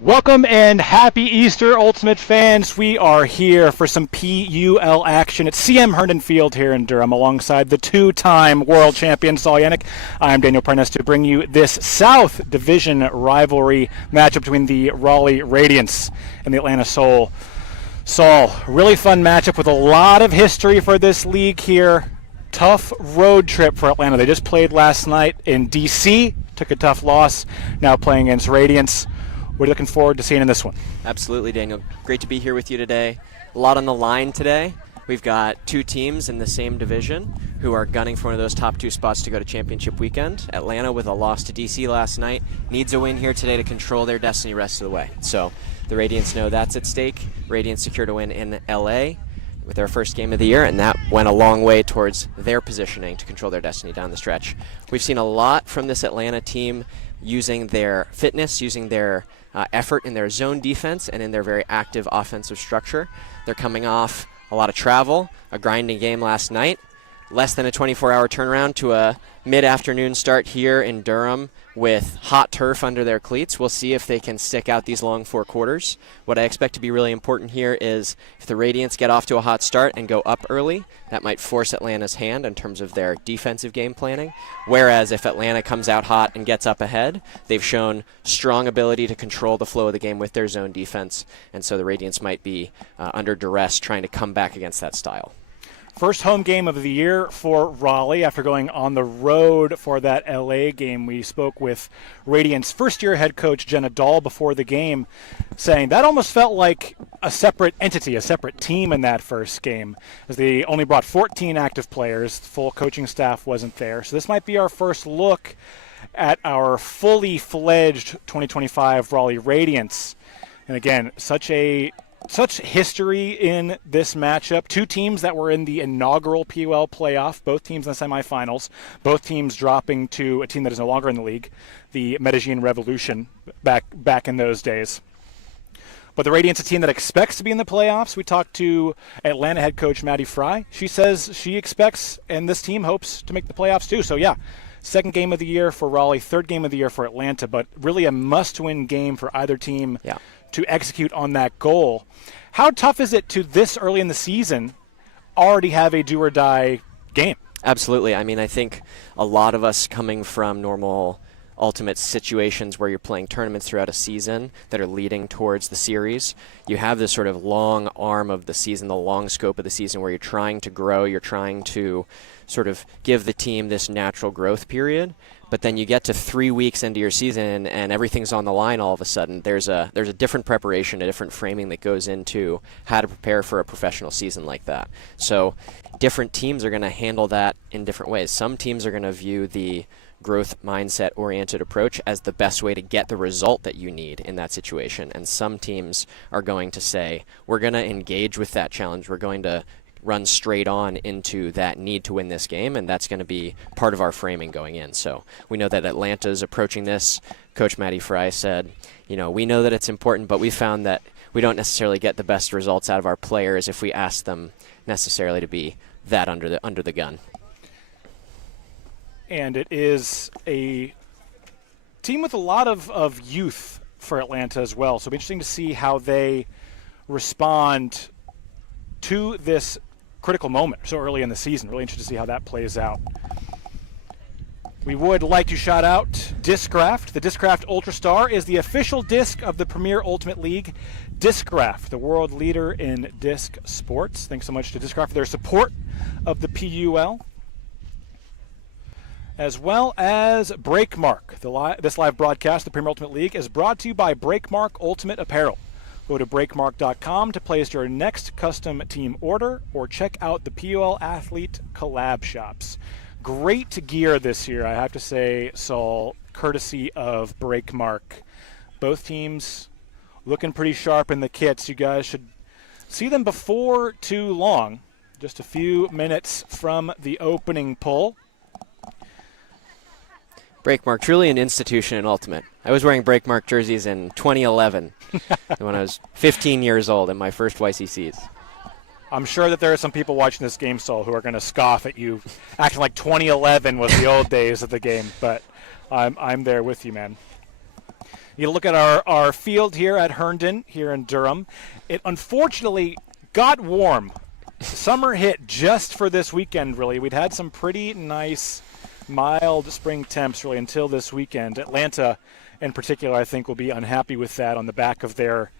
Welcome and happy Easter, Ultimate fans. We are here for some PUL action at CM Herndon Field here in Durham alongside the two-time world champion Saul Yannick. I'm Daniel Prentice to bring you this South Division rivalry matchup between the Raleigh Radiance and the Atlanta Soul. Saul, really fun matchup with a lot of history for this league here. Tough road trip for Atlanta. They just played last night in DC, took a tough loss, now playing against Radiance. What are you looking forward to seeing in this one? Absolutely, Daniel. Great to be here with you today. A lot on the line today. We've got two teams in the same division who are gunning for one of those top two spots to go to championship weekend. Atlanta, with a loss to DC last night, needs a win here today to control their destiny rest of the way. So the Radiance know that's at stake. Radiance secured a win in LA with their first game of the year, and that went a long way towards their positioning to control their destiny down the stretch. We've seen a lot from this Atlanta team using their fitness, using their effort in their zone defense and in their very active offensive structure. They're coming off a lot of travel, a grinding game last night, less than a 24-hour turnaround to a mid-afternoon start here in Durham with hot turf under their cleats. We'll see if they can stick out these long four quarters. What I expect to be really important here is if the Radiance get off to a hot start and go up early, that might force Atlanta's hand in terms of their defensive game planning. Whereas if Atlanta comes out hot and gets up ahead, they've shown strong ability to control the flow of the game with their zone defense, and so the Radiance might be under duress trying to come back against that style. First home game of the year for Raleigh after going on the road for that LA game. We spoke with Radiance first-year head coach Jenna Dahl before the game, saying that almost felt like a separate entity, a separate team in that first game, as they only brought 14 active players. The full coaching staff wasn't there. So this might be our first look at our fully fledged 2025 Raleigh Radiance. And again, such history in this matchup. Two teams that were in the inaugural PUL playoff, both teams in the semifinals, both teams dropping to a team that is no longer in the league, the Medellin Revolution, back in those days. But the Radiance, a team that expects to be in the playoffs. We talked to Atlanta head coach Maddie Fry. She says she expects, and this team hopes to make the playoffs too. So yeah, second game of the year for Raleigh, third game of the year for Atlanta, but really a must-win game for either team to execute on that goal. How tough is it to this early in the season already have a do-or-die game? Absolutely. I mean, I think a lot of us coming from normal ultimate situations where you're playing tournaments throughout a season that are leading towards the series, you have this sort of long arm of the season, the long scope of the season where you're trying to grow, you're trying to sort of give the team this natural growth period. But then you get to 3 weeks into your season and everything's on the line all of a sudden. There's a different preparation, a different framing that goes into how to prepare for a professional season like that. So different teams are going to handle that in different ways. Some teams are going to view the growth mindset-oriented approach as the best way to get the result that you need in that situation. And some teams are going to say, we're going to engage with that challenge. We're going to runs straight on into that need to win this game, and that's going to be part of our framing going in. So we know that Atlanta is approaching this. Coach Matty Fry said, we know that it's important, but we found that we don't necessarily get the best results out of our players if we ask them necessarily to be that under the gun. And it is a team with a lot of youth for Atlanta as well. So it'll be interesting to see how they respond to this critical moment so early in the season. Really interested to see how that plays out. We would like to shout out Discraft. The Discraft Ultra Star is the official disc of the Premier Ultimate League. Discraft, the world leader in disc sports. Thanks so much to Discraft for their support of the PUL. As well as Breakmark. This live broadcast, the Premier Ultimate League, is brought to you by Breakmark Ultimate Apparel. Go to breakmark.com to place your next custom team order or check out the PUL Athlete collab shops. Great gear this year, I have to say, Saul, courtesy of Breakmark. Both teams looking pretty sharp in the kits. You guys should see them before too long. Just a few minutes from the opening pull. Breakmark, truly an institution in Ultimate. I was wearing Breakmark jerseys in 2011 when I was 15 years old in my first YCCs. I'm sure that there are some people watching this game, Saul, who are going to scoff at you, acting like 2011 was the old days of the game, but I'm there with you, man. You look at our field here at Herndon, here in Durham. It unfortunately got warm. Summer hit just for this weekend, really. We'd had some pretty nice mild spring temps really until this weekend. Atlanta in particular, I think, will be unhappy with that on the back of their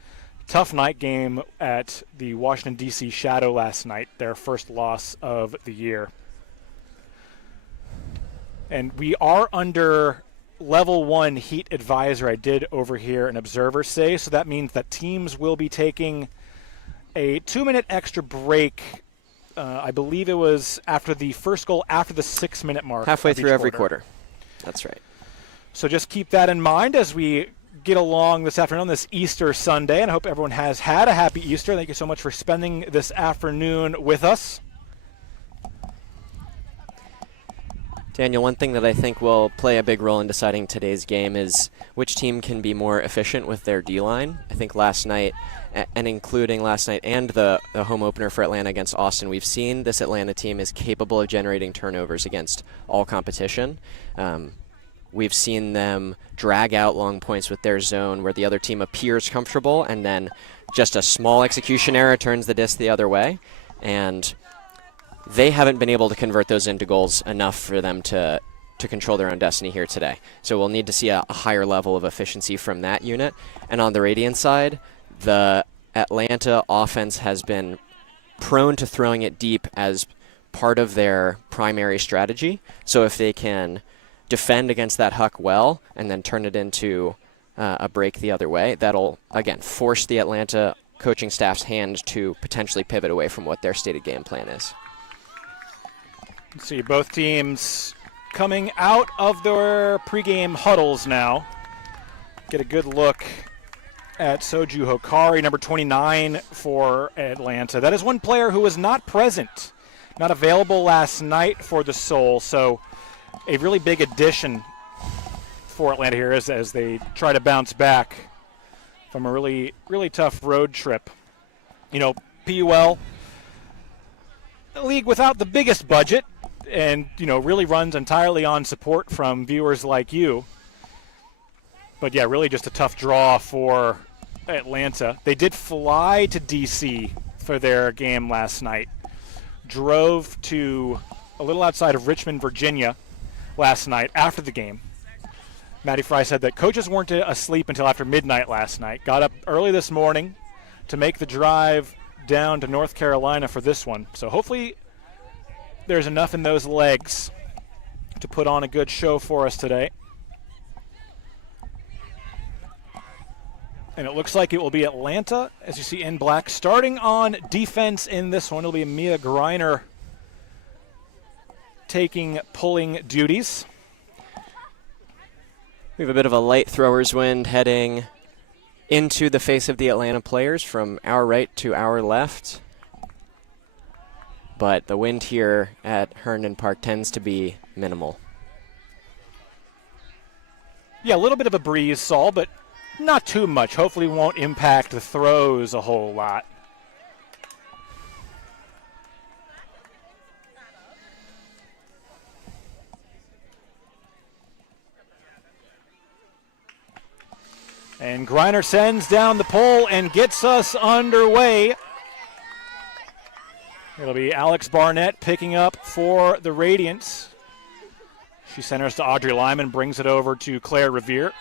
tough night game at the Washington, D.C. Shadow last night, their first loss of the year. And we are under level 1 heat advisor. I did overhear an observer say, so that means that teams will be taking a 2-minute extra break. I believe it was after the first goal, after the 6-minute mark. Halfway through every quarter. That's right. So just keep that in mind as we get along this afternoon, this Easter Sunday, and I hope everyone has had a happy Easter. Thank you so much for spending this afternoon with us. Daniel, one thing that I think will play a big role in deciding today's game is which team can be more efficient with their D-line. I think last night, and including last night and the home opener for Atlanta against Austin, we've seen this Atlanta team is capable of generating turnovers against all competition. We've seen them drag out long points with their zone where the other team appears comfortable, and then just a small execution error turns the disc the other way. And they haven't been able to convert those into goals enough for them to control their own destiny here today. So we'll need to see a higher level of efficiency from that unit. And on the Radiance side, the Atlanta offense has been prone to throwing it deep as part of their primary strategy. So if they can defend against that huck well and then turn it into a break the other way, that'll, again, force the Atlanta coaching staff's hand to potentially pivot away from what their stated game plan is. Let's see, both teams coming out of their pregame huddles now. Get a good look at Soju Hokari, number 29 for Atlanta. That is one player who was not present, not available last night for the Soul, so a really big addition for Atlanta here as they try to bounce back from a really, really tough road trip. You know, PUL, a league without the biggest budget, and, you know, really runs entirely on support from viewers like you. But, yeah, really just a tough draw for Atlanta. They did fly to D.C. for their game last night. Drove to a little outside of Richmond, Virginia last night after the game. Matty Fry said that coaches weren't asleep until after midnight last night. Got up early this morning to make the drive down to North Carolina for this one. So hopefully there's enough in those legs to put on a good show for us today. And it looks like it will be Atlanta, as you see in black. Starting on defense in this one, it'll be Mia Greiner taking pulling duties. We have a bit of a light throwers wind heading into the face of the Atlanta players from our right to our left. but the wind here at Herndon Park tends to be minimal. Yeah, a little bit of a breeze, Saul, but not too much. Hopefully won't impact the throws a whole lot. And Griner sends down the pole and gets us underway. It'll be Alex Barnett picking up for the Radiance. She centers to Audrey Lyman, brings it over to Claire Revere.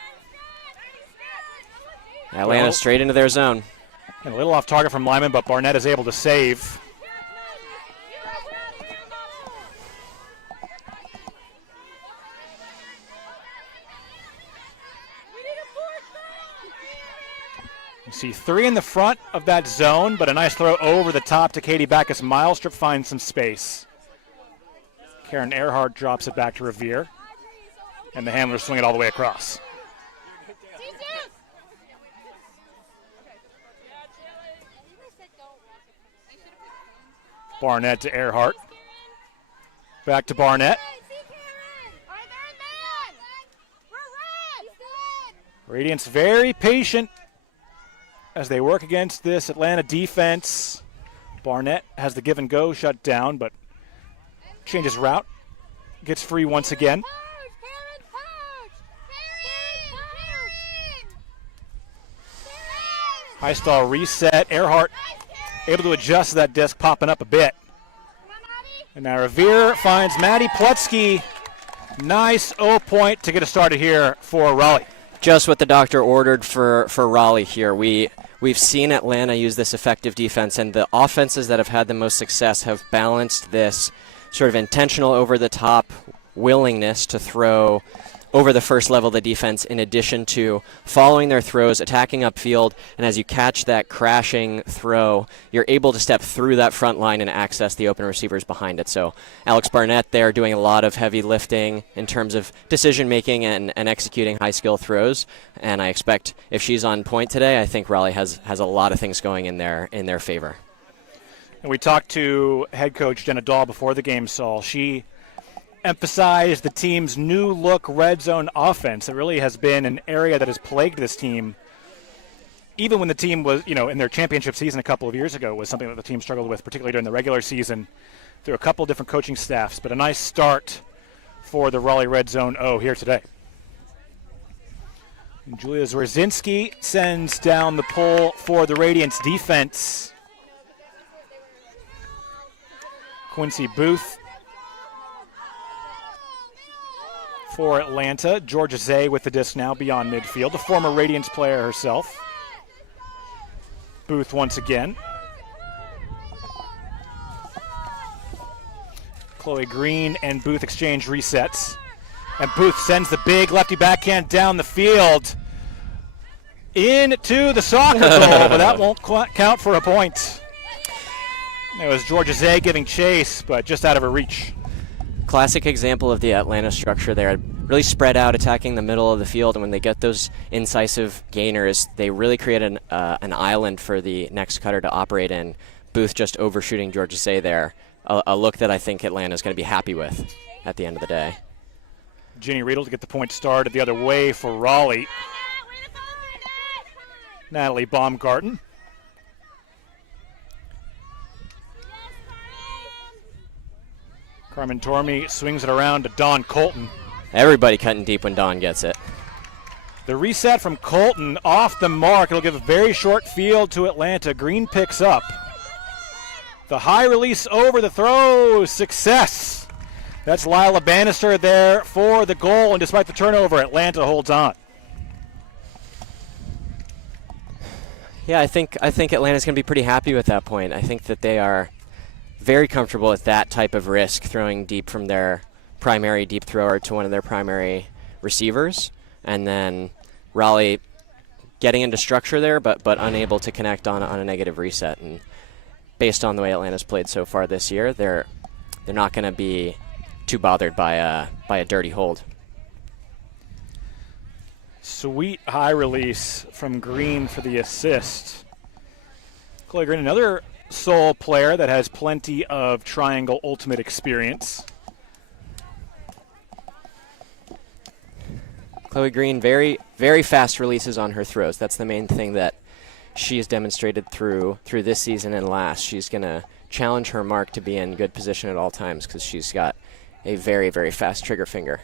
Atlanta straight into their zone. And a little off target from Lyman, but Barnett is able to save. You see 3 in the front of that zone, but a nice throw over the top to Katie Backus. Milestrip finds some space. Karen Earhart drops it back to Revere. And the handlers swing it all the way across. Barnett to Earhart. Back to Barnett. Radiance very patient as they work against this Atlanta defense. Barnett has the give and go shut down, but changes route. Gets free once again. High stall reset. Earhart able to adjust that disc, popping up a bit. And now Revere finds Maddie Plutsky. Nice O point to get us started here for Raleigh. Just what the doctor ordered for Raleigh here. We've seen Atlanta use this effective defense, and the offenses that have had the most success have balanced this sort of intentional over-the-top willingness to throw over the first level of the defense, in addition to following their throws, attacking upfield, and as you catch that crashing throw, you're able to step through that front line and access the open receivers behind it. So Alex Barnett there doing a lot of heavy lifting in terms of decision-making and executing high-skill throws, and I expect if she's on point today, I think Raleigh has a lot of things going in their favor. And we talked to head coach Jenna Dahl before the game, Saul. She emphasized the team's new look red zone offense. It really has been an area that has plagued this team. Even when the team was, in their championship season a couple of years ago, was something that the team struggled with, particularly during the regular season, through a couple different coaching staffs. But a nice start for the Raleigh Red Zone O here today. And Julia Zwerzinski sends down the pole for the Radiance defense. Quincy Booth for Atlanta. Georgia Zay with the disc now beyond midfield, the former Radiance player herself. Booth once again. Chloe Green and Booth exchange resets. And Booth sends the big lefty backhand down the field into the soccer goal, but that won't count for a point. It was Georgia Zay giving chase, but just out of her reach. Classic example of the Atlanta structure there. Really spread out, attacking the middle of the field, and when they get those incisive gainers, they really create an island for the next cutter to operate in. Booth just overshooting Georgia Say there. A look that I think Atlanta is going to be happy with at the end of the day. Ginny Riedel to get the point started the other way for Raleigh. Natalie Baumgarten. Carmen Tormey swings it around to Dawn Colton. Everybody cutting deep when Dawn gets it. The reset from Colton off the mark. It'll give a very short field to Atlanta. Green picks up. The high release over the throw. Success. That's Lila Bannister there for the goal, and despite the turnover, Atlanta holds on. Yeah, I think Atlanta's going to be pretty happy with that point. I think that they are very comfortable with that type of risk, throwing deep from their primary deep thrower to one of their primary receivers, and then Raleigh getting into structure there, but unable to connect on a negative reset. And based on the way Atlanta's played so far this year, they're not going to be too bothered by a dirty hold. Sweet high release from Green for the assist. Chloe Green, another Seoul player that has plenty of triangle ultimate experience. Chloe Green, very, very fast releases on her throws. That's the main thing that she has demonstrated through this season and last. She's going to challenge her mark to be in good position at all times because she's got a very, very fast trigger finger.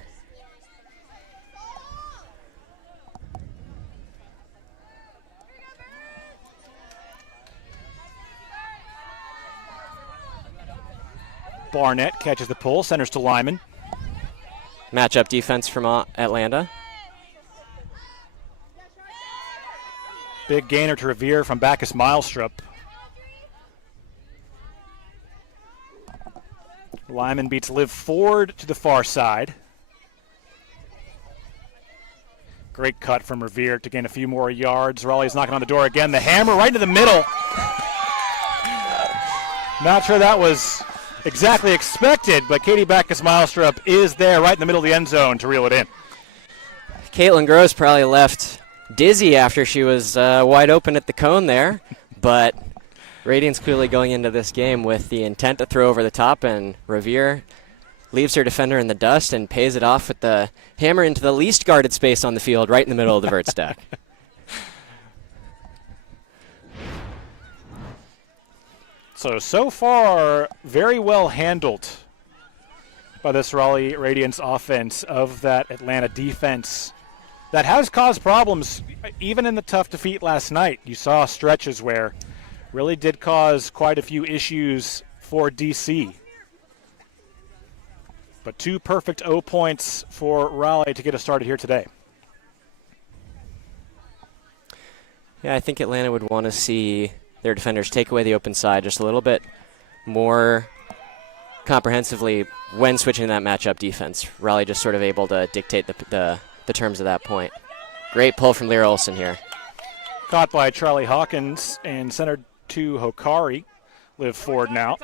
Barnett catches the pull, centers to Lyman. Matchup defense from Atlanta. Big gainer to Revere from Bacchus Milestrup. Lyman beats Liv Ford to the far side. Great cut from Revere to gain a few more yards. Raleigh's knocking on the door again. The hammer right into the middle. Not sure that was exactly expected, but Katie Bacchus Milestrup is there right in the middle of the end zone to reel it in. Caitlin Gross probably left dizzy after she was wide open at the cone there, but Radiance clearly going into this game with the intent to throw over the top, and Revere leaves her defender in the dust and pays it off with the hammer into the least guarded space on the field, right in the middle of the vert stack. So far, very well handled by this Raleigh Radiance offense of that Atlanta defense that has caused problems even in the tough defeat last night. You saw stretches where really did cause quite a few issues for DC. But 2 perfect 0 points for Raleigh to get us started here today. Yeah, I think Atlanta would want to see their defenders take away the open side just a little bit more comprehensively when switching that matchup defense. Raleigh just sort of able to dictate the terms of that point. Great pull from Lyra Olsen here. Caught by Charlie Hawkins and centered to Hokari. Liv Ford now.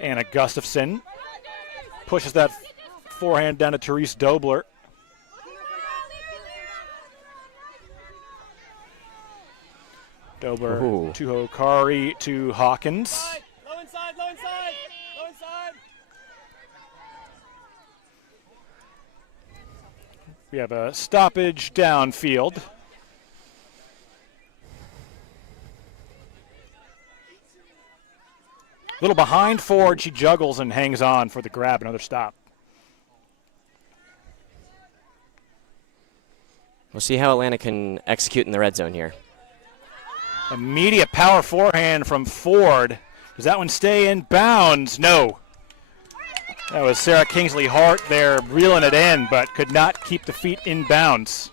Anna Gustafson pushes that forehand down to Therese Dobler. Dobler to Hokari to Hawkins. Low inside, low inside, low inside. We have a stoppage downfield. Little behind Ford, she juggles and hangs on for the grab, another stop. We'll see how Atlanta can execute in the red zone here. Immediate power forehand from Ford. Does that one stay in bounds? No. That was Sarah Kingsley Hart there reeling it in, but could not keep the feet in bounds.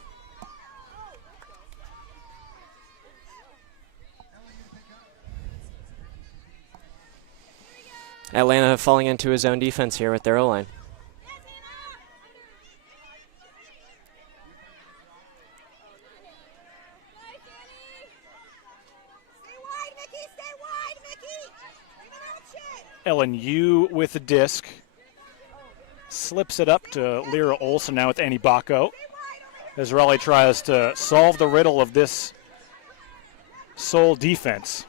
Atlanta falling into his own defense here with their O-line. Ellen Yu with the disc. Slips it up to Lyra Olsen now with Annie Bacco. As Raleigh tries to solve the riddle of this Seoul defense.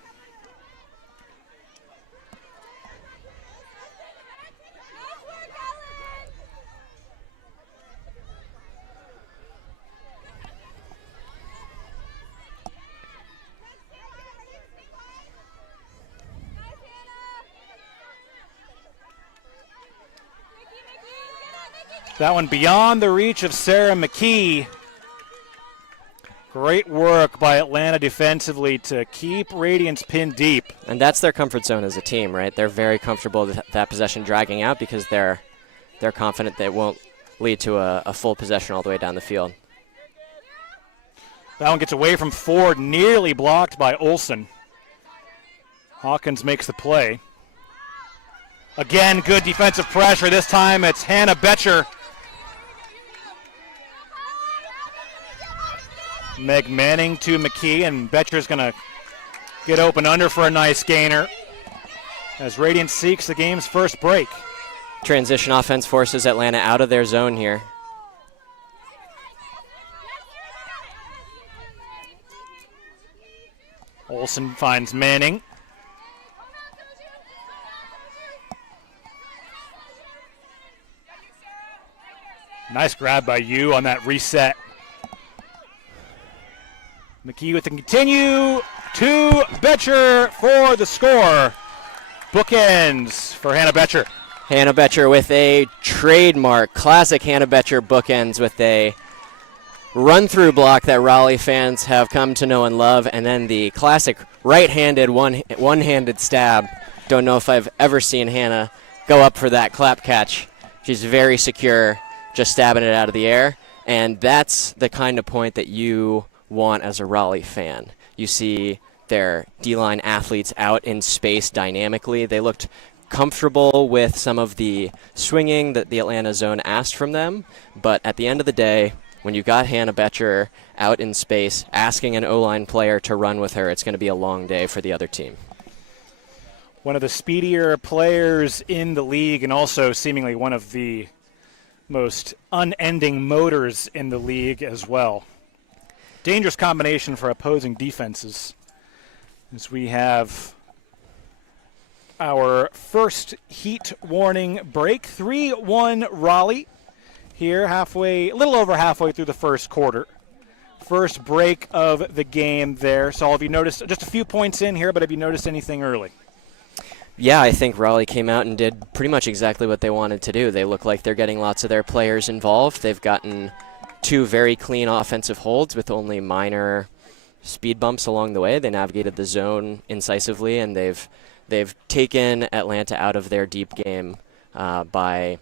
That one beyond the reach of Sarah McKee. Great work by Atlanta defensively to keep Radiance pinned deep. And that's their comfort zone as a team, right? They're very comfortable with that possession dragging out because they're confident that it won't lead to a full possession all the way down the field. That one gets away from Ford, nearly blocked by Olsen. Hawkins makes the play. Again, good defensive pressure. This time it's Hannah Betcher. Meg Manning to McKee, and Betcher's going to get open under for a nice gainer as Radiance seeks the game's first break. Transition offense forces Atlanta out of their zone here. Olsen finds Manning. Nice grab by you on that reset. McKee with the continue to Betcher for the score. Bookends for Hannah Betcher. Hannah Betcher with a trademark, classic Hannah Betcher bookends with a run-through block that Raleigh fans have come to know and love, and then the classic right-handed, one-handed stab. Don't know if I've ever seen Hannah go up for that clap catch. She's very secure, just stabbing it out of the air, and that's the kind of point that you want as a Raleigh fan. You see their D-line athletes out in space dynamically. They looked comfortable with some of the swinging that the Atlanta zone asked from them, but at the end of the day, when you got Hannah Betcher out in space asking an O-line player to run with her, it's going to be a long day for the other team. One of the speedier players in the league and also seemingly one of the most unending motors in the league as well. Dangerous combination for opposing defenses as we have our first heat warning break. 3-1 Raleigh here, a little over halfway through the first quarter. First break of the game there. So have you noticed, just a few points in here, but have you noticed anything early? Yeah, I think Raleigh came out and did pretty much exactly what they wanted to do. They look like they're getting lots of their players involved. They've gotten 2 very clean offensive holds with only minor speed bumps along the way. They navigated the zone incisively, and they've taken Atlanta out of their deep game by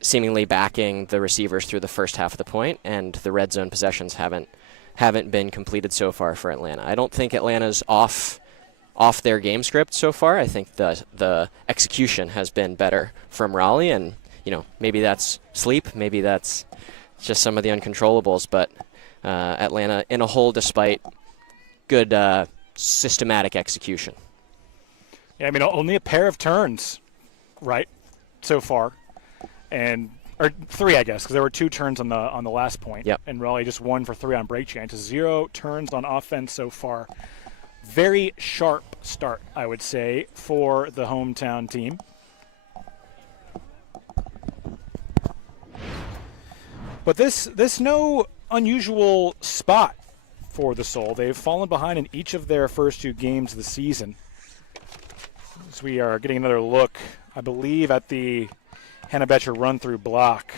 seemingly backing the receivers through the first half of the point, and the red zone possessions haven't been completed so far for Atlanta. I don't think Atlanta's off their game script so far. I think the execution has been better from Raleigh, and maybe that's sleep, maybe that's just some of the uncontrollables, but Atlanta in a hole despite good systematic execution. Yeah, only a pair of turns, right, so far, or 3, I guess, because there were 2 turns on the last point. Yep. And Raleigh just 1 for 3 on break chances. 0 turns on offense so far. Very sharp start, I would say, for the hometown team. But this no unusual spot for the Soul. They've fallen behind in each of their first 2 games of the season. As we are getting another look, I believe, at the Hannah Betcher run-through block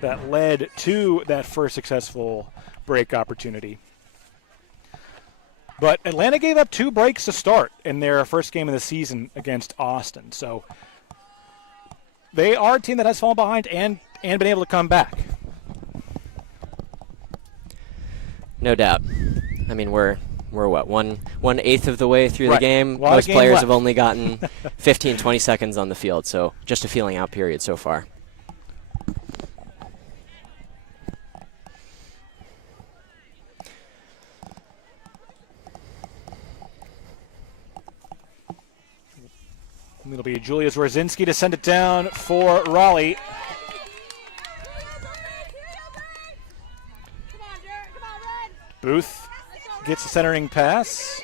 that led to that first successful break opportunity. But Atlanta gave up 2 breaks to start in their first game of the season against Austin. So they are a team that has fallen behind and been able to come back. No doubt. We're what, 1/8 of the way through the game. Most game players left. have only gotten 15, 20 seconds on the field, so just a feeling out period so far. It'll be Julia Zwerzinski to send it down for Raleigh. Booth gets the centering pass.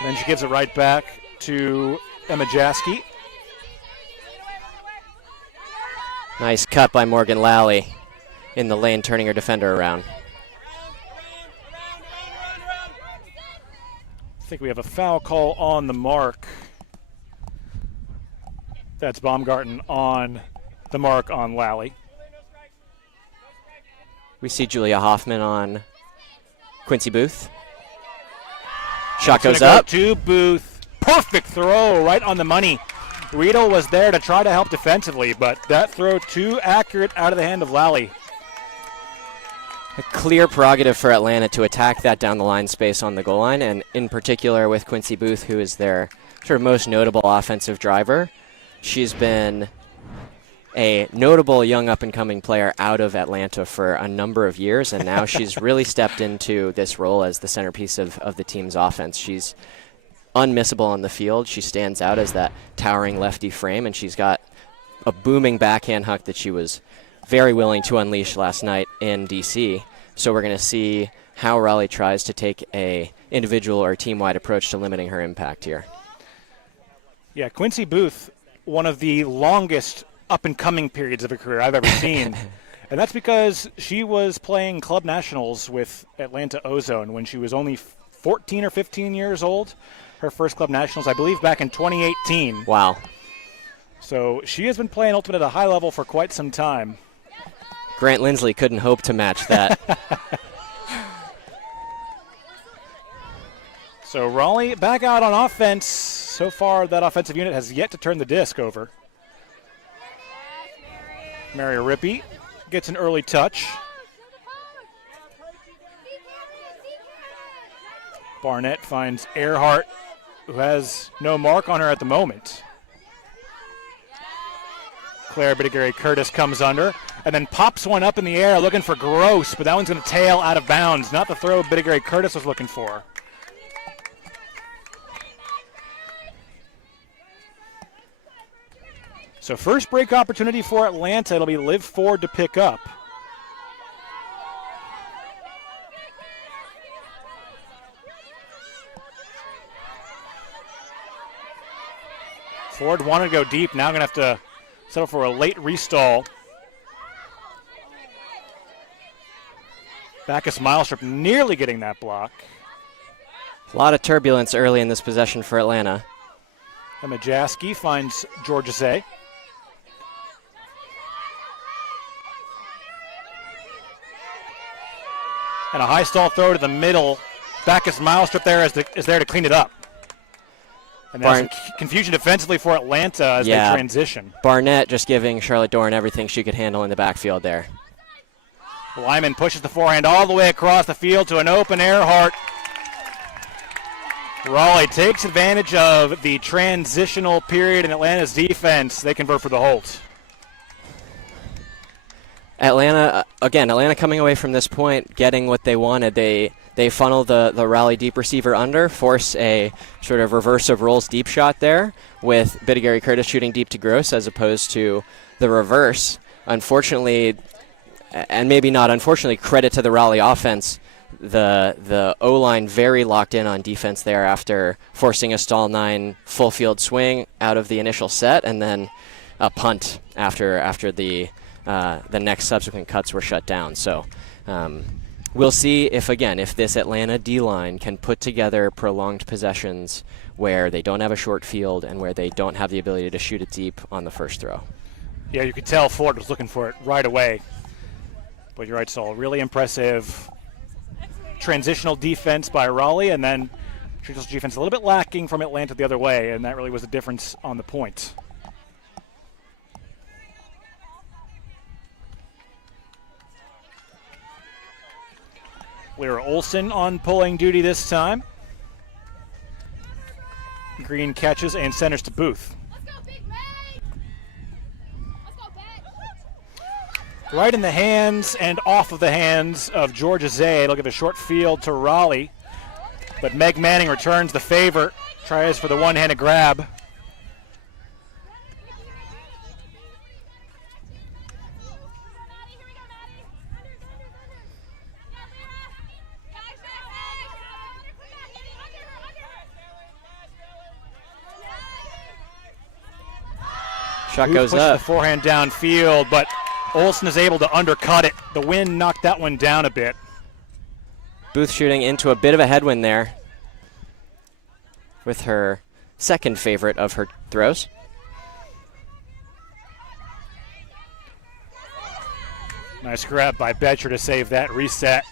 And then she gives it right back to Emma Jaski. Nice cut by Morgan Lally in the lane, turning her defender around. I think we have a foul call on the mark. That's Baumgarten on the mark on Lally. We see Julia Hoffman on Quincy Booth. Shot goes up. To Booth. Perfect throw right on the money. Riedel was there to try to help defensively, but that throw too accurate out of the hand of Lally. A clear prerogative for Atlanta to attack that down the line space on the goal line, and in particular with Quincy Booth, who is their sort of most notable offensive driver. She's been a notable young up-and-coming player out of Atlanta for a number of years, and now she's really stepped into this role as the centerpiece of the team's offense. She's unmissable on the field. She stands out as that towering lefty frame, and she's got a booming backhand hook that she was very willing to unleash last night in D.C. So we're going to see how Raleigh tries to take a individual or team-wide approach to limiting her impact here. Yeah, Quincy Booth, one of the longest up-and-coming periods of her career I've ever seen. And that's because she was playing club nationals with Atlanta Ozone when she was only 14 or 15 years old. Her first club nationals, I believe, back in 2018. Wow. So she has been playing Ultimate at a high level for quite some time. Grant Lindsley couldn't hope to match that. So Raleigh back out on offense. So far, that offensive unit has yet to turn the disc over. Mary Rippey gets an early touch. Barnett finds Earhart, who has no mark on her at the moment. Claire Bittigary-Curtis comes under and then pops one up in the air looking for Gross, but that one's going to tail out of bounds. Not the throw Bittigary-Curtis was looking for. So first break opportunity for Atlanta. It'll be Liv Ford to pick up. Ford wanted to go deep. Now going to have to settle for a late restall. Bacchus Milestrip nearly getting that block. A lot of turbulence early in this possession for Atlanta. And Majaski finds Georgia Zay. And a high stall throw to the middle. Bacchus Milestrip there is there to clean it up. And there's some confusion defensively for Atlanta as they transition. Barnett just giving Charlotte Doran everything she could handle in the backfield there. Lyman pushes the forehand all the way across the field to an open Earhart. Raleigh takes advantage of the transitional period in Atlanta's defense. They convert for the hold. Atlanta coming away from this point, getting what they wanted. They funnel the Raleigh deep receiver under, force a sort of reverse of roles deep shot there with Bittigary-Curtis shooting deep to Gross as opposed to the reverse. Unfortunately, and maybe not unfortunately, credit to the Raleigh offense. The O-line very locked in on defense there after forcing a stall 9 full field swing out of the initial set and then a punt after the next subsequent cuts were shut down. So we'll see if this Atlanta D-line can put together prolonged possessions where they don't have a short field and where they don't have the ability to shoot it deep on the first throw. Yeah, you could tell Ford was looking for it right away. But you're right, Saul. Really impressive transitional defense by Raleigh, and then transitional defense a little bit lacking from Atlanta the other way, and that really was the difference on the point. Lyra Olson on pulling duty this time. Green catches and centers to Booth. Right in the hands and off of the hands of Georgia Zay. It'll give a short field to Raleigh. But Meg Manning returns the favor. Tries for the one-handed grab. Shot goes up. The forehand downfield, but Olsen is able to undercut it. The wind knocked that one down a bit. Booth shooting into a bit of a headwind there with her second favorite of her throws. Nice grab by Betcher to save that reset.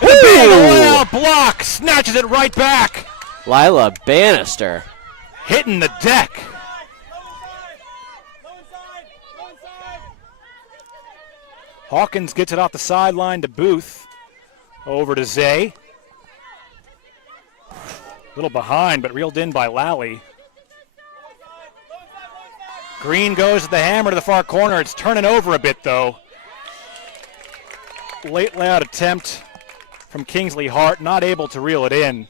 The block snatches it right back. Lila Bannister hitting the deck. Hawkins gets it off the sideline to Booth. Over to Zay. A little behind, but reeled in by Lally. Green goes to the hammer to the far corner. It's turning over a bit, though. Late layout attempt from Kingsley Hart, not able to reel it in.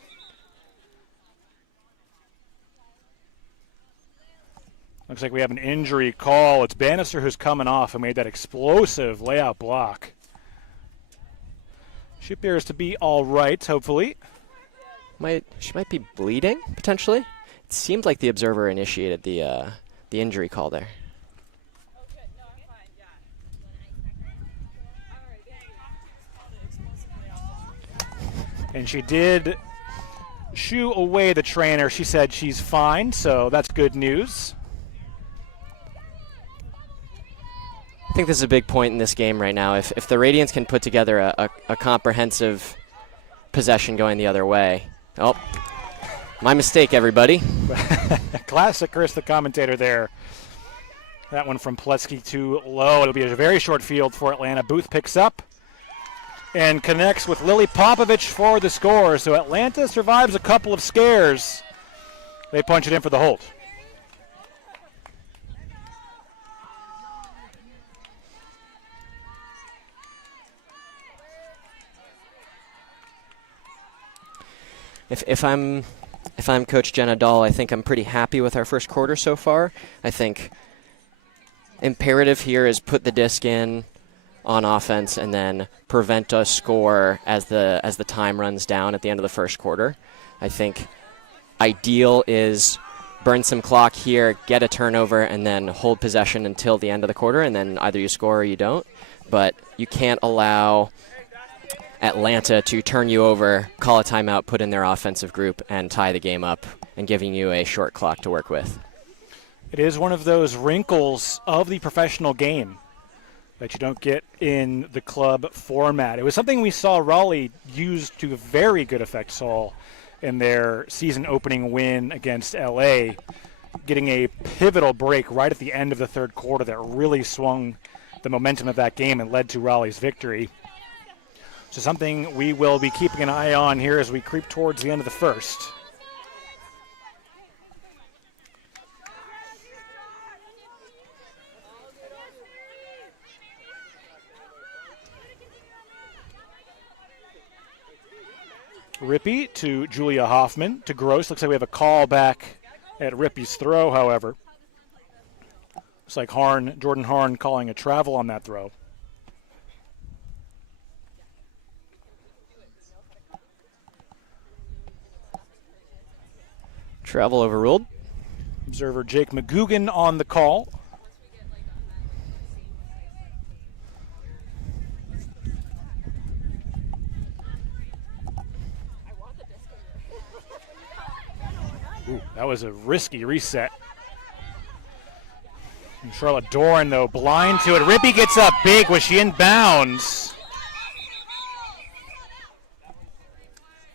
Looks like we have an injury call. It's Bannister who's coming off and made that explosive layout block. She appears to be all right, hopefully. She might be bleeding, potentially. It seemed like the observer initiated the injury call there. And she did shoo away the trainer. She said she's fine, so that's good news. I think this is a big point in this game right now. If the Radiance can put together a comprehensive possession going the other way. Oh, my mistake, everybody. Classic Chris, the commentator there. That one from Pletsky too low. It'll be a very short field for Atlanta. Booth picks up and connects with Lily Popovich for the score. So Atlanta survives a couple of scares. They punch it in for the hold. If I'm Coach Jenna Dahl, I think I'm pretty happy with our first quarter so far. I think imperative here is put the disc in on offense and then prevent a score as the time runs down at the end of the first quarter. I think ideal is burn some clock here, get a turnover, and then hold possession until the end of the quarter, and then either you score or you don't. But you can't allow Atlanta to turn you over, call a timeout, put in their offensive group, and tie the game up, and giving you a short clock to work with. It is one of those wrinkles of the professional game that you don't get in the club format. It was something we saw Raleigh use to very good effect, Saul, in their season opening win against LA, getting a pivotal break right at the end of the third quarter that really swung the momentum of that game and led to Raleigh's victory. So something we will be keeping an eye on here as we creep towards the end of the first. Rippey to Julia Hoffman to Gross. Looks like we have a call back at Rippey's throw, however. Looks like Jordan Harn calling a travel on that throw. Travel overruled. Observer Jake McGugan on the call. Ooh, that was a risky reset. And Charlotte Doran, though, blind to it. Rippey gets up big. Was she in bounds?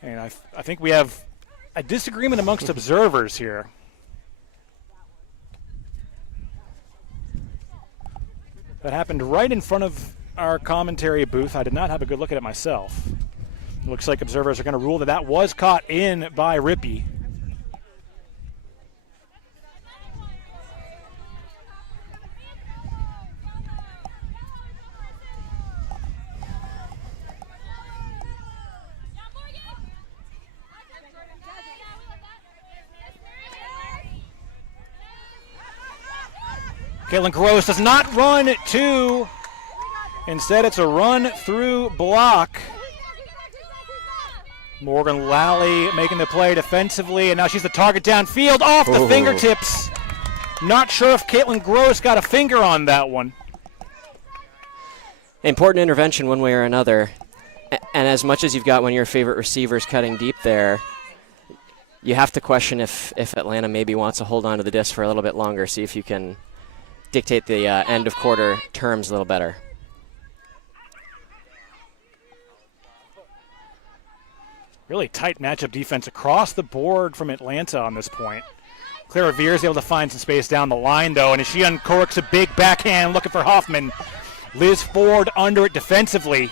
And I think we have a disagreement amongst observers here. That happened right in front of our commentary booth. I did not have a good look at it myself. It looks like observers are going to rule that was caught in by Rippey. Caitlin Gross does not run two. Instead, it's a run through block. Morgan Lally making the play defensively, and now she's the target downfield off the fingertips. Not sure if Caitlin Gross got a finger on that one. Important intervention one way or another. And as much as you've got one of your favorite receivers cutting deep there, you have to question if Atlanta maybe wants to hold on to the disc for a little bit longer, see if you can dictate the end of quarter terms a little better. Really tight matchup defense across the board from Atlanta on this point. Clara Veer is able to find some space down the line, though, and as she uncorks a big backhand looking for Hoffman, Liz Ford under it defensively.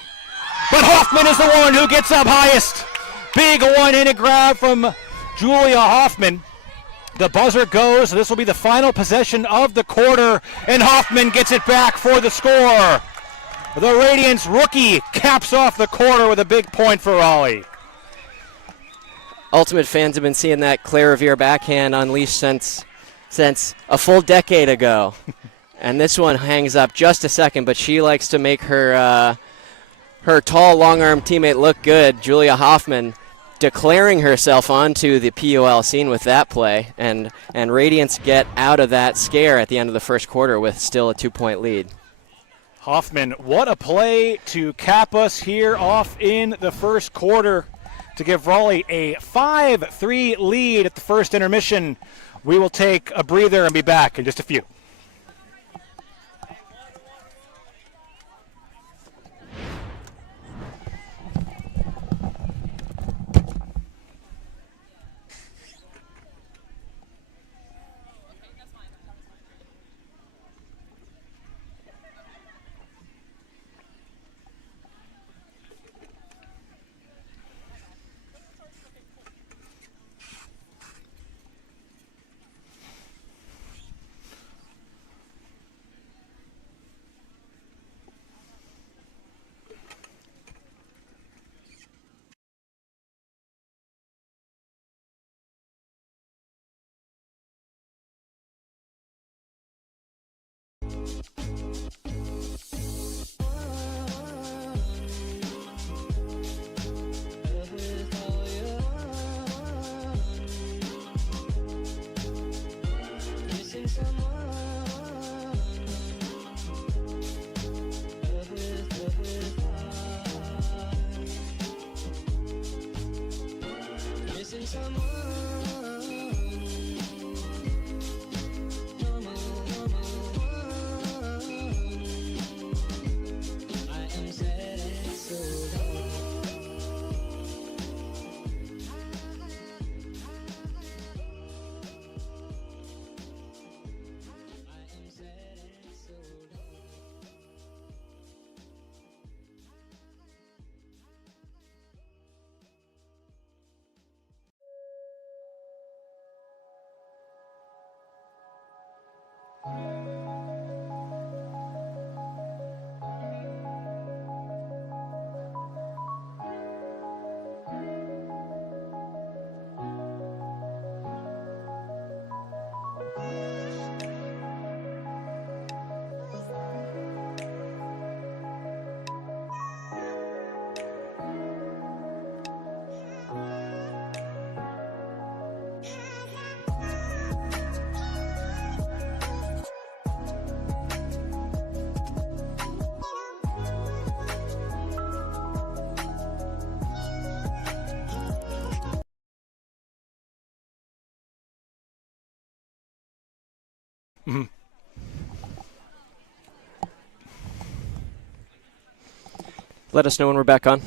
But Hoffman is the one who gets up highest. Big one-handed grab from Julia Hoffman. The buzzer goes. This will be the final possession of the quarter, and Hoffman gets it back for the score. The Radiance rookie caps off the quarter with a big point for Raleigh. Ultimate fans have been seeing that Claire Revere backhand unleashed since a full decade ago. And this one hangs up just a second, but she likes to make her her tall, long-arm teammate look good, Julia Hoffman, declaring herself onto the PUL scene with that play, and Radiance get out of that scare at the end of the first quarter with still a 2-point lead. Hoffman, what a play to cap us here off in the first quarter to give Raleigh a 5-3 lead at the first intermission. We will take a breather and be back in just a few. Mm-hmm. Let us know when we're back on.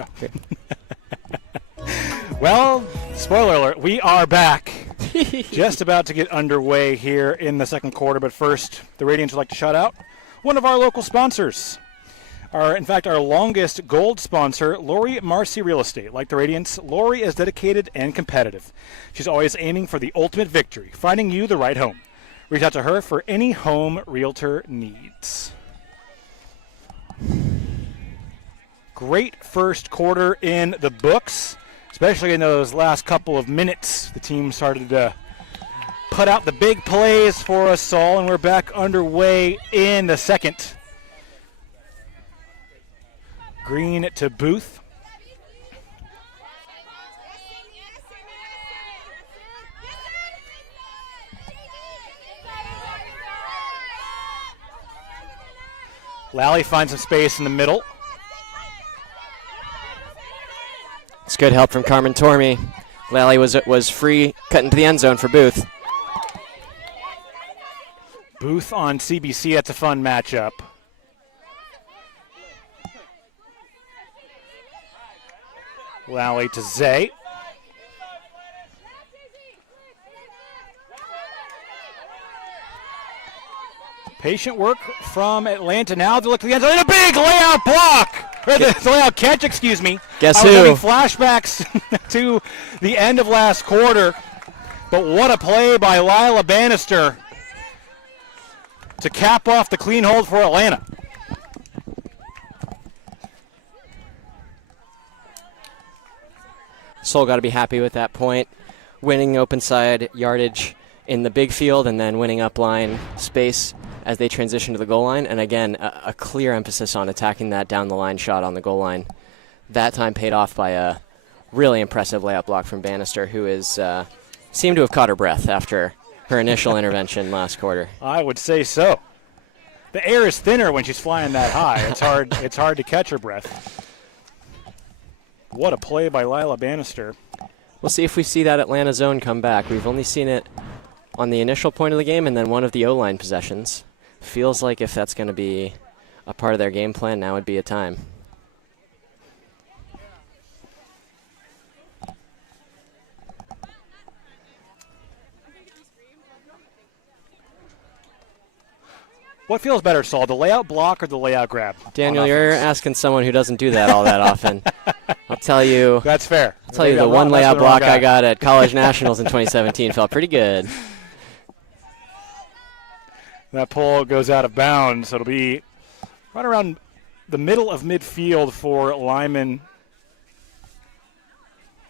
Oh. Well, spoiler alert, we are back. Just about to get underway here in the second quarter, but first, the Radiance would like to shout out one of our local sponsors. In fact, our longest gold sponsor, Lori Marcy Real Estate. Like the Radiance, Lori is dedicated and competitive. She's always aiming for the ultimate victory, finding you the right home. Reach out to her for any home realtor needs. Great first quarter in the books, especially in those last couple of minutes. The team started to put out the big plays for us all, and we're back underway in the second. Green to Booth. Lally finds some space in the middle. It's good help from Carmen Tormey. Lally was free, cut into the end zone for Booth. Booth on CBC, that's a fun matchup. Lally to Zay. Patient work from Atlanta now to look to the end zone. And a big layout block! Or the layout catch, excuse me. Guess I was who? having flashbacks to the end of last quarter. But what a play by Lila Bannister to cap off the clean hold for Atlanta. Soul got to be happy with that point. Winning open side yardage in the big field and then winning up line space as they transition to the goal line. And again, a clear emphasis on attacking that down the line shot on the goal line. That time paid off by a really impressive layup block from Bannister, who is seemed to have caught her breath after her initial intervention last quarter. I would say so. The air is thinner when she's flying that high. It's hard to catch her breath. What a play by Lila Bannister. We'll see if we see that Atlanta zone come back. We've only seen it on the initial point of the game and then one of the O-line possessions. Feels like if that's going to be a part of their game plan, now would be a time. What feels better, Saul, the layout block or the layout grab? Daniel, you're asking someone who doesn't do that all that often. I'll tell you. That's fair. I'll tell you the one layout block I got at College Nationals in 2017 felt pretty good. That pull goes out of bounds, so it'll be right around the middle of midfield for Lyman.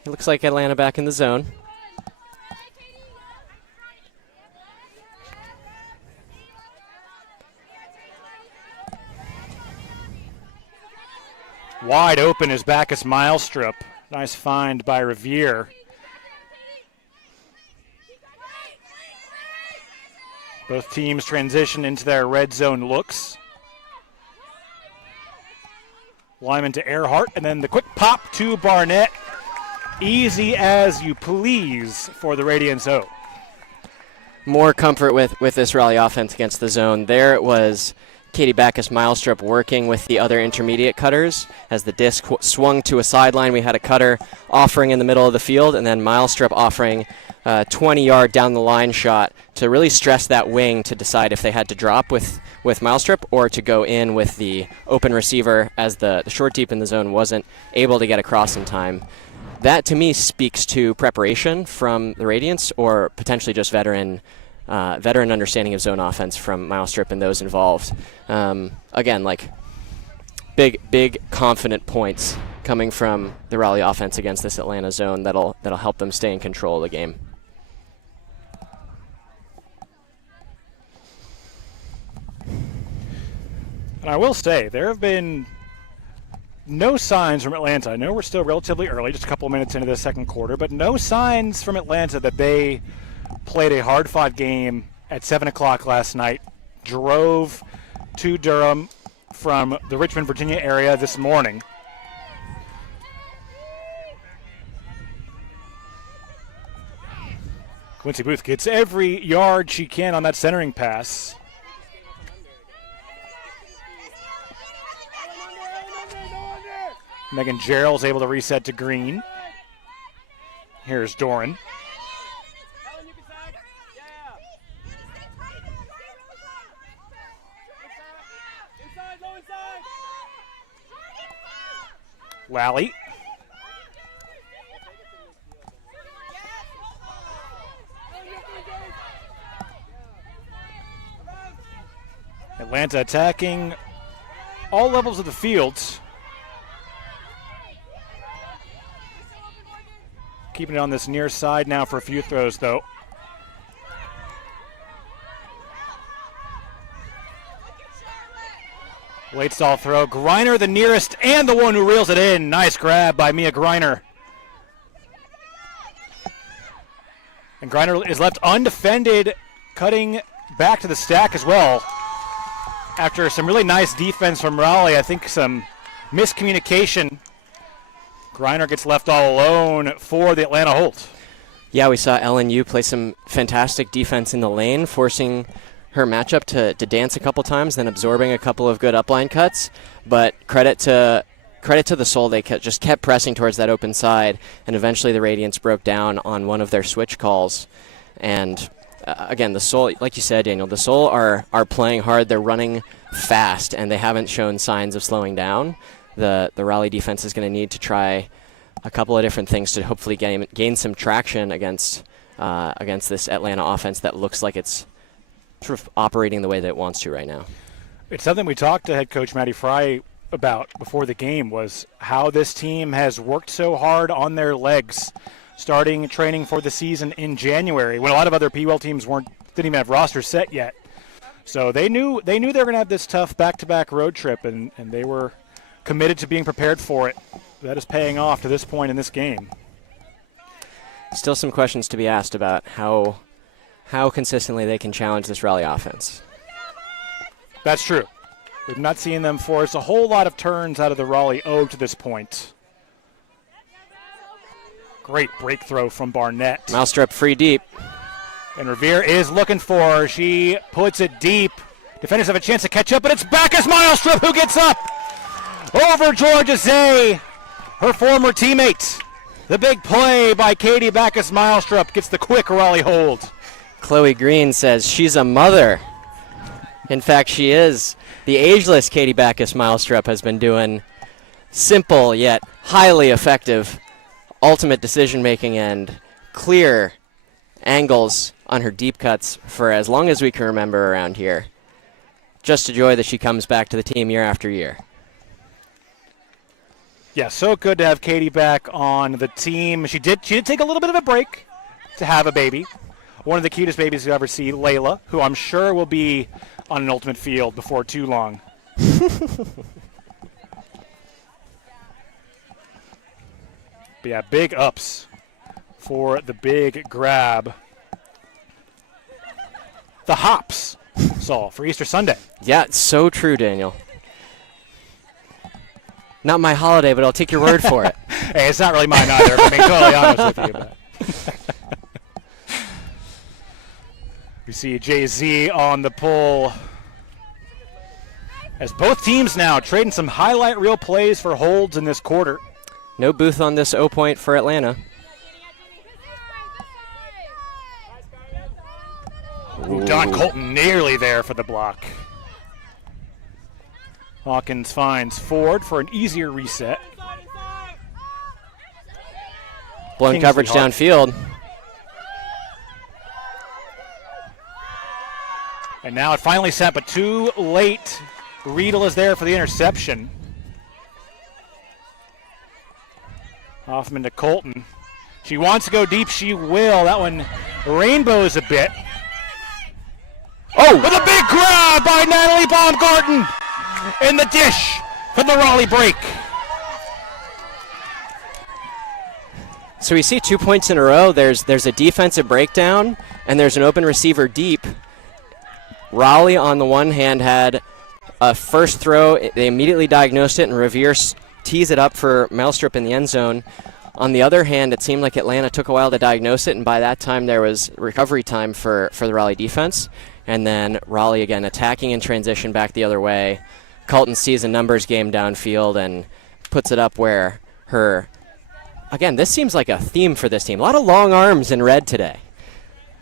It looks like Atlanta back in the zone. Wide open is Bacchus Milestrup. Nice find by Revere. Both teams transition into their red zone looks. Lyman to Earhart, and then the quick pop to Barnett. Easy as you please for the Radiance O. More comfort with this Raleigh offense against the zone. There it was Katie Bacchus Milestrup working with the other intermediate cutters. As the disc swung to a sideline, we had a cutter offering in the middle of the field, and then Milestrup offering a 20-yard down the line shot to really stress that wing to decide if they had to drop with Milestrup or to go in with the open receiver, as the short deep in the zone wasn't able to get across in time. That, to me, speaks to preparation from the Radiance or potentially just veteran understanding of zone offense from Milestrup and those involved. Again, like big confident points coming from the Raleigh offense against this Atlanta zone that'll help them stay in control of the game. And I will say, there have been no signs from Atlanta. I know we're still relatively early, just a couple of minutes into the second quarter, but no signs from Atlanta that they played a hard-fought game at 7 o'clock last night, drove to Durham from the Richmond, Virginia area this morning. Quincy Booth gets every yard she can on that centering pass. Megan Gerald's able to reset to green. Here's Doran. Lally. Atlanta attacking all levels of the field. Keeping it on this near side now for a few throws, though. Late stall throw. Greiner the nearest and the one who reels it in. Nice grab by Mia Greiner. And Greiner is left undefended, cutting back to the stack as well. After some really nice defense from Raleigh, I think some miscommunication. Greiner gets left all alone for the Atlanta hold. Yeah, we saw LNU play some fantastic defense in the lane, forcing her matchup to dance a couple times, then absorbing a couple of good upline cuts. But credit to the Soul, they just kept pressing towards that open side, and eventually the Radiance broke down on one of their switch calls. And again, the Soul, like you said, Daniel, the Soul are playing hard. They're running fast, and they haven't shown signs of slowing down. The Raleigh defense is going to need to try a couple of different things to hopefully gain some traction against this Atlanta offense that looks like it's sort of operating the way that it wants to right now. It's something we talked to head coach Maddie Fry about before the game, was how this team has worked so hard on their legs, starting training for the season in January when a lot of other PUL teams didn't even have rosters set yet. So they knew they were going to have this tough back-to-back road trip, and they were committed to being prepared for it. That is paying off to this point in this game. Still some questions to be asked about how consistently they can challenge this Raleigh offense. That's true. We've not seen them force a whole lot of turns out of the Raleigh O to this point. Great break throw from Barnett. Malstrup free deep. And Revere is looking for her. She puts it deep. Defenders have a chance to catch up, but it's Bacchus Milestrup who gets up over Georgia Zay, her former teammate. The big play by Katie Bacchus Milestrup gets the quick Raleigh hold. Chloe Green says she's a mother. In fact, she is. The ageless Katie Bacchus Milestrup has been doing simple yet highly effective ultimate decision-making and clear angles on her deep cuts for as long as we can remember around here. Just a joy that she comes back to the team year after year. Yeah, so good to have Katie back on the team. She did take a little bit of a break to have a baby. One of the cutest babies you ever see, Layla, who I'm sure will be on an ultimate field before too long. But yeah, big ups for the big grab. The hops, Saul, for Easter Sunday. Yeah, it's so true, Daniel. Not my holiday, but I'll take your word for it. Hey, it's not really mine either, if I'm being totally honest with you. But. We see Jay-Z on the pull. As both teams now trading some highlight reel plays for holds in this quarter. No Booth on this O point for Atlanta. Ooh, Don Colton nearly there for the block. Hawkins finds Ford for an easier reset. Blowing coverage downfield. And now it finally set, but too late. Riedel is there for the interception. Hoffman to Colton. She wants to go deep. She will. That one rainbows a bit. Oh! With a big grab by Natalie Baumgarten in the dish for the Raleigh break. So we see 2 points in a row. There's a defensive breakdown, and there's an open receiver deep. Raleigh, on the one hand, had a first throw. They immediately diagnosed it, and Revere tees it up for Malstrup in the end zone. On the other hand, it seemed like Atlanta took a while to diagnose it, and by that time there was recovery time for the Raleigh defense. And then Raleigh again attacking in transition back the other way. Colton sees a numbers game downfield and puts it up where her... Again, this seems like a theme for this team. A lot of long arms in red today.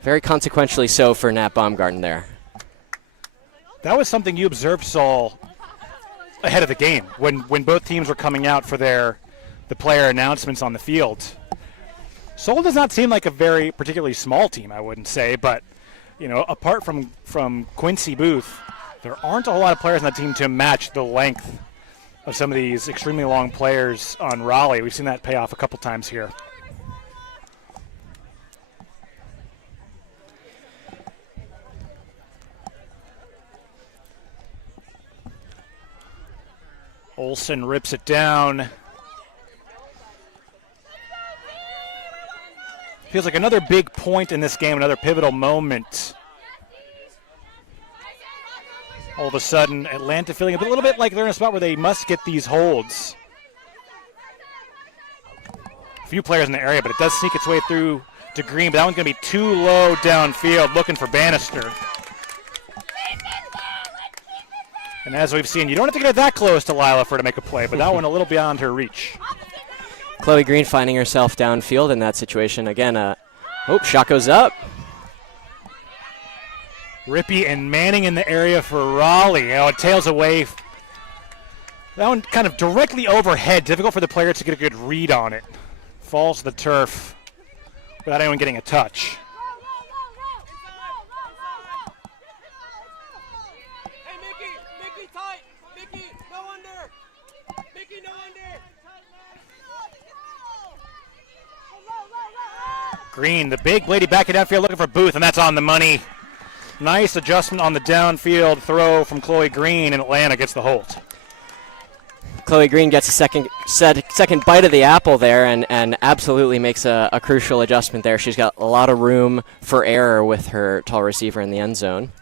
Very consequentially so for Nat Baumgarten there. That was something you observed, Saul, ahead of the game when both teams were coming out for the player announcements on the field. Seoul does not seem like a very particularly small team, I wouldn't say, but you know, apart from Quincy Booth, there aren't a whole lot of players on that team to match the length of some of these extremely long players on Raleigh. We've seen that pay off a couple times here. Olsen rips it down. Feels like another big point in this game, another pivotal moment. All of a sudden, Atlanta feeling a little bit like they're in a spot where they must get these holds. A few players in the area, but it does sneak its way through to Green, but that one's going to be too low downfield, looking for Bannister. And as we've seen, you don't have to get that close to Lila to make a play, but that one a little beyond her reach. Chloe Green finding herself downfield in that situation. Again, shot goes up. Rippey and Manning in the area for Raleigh. It tails away. That one kind of directly overhead. Difficult for the player to get a good read on it. Falls to the turf without anyone getting a touch. Green, the big lady back it downfield looking for Booth, and that's on the money. Nice adjustment on the downfield throw from Chloe Green, and Atlanta gets the hold. Chloe Green gets a second bite of the apple there and absolutely makes a crucial adjustment there. She's got a lot of room for error with her tall receiver in the end zone.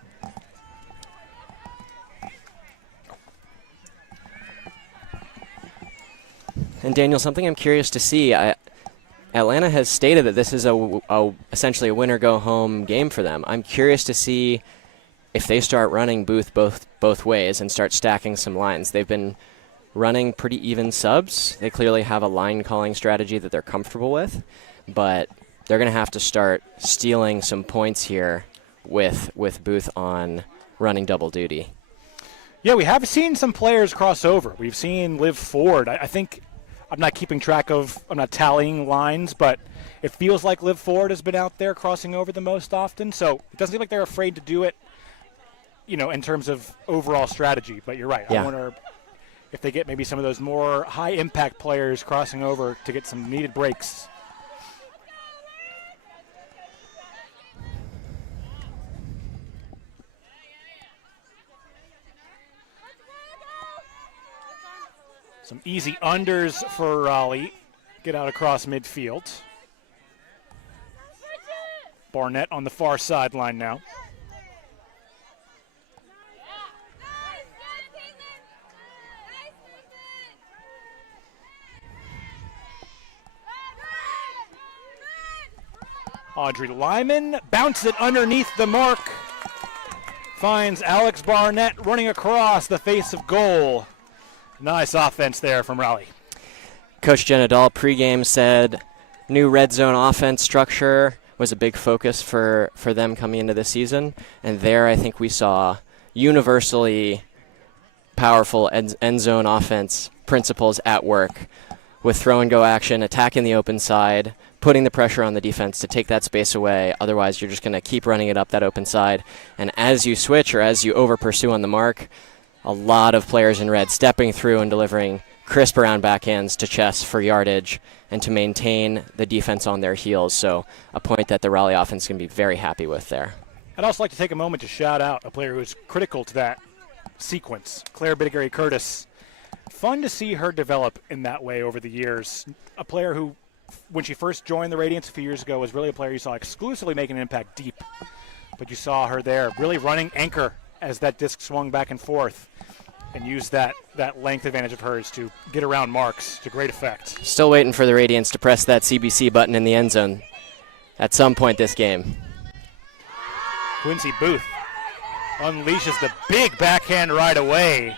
And Daniel, something I'm curious to see, Atlanta has stated that this is essentially a winner-go-home game for them. I'm curious to see if they start running Booth both ways and start stacking some lines. They've been running pretty even subs. They clearly have a line calling strategy that they're comfortable with, but they're going to have to start stealing some points here with Booth on running double duty. Yeah, we have seen some players cross over. We've seen Liv Ford. I think I'm not keeping track of, I'm not tallying lines, but it feels like Liv Ford has been out there crossing over the most often. So it doesn't seem like they're afraid to do it, in terms of overall strategy. But you're right. Yeah. I wonder if they get maybe some of those more high-impact players crossing over to get some needed breaks. Some easy unders for Raleigh. Get out across midfield. Barnett on the far sideline now. Audrey Lyman bounces it underneath the mark. Finds Alex Barnett running across the face of goal. Nice offense there from Raleigh. Coach Jenna Dahl pregame said new red zone offense structure was a big focus for them coming into the season. And there I think we saw universally powerful end zone offense principles at work with throw and go action, attacking the open side, putting the pressure on the defense to take that space away. Otherwise, you're just going to keep running it up that open side. And as you switch or as you over pursue on the mark, a lot of players in red stepping through and delivering crisp around backhands to chest for yardage and to maintain the defense on their heels. So a point that the Raleigh offense can be very happy with there. I'd also like to take a moment to shout out a player who was critical to that sequence, Claire Bittigary Curtis. Fun to see her develop in that way over the years. A player who, when she first joined the Radiance a few years ago, was really a player you saw exclusively making an impact deep. But you saw her there really running anchor as that disc swung back and forth and used that length advantage of hers to get around marks to great effect. Still waiting for the Radiance to press that CBC button in the end zone at some point this game. Quincy Booth unleashes the big backhand right away.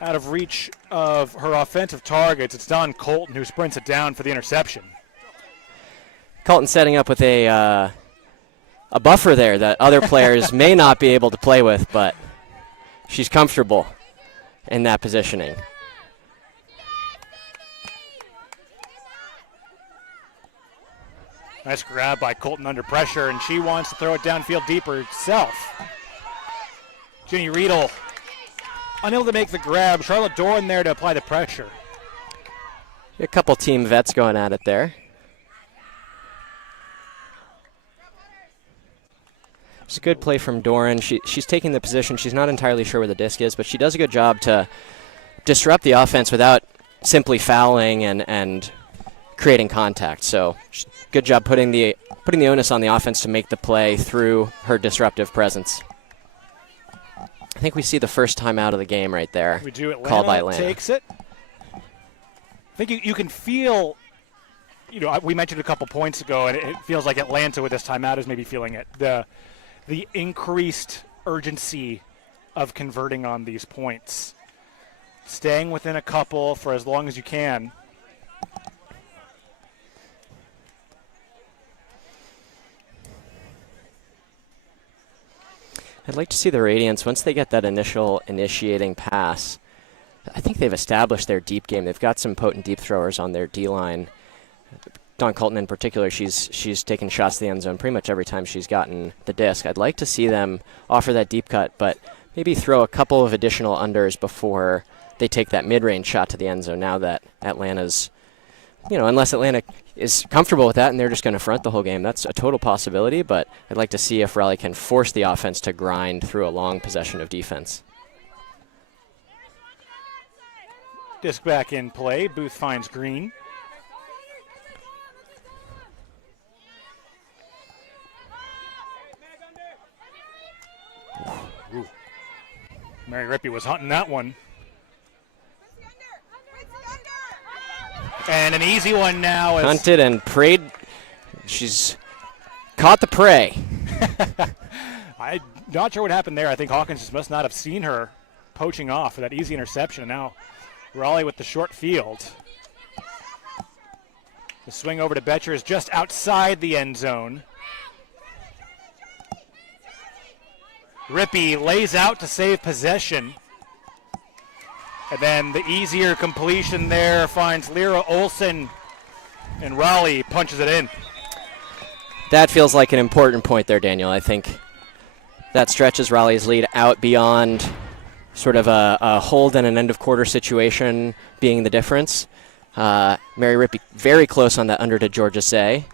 Out of reach of her offensive targets, it's Don Colton who sprints it down for the interception. Colton setting up with a buffer there that other players may not be able to play with, but she's comfortable in that positioning. Nice grab by Colton under pressure, and she wants to throw it downfield deeper herself. Ginny Riedel unable to make the grab. Charlotte Doran there to apply the pressure. A couple team vets going at it there. It's a good play from Doran. She's taking the position. She's not entirely sure where the disc is, but she does a good job to disrupt the offense without simply fouling and creating contact. So good job putting the onus on the offense to make the play through her disruptive presence. I think we see the first time out of the game right there. We do. Atlanta called by Atlanta. Takes it. I think you can feel, we mentioned a couple points ago, and it feels like Atlanta with this timeout is maybe feeling it. The increased urgency of converting on these points. Staying within a couple for as long as you can. I'd like to see the Radiance, once they get that initial initiating pass, I think they've established their deep game. They've got some potent deep throwers on their D-line. Dawn Colton in particular, she's taken shots to the end zone pretty much every time she's gotten the disc. I'd like to see them offer that deep cut, but maybe throw a couple of additional unders before they take that mid-range shot to the end zone now that Atlanta's unless Atlanta is comfortable with that and they're just going to front the whole game, that's a total possibility, but I'd like to see if Raleigh can force the offense to grind through a long possession of defense. Disc back in play. Booth finds Green. Ooh. Mary Rippey was hunting that one. And an easy one now. Hunted and prayed. She's caught the prey. I'm not sure what happened there. I think Hawkins just must not have seen her poaching off for that easy interception. And now Raleigh with the short field. The swing over to Betcher is just outside the end zone. Rippey lays out to save possession. And then the easier completion there finds Lyra Olsen, and Raleigh punches it in. That feels like an important point there, Daniel. I think that stretches Raleigh's lead out beyond sort of a hold and an end-of-quarter situation being the difference. Mary Rippey very close on that under to Georgia Say,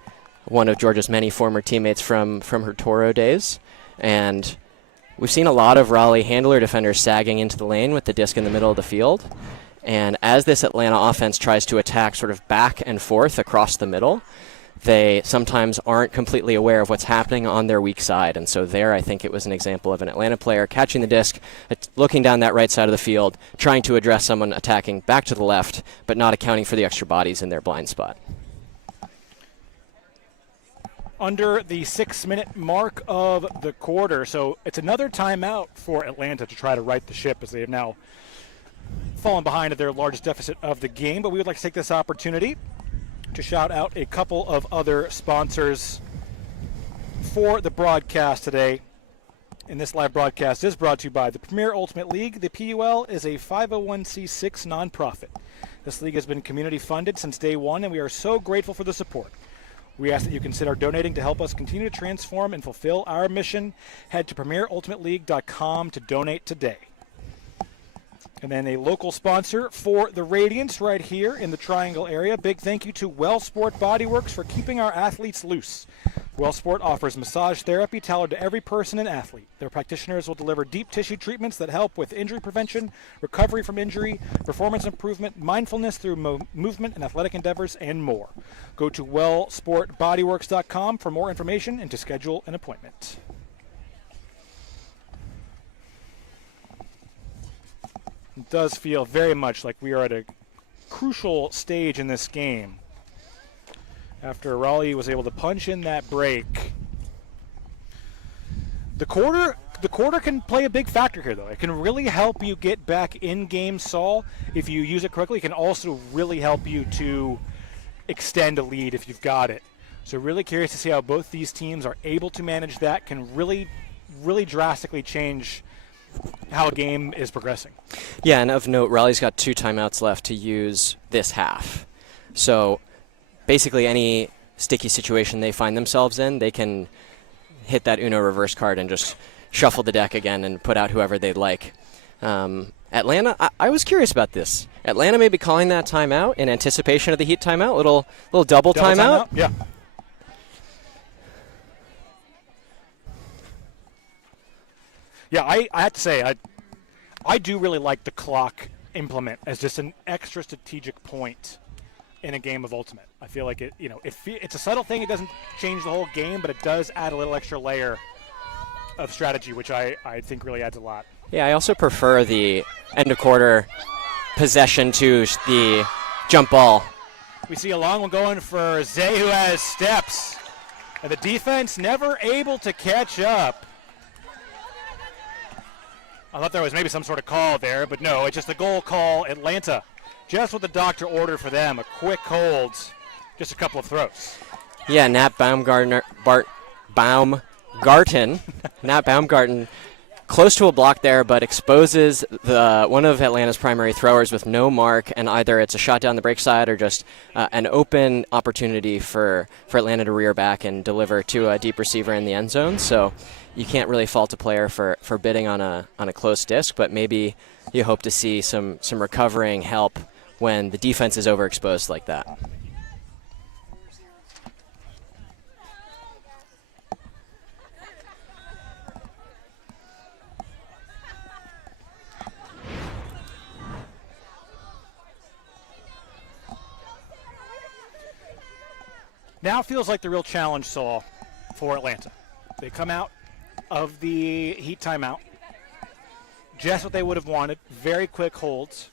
one of Georgia's many former teammates from her Toro days. And we've seen a lot of Raleigh handler defenders sagging into the lane with the disc in the middle of the field. And as this Atlanta offense tries to attack sort of back and forth across the middle, they sometimes aren't completely aware of what's happening on their weak side. And so there, I think it was an example of an Atlanta player catching the disc, looking down that right side of the field, trying to address someone attacking back to the left, but not accounting for the extra bodies in their blind spot. Under the 6-minute mark of the quarter. So it's another timeout for Atlanta to try to right the ship, as they have now fallen behind at their largest deficit of the game. But we would like to take this opportunity to shout out a couple of other sponsors for the broadcast today. And this live broadcast is brought to you by the Premier Ultimate League. The PUL is a 501c6 nonprofit. This league has been community funded since day one, and we are so grateful for the support. We ask that you consider donating to help us continue to transform and fulfill our mission. Head to premierultimateleague.com to donate today. And then a local sponsor for the Radiance right here in the Triangle area. Big thank you to WellSport Bodyworks for keeping our athletes loose. WellSport offers massage therapy tailored to every person and athlete. Their practitioners will deliver deep tissue treatments that help with injury prevention, recovery from injury, performance improvement, mindfulness through movement and athletic endeavors, and more. Go to wellsportbodyworks.com for more information and to schedule an appointment. It does feel very much like we are at a crucial stage in this game. After Raleigh was able to punch in that break. The quarter can play a big factor here, though. It can really help you get back in game, Saul, if you use it correctly. It can also really help you to extend a lead if you've got it. So really curious to see how both these teams are able to manage that. Can really, really drastically change how a game is progressing. Yeah, and of note, Raleigh's got 2 timeouts left to use this half. So basically any sticky situation they find themselves in, they can hit that Uno reverse card and just shuffle the deck again and put out whoever they'd like. Atlanta, I was curious about this. Atlanta may be calling that timeout in anticipation of the Heat timeout, little double timeout. Yeah. Yeah, I have to say, I do really like the clock implement as just an extra strategic point in a game of Ultimate. I feel like it's a subtle thing. It doesn't change the whole game, but it does add a little extra layer of strategy, which I think really adds a lot. Yeah, I also prefer the end of quarter possession to the jump ball. We see a long one going for Zay, who has steps, and the defense never able to catch up. I thought there was maybe some sort of call there, but no, it's just a goal call. Atlanta, just what the doctor ordered for them, a quick hold, just a couple of throws. Yeah, Nat Baumgarten, close to a block there, but exposes one of Atlanta's primary throwers with no mark, and either it's a shot down the break side or just an open opportunity for Atlanta to rear back and deliver to a deep receiver in the end zone. So you can't really fault a player for bidding on a close disc, but maybe you hope to see some recovering help when the defense is overexposed like that. Now feels like the real challenge, Saul, for Atlanta. They come out of the heat timeout. Just what they would have wanted. Very quick holds.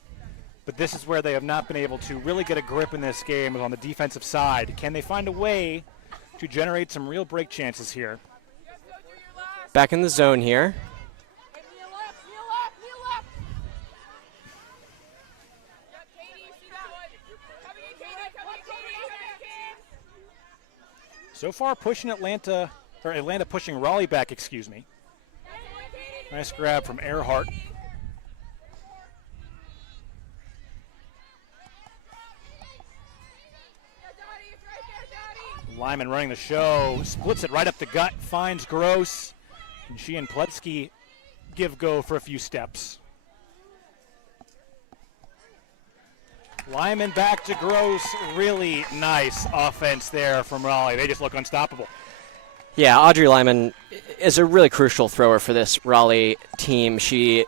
But this is where they have not been able to really get a grip in this game on the defensive side. Can they find a way to generate some real break chances here? Back in the zone here. So far pushing Atlanta pushing Raleigh back, excuse me. Nice grab from Earhart. Lyman running the show, splits it right up the gut, finds Gross, and she and Pletsky give go for a few steps. Lyman back to Gross. Really nice offense there from Raleigh. They just look unstoppable. Yeah, Audrey Lyman is a really crucial thrower for this Raleigh team. She,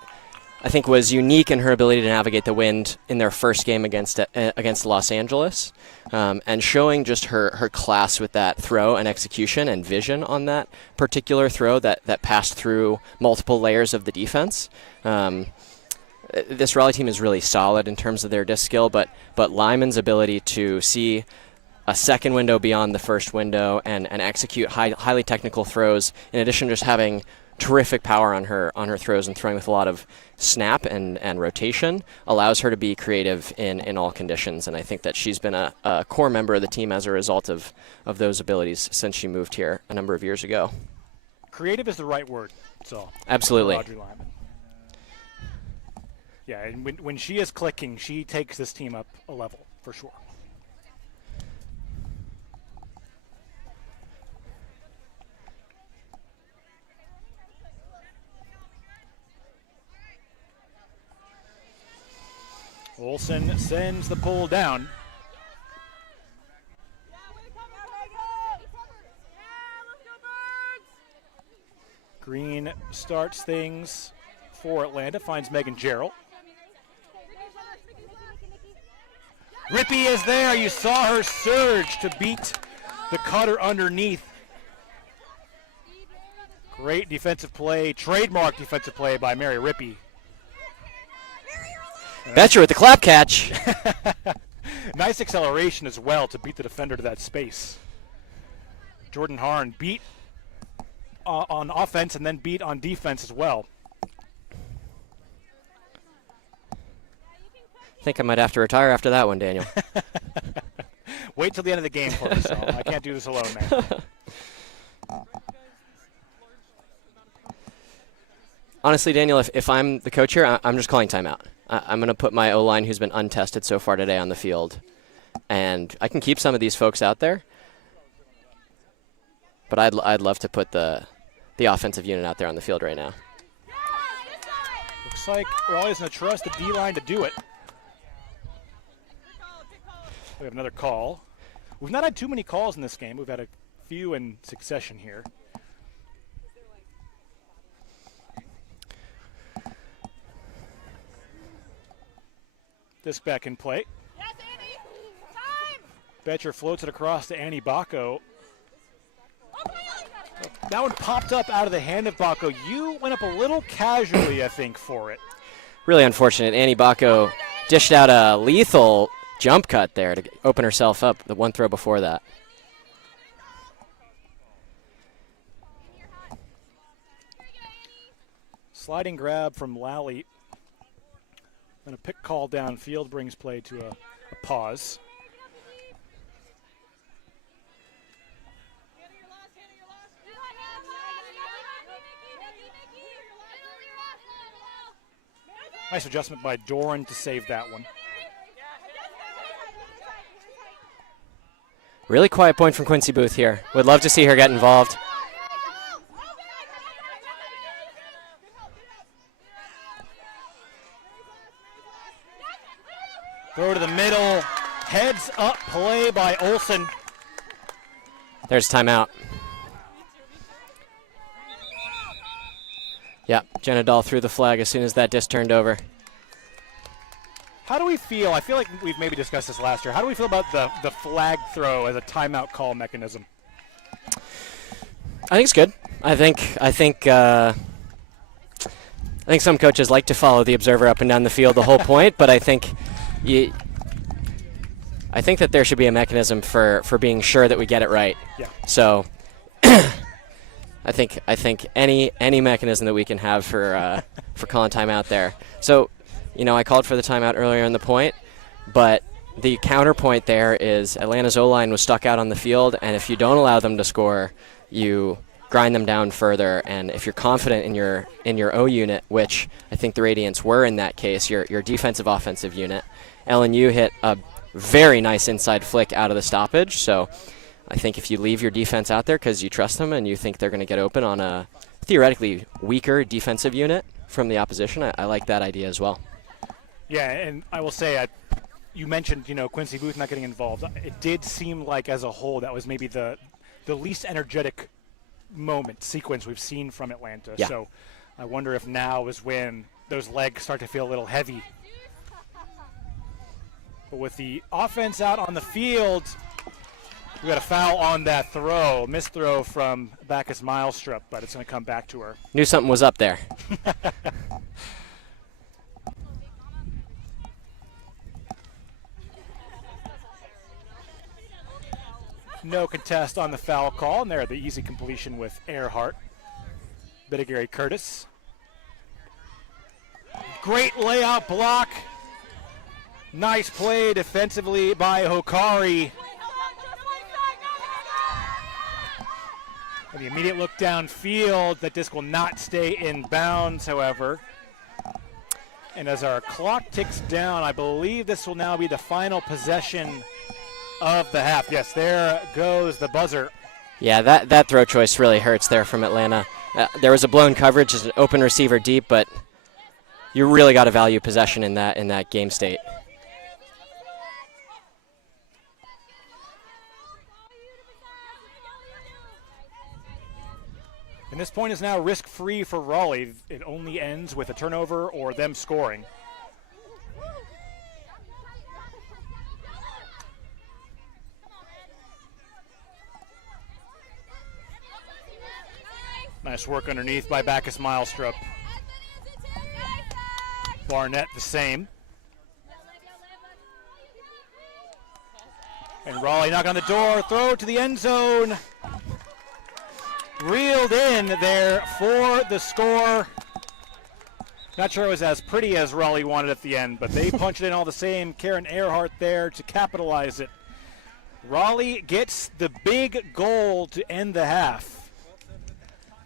I think, was unique in her ability to navigate the wind in their first game against Los Angeles, and showing just her class with that throw and execution and vision on that particular throw that passed through multiple layers of the defense. This Raleigh team is really solid in terms of their disc skill, but Lyman's ability to see a second window beyond the first window and execute highly technical throws, in addition to just having terrific power on her throws and throwing with a lot of snap and rotation, allows her to be creative in all conditions. And I think that she's been a core member of the team as a result of those abilities since she moved here a number of years ago. Creative is the right word. So absolutely. Audrey Lyman. Yeah, and when she is clicking, she takes this team up a level for sure. Olsen sends the pull down. Green starts things for Atlanta, finds Megan Jarrell. Rippey is there. You saw her surge to beat the cutter underneath. Great defensive play, trademark defensive play by Mary Rippey. Betcher with the clap catch. Nice acceleration as well to beat the defender to that space. Jordan Harn beat on offense and then beat on defense as well. I think I might have to retire after that one, Daniel. Wait till the end of the game for me, so I can't do this alone, man. Honestly, Daniel, if I'm the coach here, I'm just calling timeout. I'm going to put my O-line, who's been untested so far today, on the field. And I can keep some of these folks out there, but I'd love to put the offensive unit out there on the field right now. Looks like Raleigh's going to trust the D-line to do it. We have another call. We've not had too many calls in this game. We've had a few in succession here. Disc back in play. Yes, Annie. Time. Betcher floats it across to Annie Bacco. That one popped up out of the hand of Bacco. You went up a little casually, I think, for it. Really unfortunate. Annie Bacco dished out a lethal jump cut there to open herself up, the one throw before that. Sliding grab from Lally. And a pick call downfield brings play to a pause. Nice adjustment by Doran to save that one. Really quiet point from Quincy Booth here. Would love to see her get involved. Throw to the middle. Heads up play by Olsen. There's timeout. Yeah, Jenna Dahl threw the flag as soon as that disc turned over. How do we feel? I feel like we've maybe discussed this last year. How do we feel about the flag throw as a timeout call mechanism? I think it's good. I think some coaches like to follow the observer up and down the field the whole point, but I think that there should be a mechanism for being sure that we get it right. Yeah. So I think any mechanism that we can have for calling timeout there. So, I called for the timeout earlier in the point, but the counterpoint there is Atlanta's O-line was stuck out on the field, and if you don't allow them to score, you grind them down further. And if you're confident in your O unit, which I think the Radiance were in that case, your defensive offensive unit, LNU hit a very nice inside flick out of the stoppage. So I think if you leave your defense out there because you trust them and you think they're going to get open on a theoretically weaker defensive unit from the opposition, I like that idea as well. Yeah, and I will say, you mentioned, Quincy Booth not getting involved. It did seem like as a whole that was maybe the least energetic sequence we've seen from Atlanta. Yeah. So I wonder if now is when those legs start to feel a little heavy. But with the offense out on the field, we got a foul on that throw, missed throw from Bacchus Milestrup, but it's going to come back to her. Knew something was up there. No contest on the foul call, and there the easy completion with Earhart. Bit of Gary Curtis. Great layout block. Nice play defensively by Hokari. And the immediate look downfield, that disc will not stay in bounds, however. And as our clock ticks down, I believe this will now be the final possession of the half. Yes, there goes the buzzer. Yeah, that throw choice really hurts there from Atlanta. There was a blown coverage, as an open receiver deep, but you really got to value possession in that game state. And this point is now risk-free for Raleigh. It only ends with a turnover or them scoring. Nice work underneath by Bacchus Milestrup. Barnett the same. And Raleigh knock on the door, throw to the end zone. Reeled in there for the score. Not sure it was as pretty as Raleigh wanted at the end, but they punched it in all the same. Karen Earhart there to capitalize it. Raleigh gets the big goal to end the half.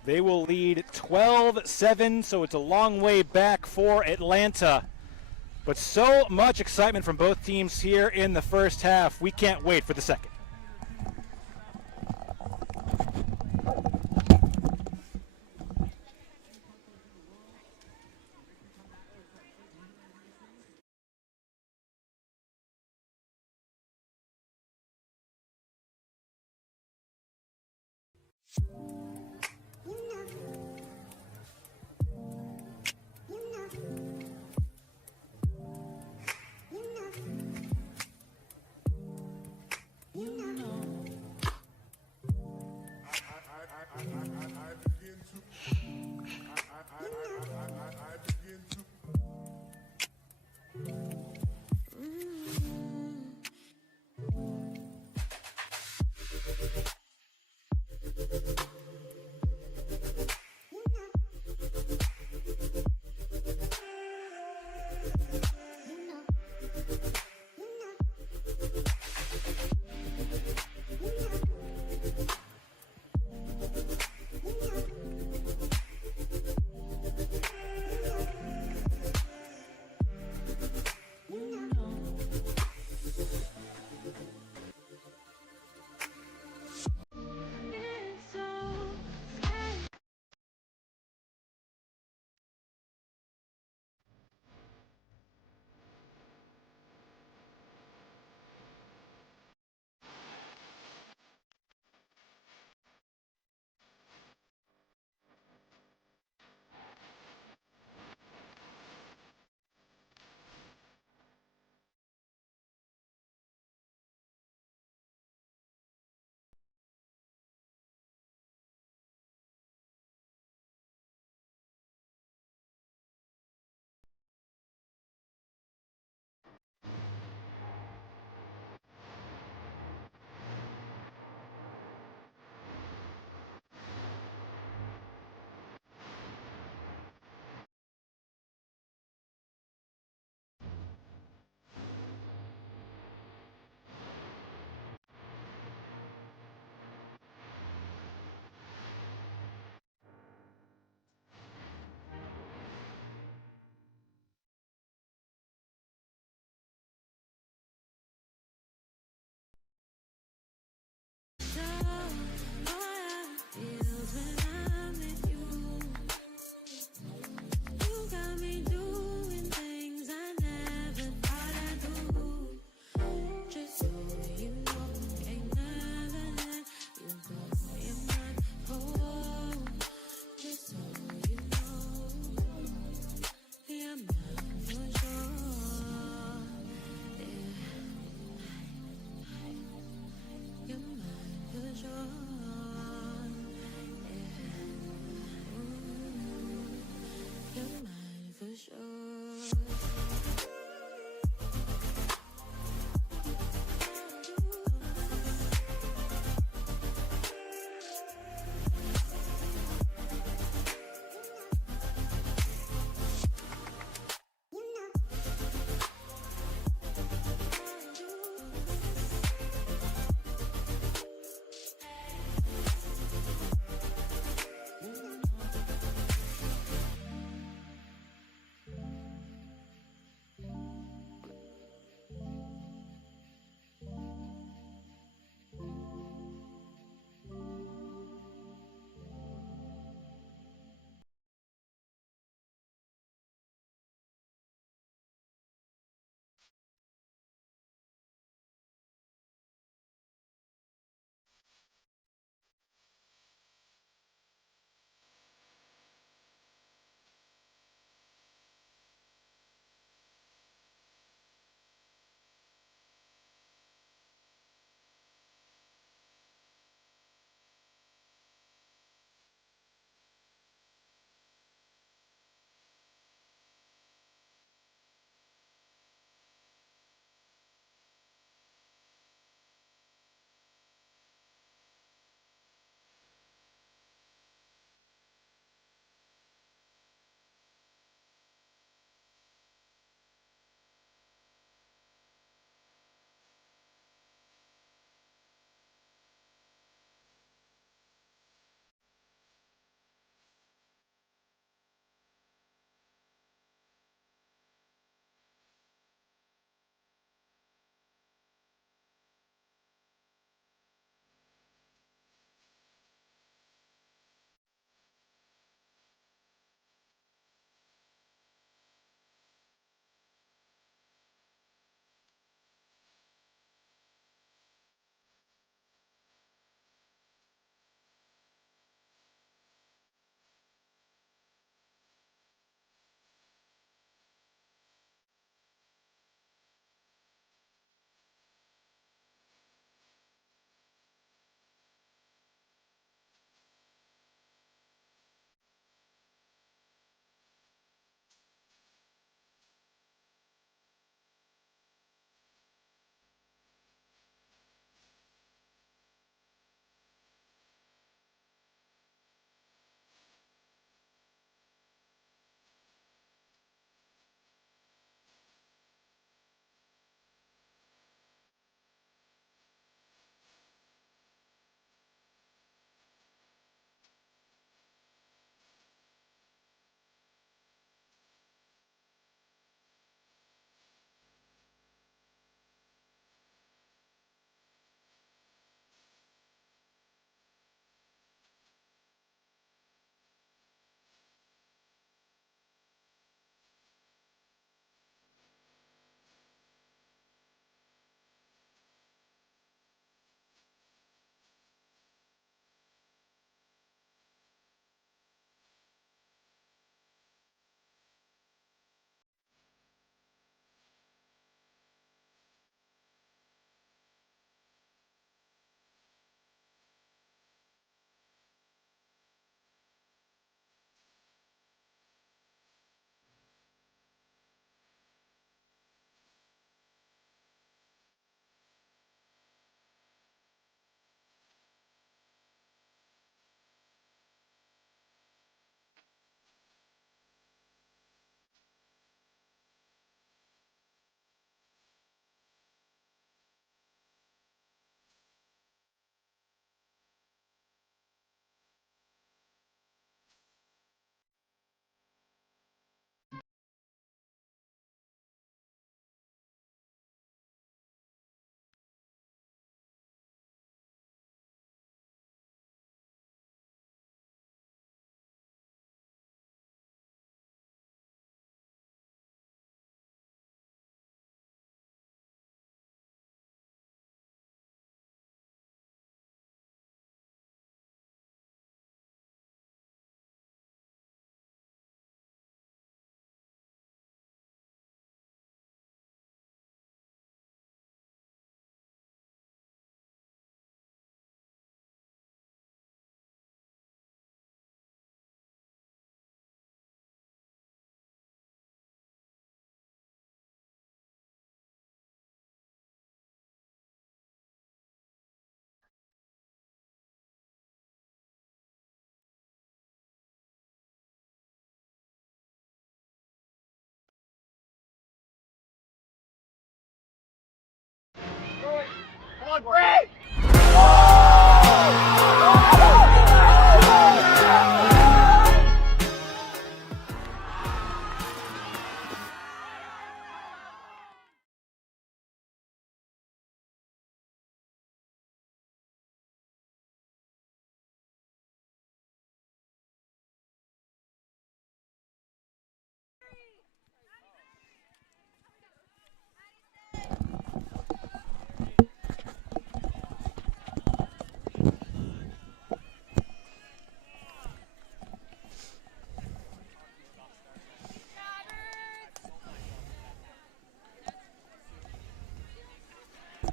They will lead 12-7, so it's a long way back for Atlanta. But so much excitement from both teams here in the first half. We can't wait for the second.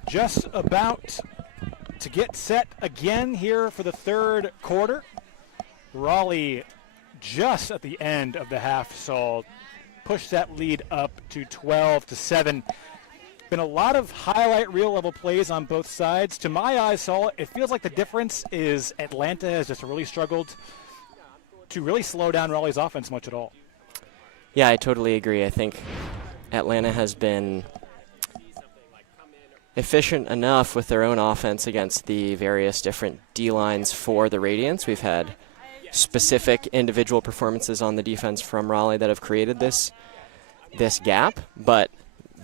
Just about to get set again here for the third quarter. Raleigh just at the end of the half saw push that lead up to 12-7. Been a lot of highlight reel level plays on both sides. To my eyes, Saul, it feels like the difference is Atlanta has just really struggled to really slow down Raleigh's offense much at all. Yeah, I totally agree. I think Atlanta has been efficient enough with their own offense against the various different D-lines for the Radiance. We've had specific individual performances on the defense from Raleigh that have created this gap, but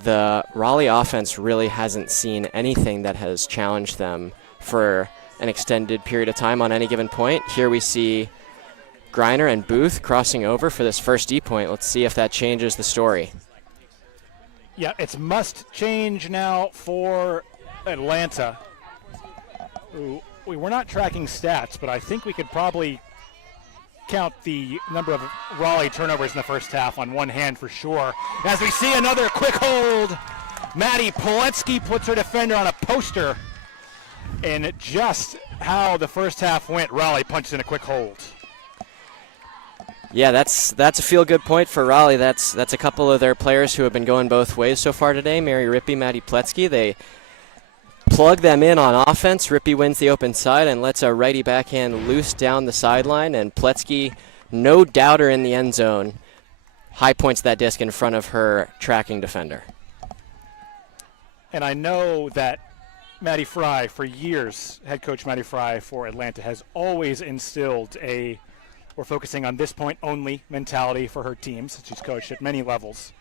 the Raleigh offense really hasn't seen anything that has challenged them for an extended period of time on any given point. Here we see Griner and Booth crossing over for this first D-point. Let's see if that changes the story. Yeah, it's must change now for Atlanta. Ooh, we're not tracking stats, but I think we could probably count the number of Raleigh turnovers in the first half on one hand for sure. As we see another quick hold, Maddie Poletsky puts her defender on a poster. And just how the first half went, Raleigh punches in a quick hold. Yeah, that's a feel-good point for Raleigh. That's a couple of their players who have been going both ways so far today. Mary Rippey, Maddie Pletsky. They plug them in on offense. Rippey wins the open side and lets a righty backhand loose down the sideline. And Pletsky, no doubter in the end zone, high points that disc in front of her tracking defender. And I know that Maddie Fry, for years, head coach Maddie Fry for Atlanta, has always instilled a we're focusing on this point only mentality for her teams. She's coached at many levels.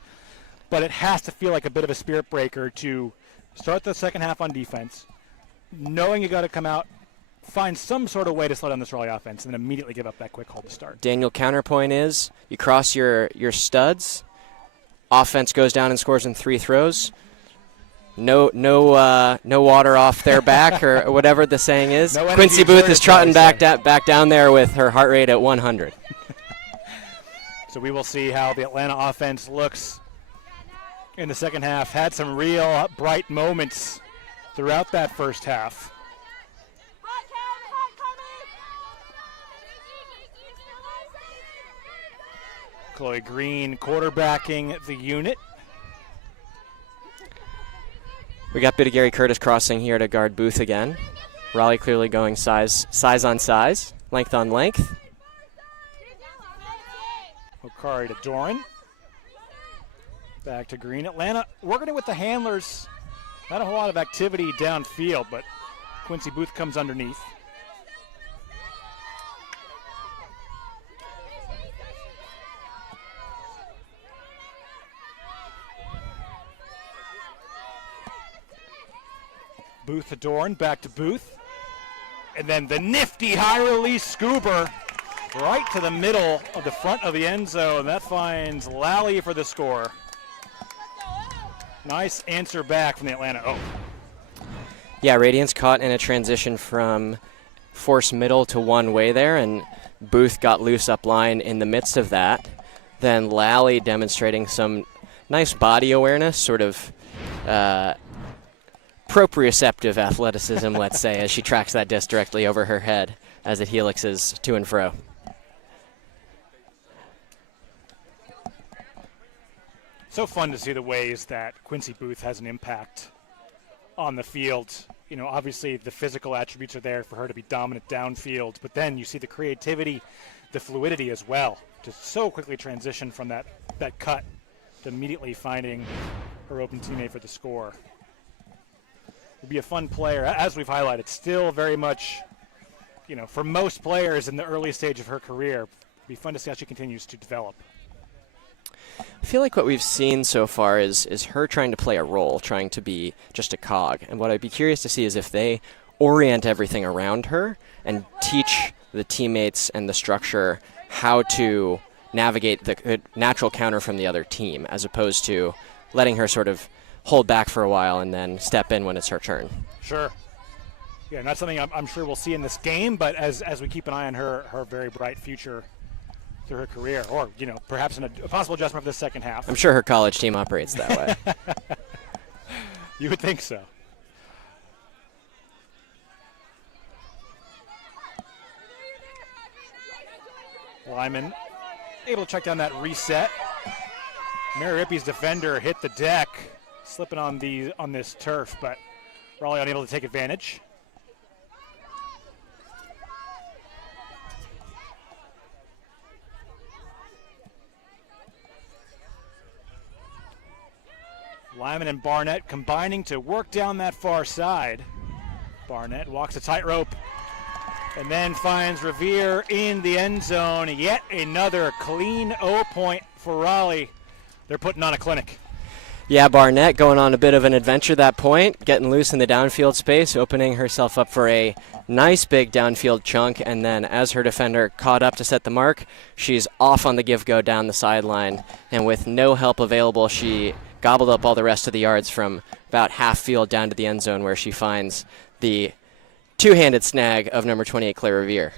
But it has to feel like a bit of a spirit breaker to start the second half on defense, knowing you got to come out, find some sort of way to slow down this Raleigh offense, and then immediately give up that quick hold to start. Daniel, counterpoint is you cross your studs, offense goes down and scores in 3 throws. No water off their back or whatever the saying is. No Quincy Booth is trotting back down there with her heart rate at 100. So we will see how the Atlanta offense looks in the second half. Had some real bright moments throughout that first half. Chloe Green quarterbacking the unit. We got bit of Gary Curtis crossing here to guard Booth again. Raleigh clearly going size on size, length on length. Okari to Doran. Back to Green. Atlanta working it with the handlers. Not a whole lot of activity downfield, but Quincy Booth comes underneath. Booth to Doran, back to Booth. And then the nifty high release Scuba right to the middle of the front of the end zone. That finds Lally for the score. Nice answer back from the Atlanta Oak. Yeah, Radiance caught in a transition from force middle to one way there, and Booth got loose up line in the midst of that. Then Lally demonstrating some nice body awareness, sort of proprioceptive athleticism, let's say, as she tracks that disc directly over her head as it helixes to and fro. So fun to see the ways that Quincy Booth has an impact on the field. You know, obviously the physical attributes are there for her to be dominant downfield, but then you see the creativity, the fluidity as well, to so quickly transition from that cut to immediately finding her open teammate for the score. Will be a fun player. As we've highlighted, still very much, for most players in the early stage of her career, it'll be fun to see how she continues to develop. I feel like what we've seen so far is her trying to play a role, trying to be just a cog. And what I'd be curious to see is if they orient everything around her and teach the teammates and the structure how to navigate the natural counter from the other team, as opposed to letting her sort of hold back for a while and then step in when it's her turn. Sure. Yeah, not something I'm sure we'll see in this game, but as we keep an eye on her very bright future through her career, or, perhaps a possible adjustment for the second half. I'm sure her college team operates that way. You would think so. Lyman able to check down that reset. Mary Rippey's defender hit the deck, slipping on this turf, but Raleigh unable to take advantage. Lyman and Barnett combining to work down that far side. Barnett walks a tightrope and then finds Revere in the end zone. Yet another clean O point for Raleigh. They're putting on a clinic. Yeah, Barnett going on a bit of an adventure that point, getting loose in the downfield space, opening herself up for a nice big downfield chunk, and then as her defender caught up to set the mark, she's off on the give-go down the sideline, and with no help available, she gobbled up all the rest of the yards from about half field down to the end zone, where she finds the two-handed snag of number 28, Claire Revere.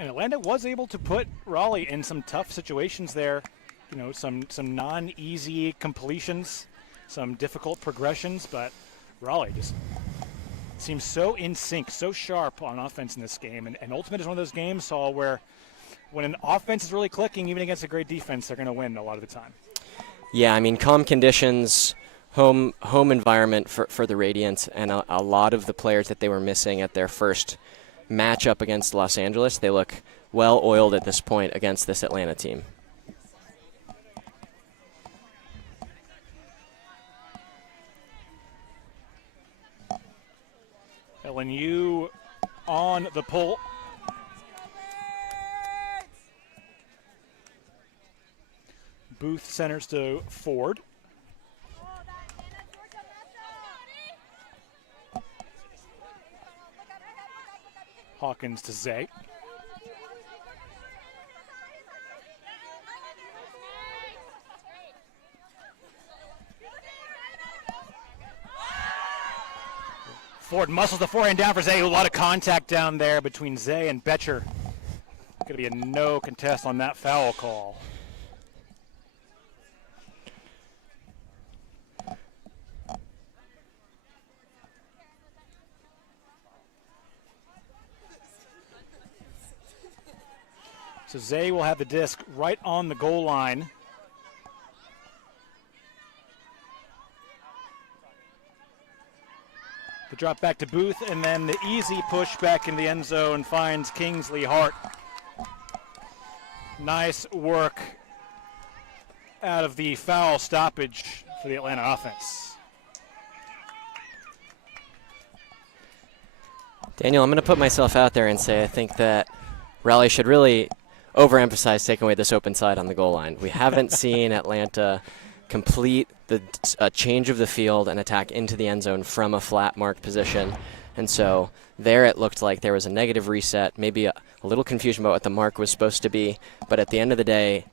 And Atlanta was able to put Raleigh in some tough situations there. Some non-easy completions, some difficult progressions, but Raleigh just seems so in sync, so sharp on offense in this game. And Ultimate is one of those games, Saul, where when an offense is really clicking, even against a great defense, they're going to win a lot of the time. Yeah, I mean, calm conditions, home environment for the Radiance, and a lot of the players that they were missing at their first matchup against Los Angeles, they look well-oiled at this point against this Atlanta team. LNU on the pull. Booth centers to Ford. Hawkins to Zay. Ford muscles the forehand down for Zay. A lot of contact down there between Zay and Betcher. Going to be a no contest on that foul call. So Zay will have the disc right on the goal line. The drop back to Booth, and then the easy push back in the end zone finds Kingsley Hart. Nice work out of the foul stoppage for the Atlanta offense. Daniel, I'm going to put myself out there and say I think that Raleigh should really overemphasize taking away this open side on the goal line. We haven't seen Atlanta complete the change of the field and attack into the end zone from a flat mark position. And so there it looked like there was a negative reset, maybe a little confusion about what the mark was supposed to be. But at the end of the day,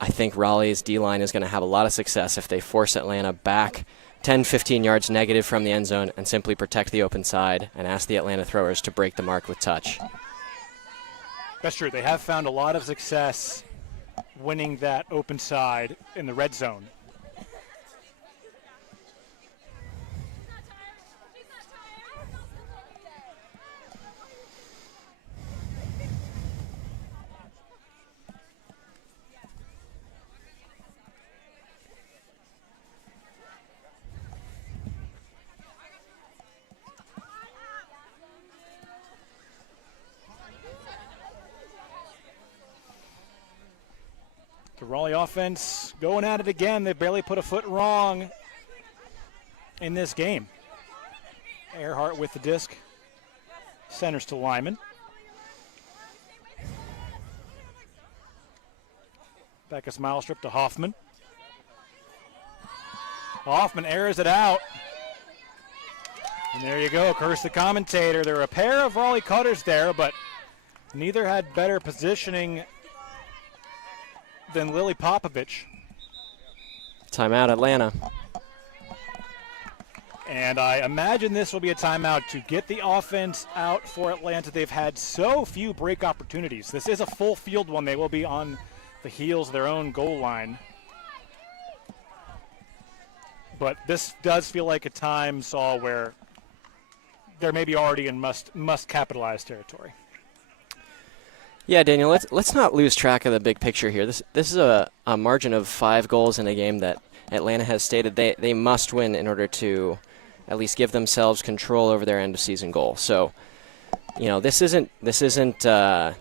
I think Raleigh's D-line is going to have a lot of success if they force Atlanta back 10, 15 yards negative from the end zone and simply protect the open side and ask the Atlanta throwers to break the mark with touch. That's true. They have found a lot of success winning that open side in the red zone. The Raleigh offense going at it again. They barely put a foot wrong in this game. Earhart with the disc. Centers to Lyman. Becca's mile strip to Hoffman. Hoffman airs it out. And there you go, curse the commentator. There were a pair of Raleigh cutters there, but neither had better positioning than Lily Popovich. Timeout, Atlanta. And I imagine this will be a timeout to get the offense out for Atlanta. They've had so few break opportunities. This is a full field one. They will be on the heels of their own goal line. But this does feel like a time, Saul, where they're maybe already in must capitalize territory. Yeah, Daniel, let's not lose track of the big picture here. This is a margin of 5 goals in a game that Atlanta has stated they must win in order to at least give themselves control over their end of season goal. So, you know, this isn't a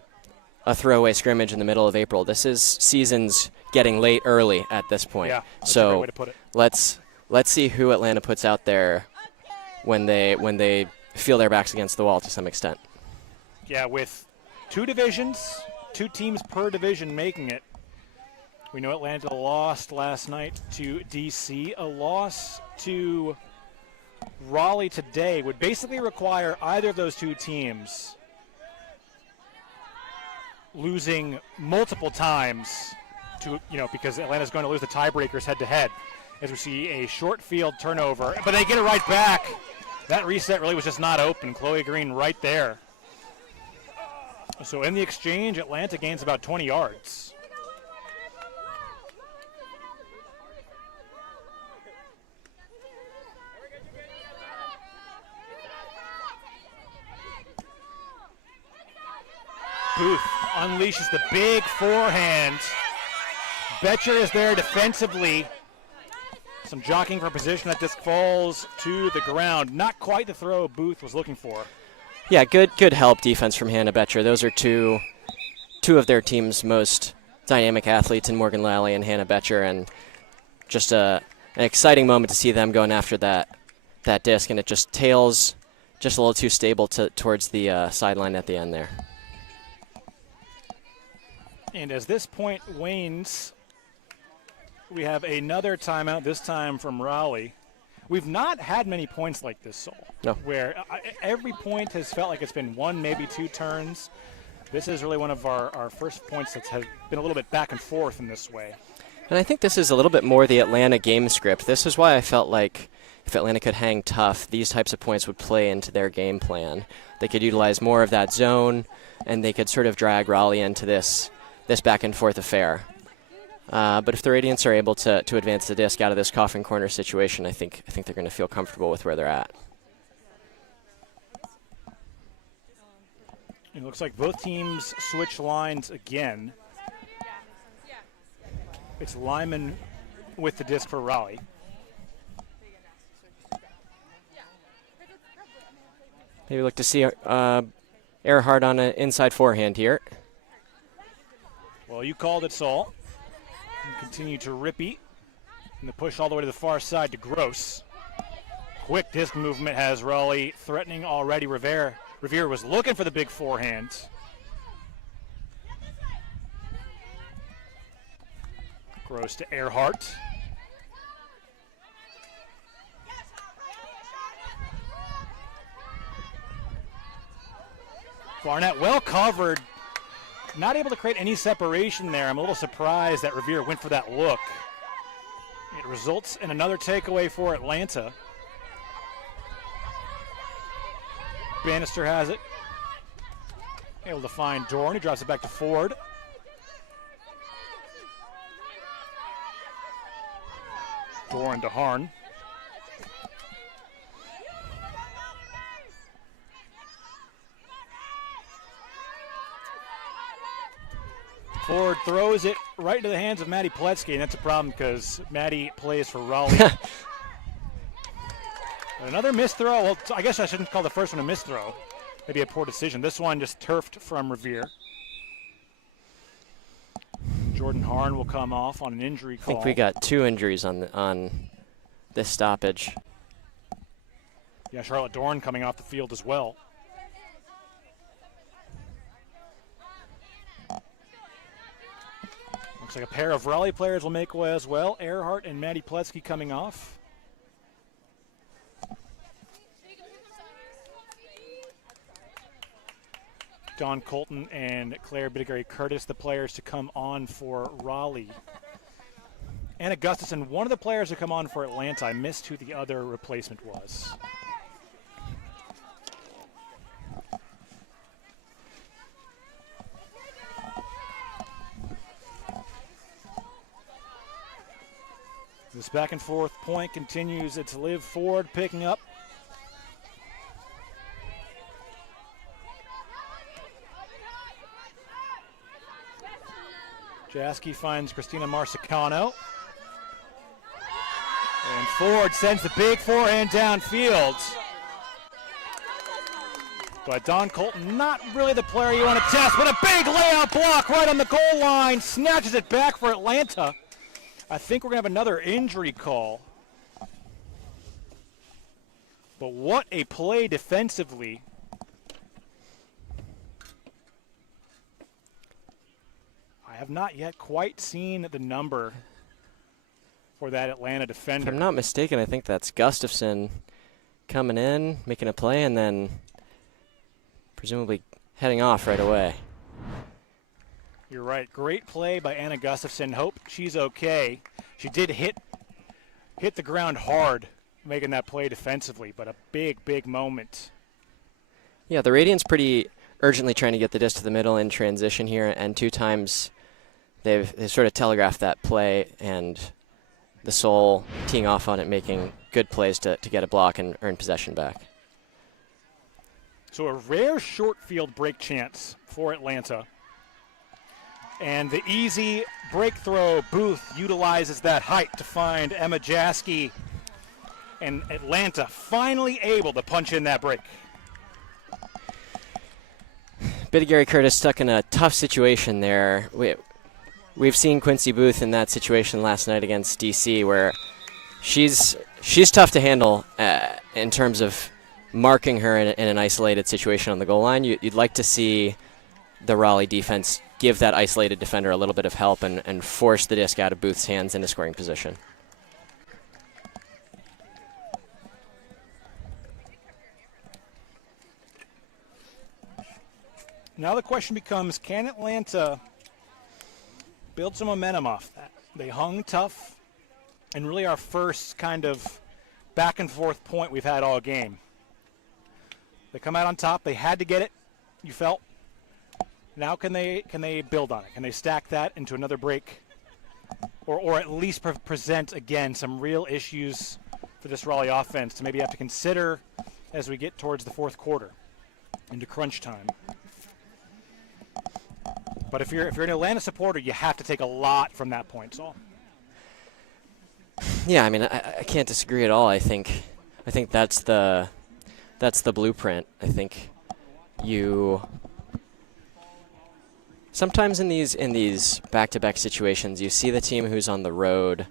throwaway scrimmage in the middle of April. This is seasons getting late early at this point. Yeah, that's a so great way to put it. Let's see who Atlanta puts out there when they feel their backs against the wall to some extent. Yeah, with 2 divisions, 2 teams per division making it. We know Atlanta lost last night to DC. A loss to Raleigh today would basically require either of those 2 teams losing multiple times to, because Atlanta's going to lose the tiebreakers head-to-head as we see a short field turnover. But they get it right back. That reset really was just not open. Chloe Green right there. So in the exchange, Atlanta gains about 20 yards. Booth unleashes the big forehand. Betcher is there defensively. Some jockeying for position. That disc falls to the ground. Not quite the throw Booth was looking for. Yeah, good help defense from Hannah Betcher. Those are two of their team's most dynamic athletes in Morgan Lally and Hannah Betcher, and just an exciting moment to see them going after that disc, and it just tails just a little too stable towards the sideline at the end there. And as this point wanes, we have another timeout, this time from Raleigh. We've not had many points like this, Saul. No. Where every point has felt like it's been 1, maybe 2 turns. This is really one of our first points that's have been a little bit back and forth in this way. And I think this is a little bit more the Atlanta game script. This is why I felt like if Atlanta could hang tough, these types of points would play into their game plan. They could utilize more of that zone, and they could sort of drag Raleigh into this back and forth affair. But if the Radiance are able to advance the disc out of this coffin corner situation, I think they're going to feel comfortable with where they're at. It looks like both teams switch lines again. It's Lyman with the disc for Raleigh. Maybe look to see Earhart on an inside forehand here. Well, you called it, Saul. And continue to Rippey. And the push all the way to the far side to Gross. Quick disc movement has Raleigh threatening already. Revere was looking for the big forehand. Gross to Earhart. Barnett well covered. Not able to create any separation there. I'm a little surprised that Revere went for that look. It results in another takeaway for Atlanta. Bannister has it. Able to find Dorn. He drops it back to Ford. Dorn to Harn. Ford throws it right into the hands of Maddie Pletsky, and that's a problem because Maddie plays for Raleigh. Another missed throw. Well, I guess I shouldn't call the first one a missed throw. Maybe a poor decision. This one just turfed from Revere. Jordan Harn will come off on an injury call. I think we got 2 injuries on this stoppage. Yeah, Charlotte Dorn coming off the field as well. Looks like a pair of Raleigh players will make way as well. Earhart and Maddie Pletsky coming off. Dawn Colton and Claire Bittigary Curtis, the players to come on for Raleigh. Anna Gustafson, one of the players to come on for Atlanta. I missed who the other replacement was. This back and forth point continues. It's Liv Ford picking up. Jaski finds Christina Marsicano. And Ford sends the big forehand downfield. But Dawn Colton, not really the player you want to test, but a big layout block right on the goal line. Snatches it back for Atlanta. I think we're going to have another injury call. But what a play defensively. I have not yet quite seen the number for that Atlanta defender. If I'm not mistaken, I think that's Gustafson coming in, making a play, and then presumably heading off right away. You're right. Great play by Anna Gustafson. Hope she's okay. She did hit the ground hard making that play defensively, but a big, big moment. Yeah, the Radiance pretty urgently trying to get the disc to the middle in transition here, and 2 times they've sort of telegraphed that play, and the Soul teeing off on it, making good plays to get a block and earn possession back. So a rare short field break chance for Atlanta. And the easy break throw, Booth utilizes that height to find Emma Jaski. And Atlanta finally able to punch in that break. Bittigary Curtis stuck in a tough situation there. We've seen Quincy Booth in that situation last night against DC, where she's tough to handle in terms of marking her in an isolated situation on the goal line. You'd like to see the Raleigh defense give that isolated defender a little bit of help and force the disc out of Booth's hands into scoring position. Now the question becomes, can Atlanta build some momentum off that? They hung tough, and really our first kind of back and forth point we've had all game. They come out on top. They had to get it, you felt. Now can they build on it? Can they stack that into another break? Or at least present, again, some real issues for this Raleigh offense to maybe have to consider as we get towards the fourth quarter into crunch time. But if you're an Atlanta supporter, you have to take a lot from that point, Saul. Yeah, I mean, I can't disagree at all. I think that's the blueprint. I think sometimes in these back-to-back situations, you see the team who's on the road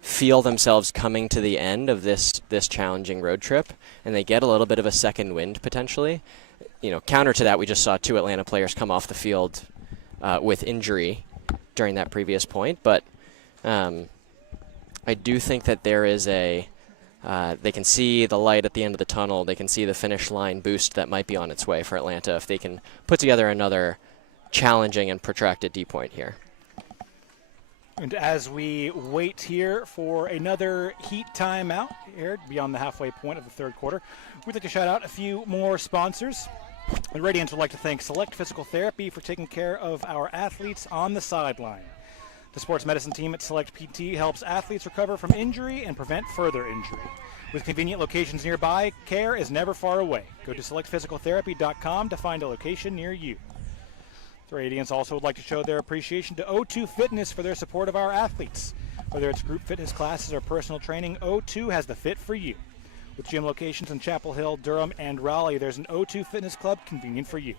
feel themselves coming to the end of this challenging road trip, and they get a little bit of a second wind potentially. You know, counter to that, we just saw 2 Atlanta players come off the field with injury during that previous point. But I do think that there is they can see the light at the end of the tunnel. They can see the finish line boost that might be on its way for Atlanta if they can put together another challenging and protracted D point here. And as we wait here for another heat timeout here beyond the halfway point of the third quarter, we'd like to shout out a few more sponsors. The Radiance would like to thank Select Physical Therapy for taking care of our athletes on the sideline. The sports medicine team at Select PT helps athletes recover from injury and prevent further injury. With convenient locations nearby, care is never far away. Go to selectphysicaltherapy.com to find a location near you. The Radiance also would like to show their appreciation to O2 Fitness for their support of our athletes. Whether it's group fitness classes or personal training, O2 has the fit for you. With gym locations in Chapel Hill, Durham, and Raleigh, there's an O2 Fitness Club convenient for you.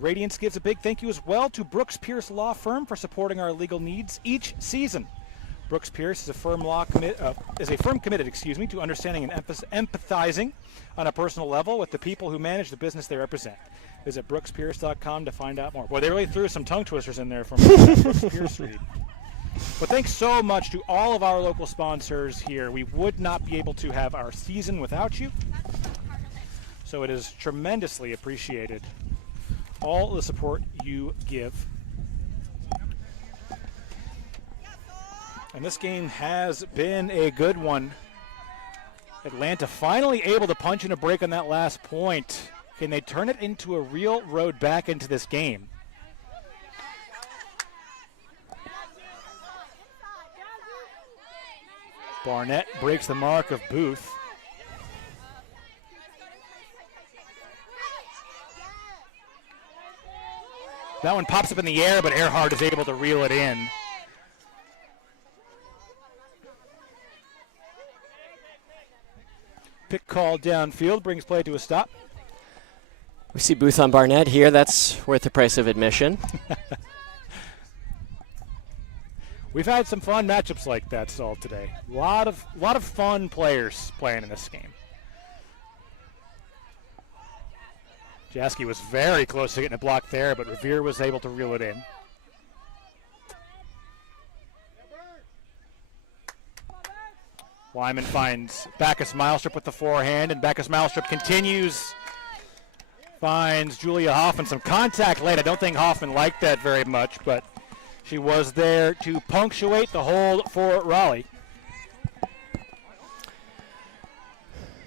Radiance gives a big thank you as well to Brooks Pierce Law Firm for supporting our legal needs each season. Brooks Pierce is a firm committed, to understanding and empathizing on a personal level with the people who manage the business they represent. Visit brookspierce.com to find out more. Boy, they really threw some tongue twisters in there from Brooks Pierce read. But thanks so much to all of our local sponsors here. We would not be able to have our season without you. So it is tremendously appreciated, all the support you give. And this game has been a good one. Atlanta finally able to punch in a break on that last point. Can they turn it into a real road back into this game? Barnett breaks the mark of Booth. That one pops up in the air, but Earhart is able to reel it in. Pick call downfield brings play to a stop. We see Booth on Barnett here. That's worth the price of admission. We've had some fun matchups like that, Saul, today. A lot of fun players playing in this game. Jaski was very close to getting a block there, but Revere was able to reel it in. Wyman finds Bacchus Milestrip with the forehand, and Bacchus Milestrip continues. Finds Julia Hoffman some contact late. I don't think Hoffman liked that very much, but she was there to punctuate the hold for Raleigh.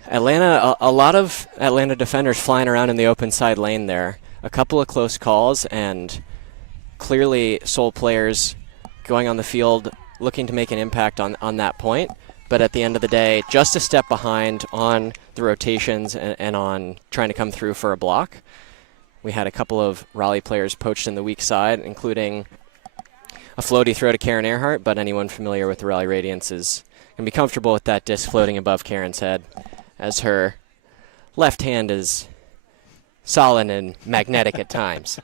Atlanta, a lot of Atlanta defenders flying around in the open side lane there. A couple of close calls, and clearly Seoul players going on the field looking to make an impact on that point. But at the end of the day, just a step behind on the rotations and on trying to come through for a block. We had a couple of Raleigh players poached in the weak side, including a floaty throw to Karen Earhart, but anyone familiar with the Raleigh Radiance is going to be comfortable with that disc floating above Karen's head, as her left hand is solid and magnetic at times.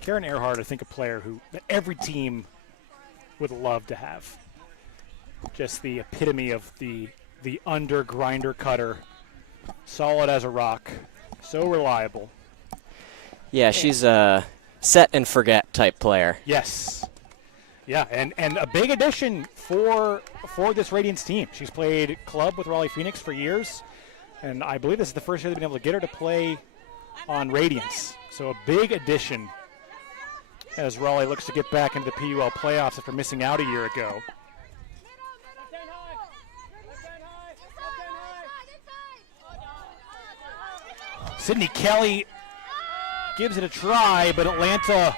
Karen Earhart, I think, a player that every team would love to have. Just the epitome of the under grinder cutter, solid as a rock, so reliable. Yeah, she's a set and forget type player. Yes. Yeah, and a big addition for this Radiance team. She's played club with Raleigh Phoenix for years, and I believe this is the first year they've been able to get her to play on Radiance. So a big addition as Raleigh looks to get back into the PUL playoffs after missing out a year ago. Sydney Kelly gives it a try, but Atlanta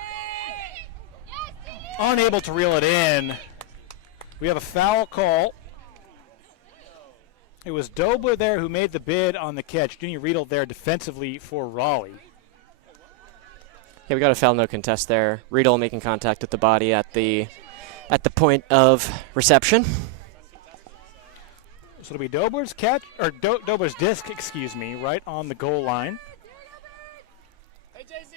unable to reel it in. We have a foul call. It was Dobler there who made the bid on the catch. Junior Riedel there defensively for Raleigh. Yeah, we got a foul, no contest there. Riedel making contact with the body at the point of reception. So it'll be Dobler's catch, or Dobler's disc, excuse me, right on the goal line. Hey, JZ,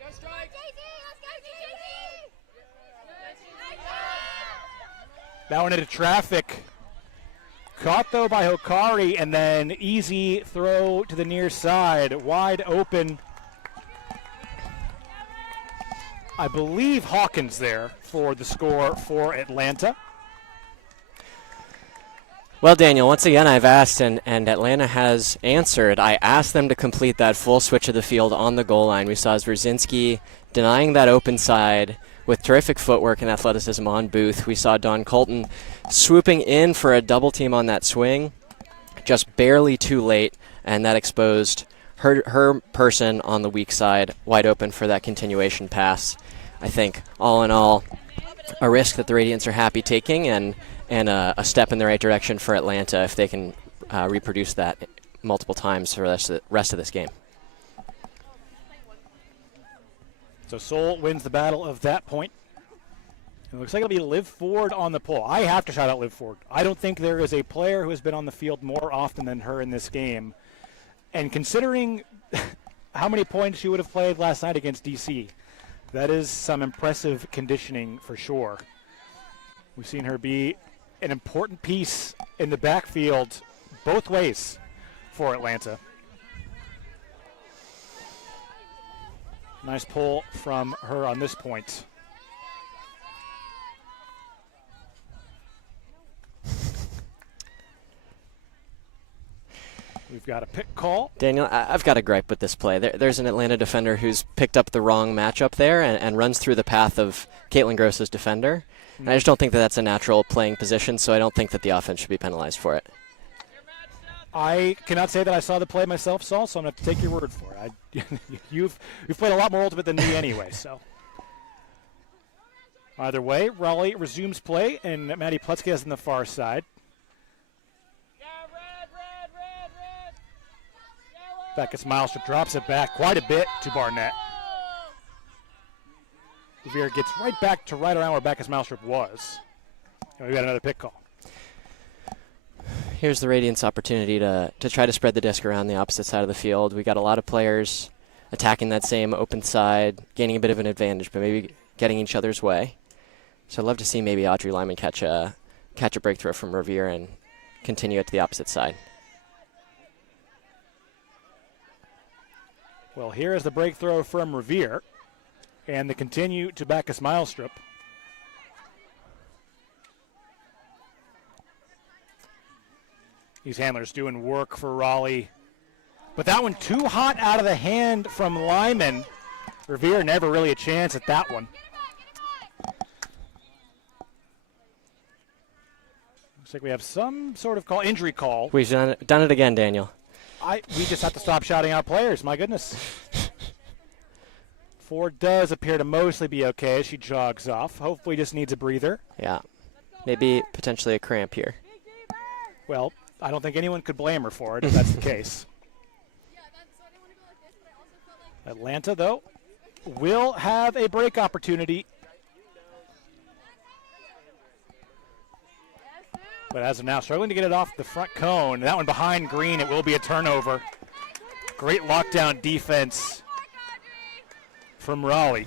go strike. JZ, let's go, JZ. That one into traffic. Caught, though, by Hokari, and then easy throw to the near side. Wide open. I believe Hawkins there for the score for Atlanta. Well, Daniel, once again, I've asked, and Atlanta has answered. I asked them to complete that full switch of the field on the goal line. We saw Zwerzinski denying that open side with terrific footwork and athleticism on Booth. We saw Dawn Colton swooping in for a double team on that swing, just barely too late, and that exposed her person on the weak side wide open for that continuation pass. I think, all in all, a risk that the Radiants are happy taking, and a step in the right direction for Atlanta if they can reproduce that multiple times for the rest of this game. So Seoul wins the battle of that point. It looks like it'll be Liv Ford on the pole. I have to shout out Liv Ford. I don't think there is a player who has been on the field more often than her in this game. And considering how many points she would have played last night against DC, That is some impressive conditioning for sure. We've seen her be an important piece in the backfield both ways for Atlanta. Nice pull from her on this point. We've got a pick call. Daniel, I've got a gripe with this play. There's an Atlanta defender who's picked up the wrong matchup there and runs through the path of Caitlin Gross's defender. And I just don't think that that's a natural playing position, so I don't think that the offense should be penalized for it. I cannot say that I saw the play myself, Saul, so I'm going to have to take your word for it. You've played a lot more Ultimate than me anyway, so. Either way, Raleigh resumes play, and Maddie Pletzke is on the far side. Becca Milestrom drops it back quite a bit to Barnett. Revere gets right back to right around where Becca Milestrom was. And we've got another pick call. Here's the Radiance opportunity to try to spread the disc around the opposite side of the field. We got a lot of players attacking that same open side, gaining a bit of an advantage, but maybe getting each other's way. So I'd love to see maybe Audrey Lyman catch a breakthrough from Revere and continue it to the opposite side. Well, here is the breakthrow from Revere, and the continue to Bacchus Milestrip. These handlers doing work for Raleigh. But that one too hot out of the hand from Lyman. Revere never really a chance at that one. Looks like we have some sort of injury call. We've done it again, Daniel. We just have to stop shouting out players, my goodness. Ford does appear to mostly be okay as she jogs off. Hopefully just needs a breather. Yeah, maybe potentially a cramp here. Well, I don't think anyone could blame her for it if that's the case. Atlanta, though, will have a break opportunity. But as of now, struggling to get it off the front cone. That one behind Green, it will be a turnover. Great lockdown defense from Raleigh.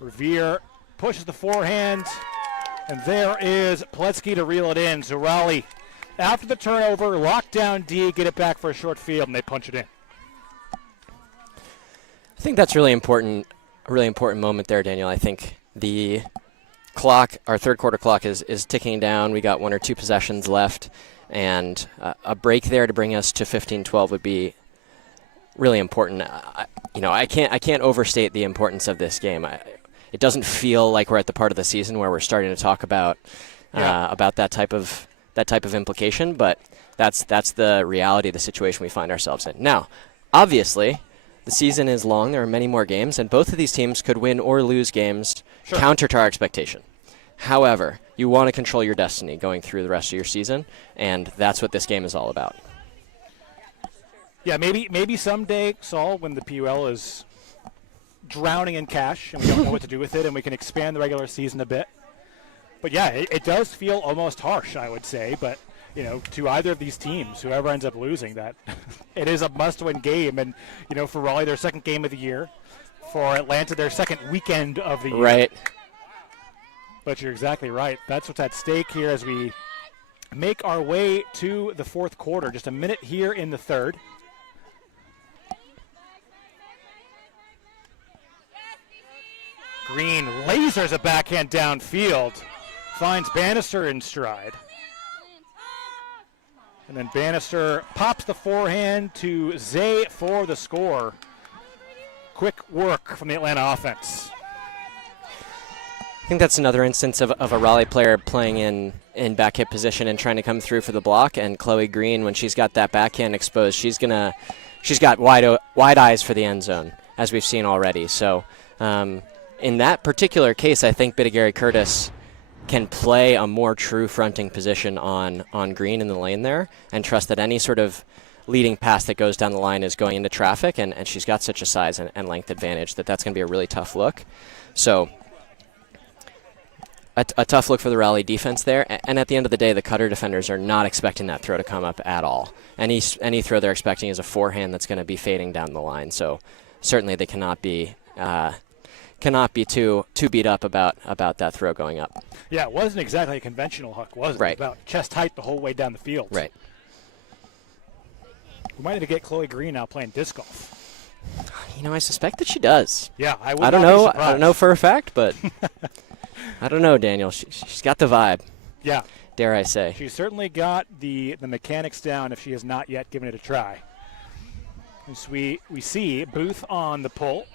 Revere pushes the forehand, and there is Pletzke to reel it in. So Raleigh, after the turnover, lockdown D, get it back for a short field, and they punch it in. I think that's really important, a really important moment there, Daniel. I think the clock, our third quarter clock is ticking down. We got one or two possessions left, and a break there to bring us to 15-12 would be really important. I can't overstate the importance of this game. It doesn't feel like we're at the part of the season where we're starting to talk about that type of implication, but that's the reality of the situation we find ourselves in. Now, obviously, the season is long. There are many more games, and both of these teams could win or lose games counter to our expectation. However, you want to control your destiny going through the rest of your season, and that's what this game is all about. Yeah, maybe someday, Saul, when the PUL is drowning in cash and we don't know what to do with it and we can expand the regular season a bit. But yeah, it does feel almost harsh, I would say, but to either of these teams, whoever ends up losing, that it is a must-win game. And, for Raleigh, their second game of the year. For Atlanta, their second weekend of the year. Right. But you're exactly right. That's what's at stake here as we make our way to the fourth quarter. Just a minute here in the third. Green lasers a backhand downfield. Finds Bannister in stride. And then Bannister pops the forehand to Zay for the score. Quick work from the Atlanta offense. I think that's another instance of a Raleigh player playing in back hip position and trying to come through for the block. And Chloe Green, when she's got that backhand exposed, she's got wide eyes for the end zone, as we've seen already. So in that particular case, I think Bittigary Curtis can play a more true fronting position on Green in the lane there and trust that any sort of leading pass that goes down the line is going into traffic, and she's got such a size and length advantage that's going to be a really tough look. So a tough look for the Raleigh defense there, and at the end of the day, the Cutter defenders are not expecting that throw to come up at all. Any throw they're expecting is a forehand that's going to be fading down the line, so certainly they cannot be cannot be too beat up about that throw going up. Yeah, it wasn't exactly a conventional hook, was it? Right. It was about chest height the whole way down the field. Right. We might have to get Chloe Green out playing disc golf. You know, I suspect that she does. Yeah, I would I don't not be know. surprised. I don't know for a fact, but I don't know, Daniel. She's got the vibe. Yeah. Dare I say? She's certainly got the mechanics down if she has not yet given it a try. As we see Booth on the pull.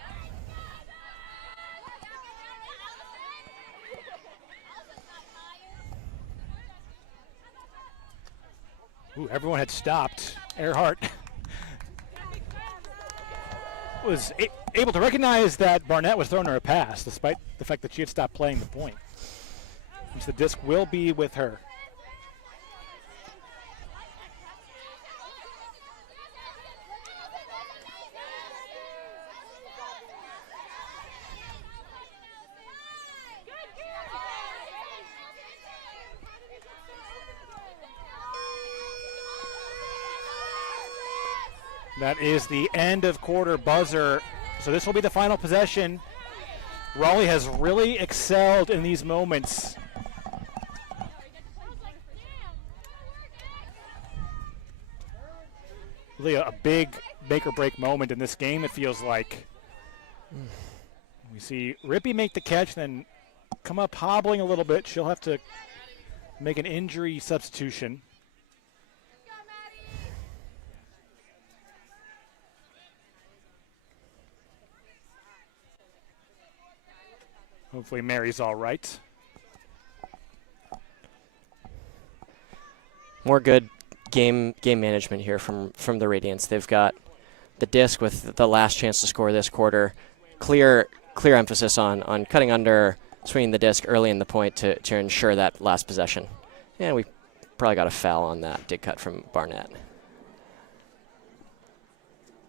Ooh, everyone had stopped. Earhart was able to recognize that Barnett was throwing her a pass, despite the fact that she had stopped playing the point. Which the disc will be with her. That is the end of quarter buzzer. So this will be the final possession. Raleigh has really excelled in these moments. Really a big make or break moment in this game, it feels like. We see Rippey make the catch, then come up hobbling a little bit. She'll have to make an injury substitution. Hopefully Mary's all right. More good game management here from the Radiance. They've got the disc with the last chance to score this quarter. Clear emphasis on cutting under, swinging the disc early in the point to ensure that last possession. And we probably got a foul on that dig cut from Barnett.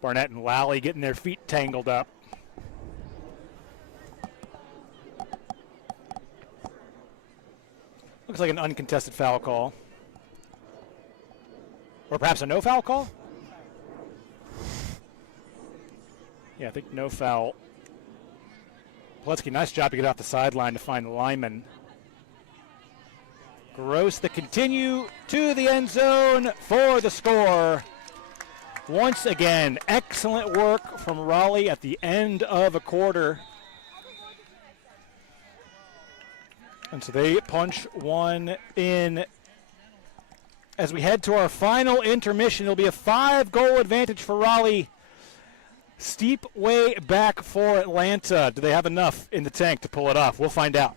Barnett and Lally getting their feet tangled up. Looks like an uncontested foul call. Or perhaps a no foul call? Yeah, I think no foul. Paletzky, nice job to get off the sideline to find the lineman. Gross the continue to the end zone for the score. Once again, excellent work from Raleigh at the end of a quarter. And so they punch one in. As we head to our final intermission, it'll be a 5-goal advantage for Raleigh. Steep way back for Atlanta. Do they have enough in the tank to pull it off? We'll find out.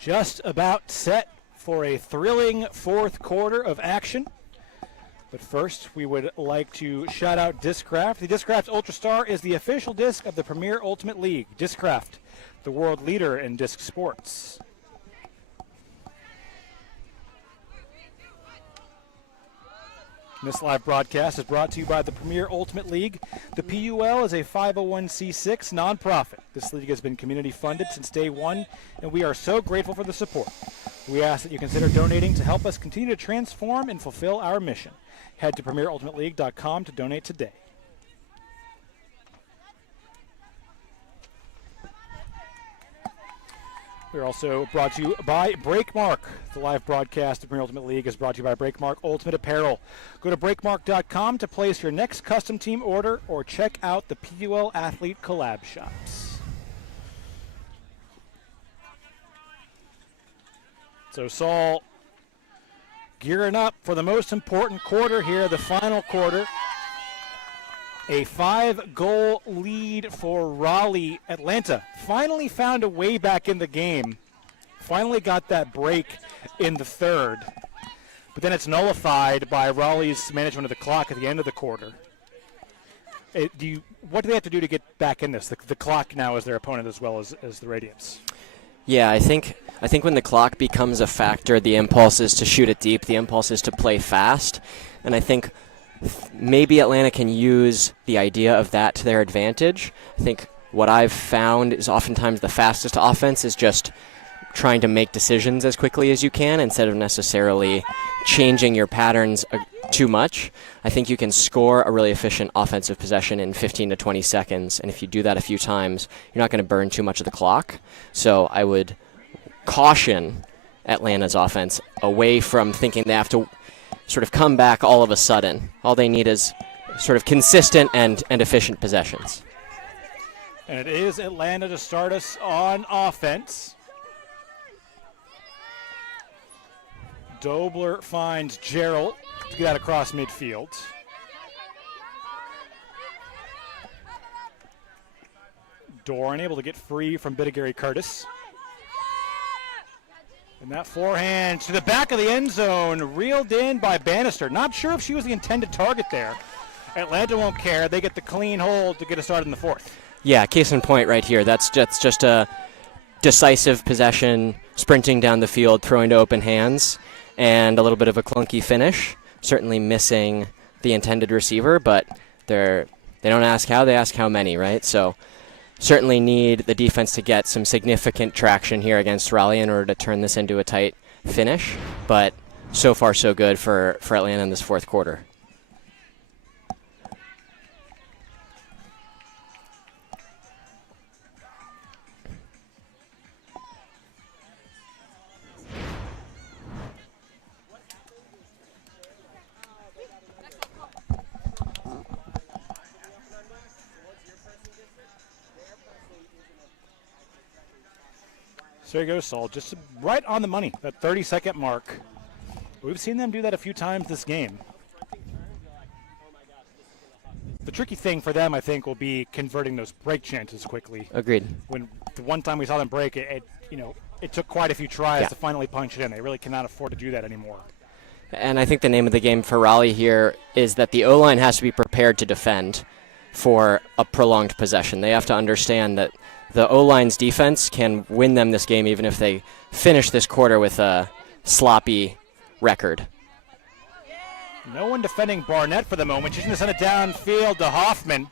Just about set for a thrilling fourth quarter of action. But first, we would like to shout out Discraft. The Discraft Ultra Star is the official disc of the Premier Ultimate League. Discraft, the world leader in disc sports. This live broadcast is brought to you by the Premier Ultimate League. The PUL is a 501c6 nonprofit. This league has been community funded since day one, and we are so grateful for the support. We ask that you consider donating to help us continue to transform and fulfill our mission. Head to premierultimateleague.com to donate today. We're also brought to you by Breakmark. The live broadcast of Premier Ultimate League is brought to you by Breakmark Ultimate Apparel. Go to breakmark.com to place your next custom team order or check out the PUL Athlete Collab shops. So Saul gearing up for the most important quarter here, the final quarter. A 5-goal lead for Raleigh. Atlanta finally found a way back in the game. Finally got that break in the third. But then it's nullified by Raleigh's management of the clock at the end of the quarter. What do they have to do to get back in this? The clock now is their opponent as well as the Radiance. Yeah, I think when the clock becomes a factor, the impulse is to shoot it deep. The impulse is to play fast. And I think maybe Atlanta can use the idea of that to their advantage. I think what I've found is oftentimes the fastest offense is just trying to make decisions as quickly as you can instead of necessarily changing your patterns too much. I think you can score a really efficient offensive possession in 15 to 20 seconds, and if you do that a few times, you're not going to burn too much of the clock. So I would caution Atlanta's offense away from thinking they have to sort of come back all of a sudden. All they need is sort of consistent and efficient possessions. And it is Atlanta to start us on offense. Dobler finds Gerald to get out across midfield. Doran able to get free from Bidigary Curtis. And that forehand to the back of the end zone, reeled in by Bannister. Not sure if she was the intended target there. Atlanta won't care. They get the clean hold to get a start in the fourth. Yeah, case in point right here. That's just a decisive possession, sprinting down the field, throwing to open hands, and a little bit of a clunky finish. Certainly missing the intended receiver, but they don't ask how, they ask how many, right? So certainly need the defense to get some significant traction here against Raleigh in order to turn this into a tight finish. But so far so good for Atlanta in this fourth quarter. So there you go, Saul. Just right on the money, that 30-second mark. We've seen them do that a few times this game. The tricky thing for them, I think, will be converting those break chances quickly. Agreed. When the one time we saw them break, it took quite a few tries to finally punch it in. They really cannot afford to do that anymore. And I think the name of the game for Raleigh here is that the O-line has to be prepared to defend for a prolonged possession. They have to understand that the O-line's defense can win them this game even if they finish this quarter with a sloppy record. No one defending Barnett for the moment. She's going to send it downfield to Hoffman.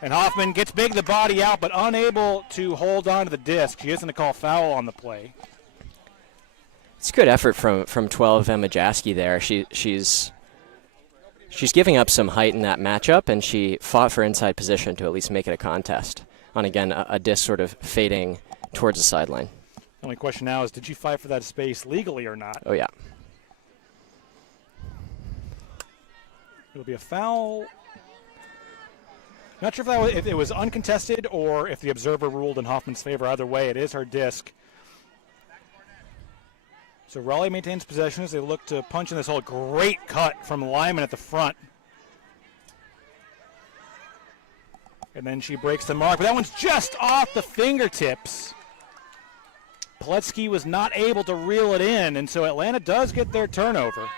And Hoffman gets the body out, but unable to hold on to the disc. She is going to call foul on the play. It's good effort from 12 Emma Jaski there. She's giving up some height in that matchup, and she fought for inside position to at least make it a contest on, again, a disc sort of fading towards the sideline. The only question now is, did you fight for that space legally or not? Oh, yeah. It'll be a foul. Not sure if it was uncontested or if the observer ruled in Hoffman's favor. Either way, it is her disc. So Raleigh maintains possession as they look to punch in this hole. Great cut from Lyman at the front. And then she breaks the mark, but that one's just off the fingertips. Poletsky was not able to reel it in, and so Atlanta does get their turnover.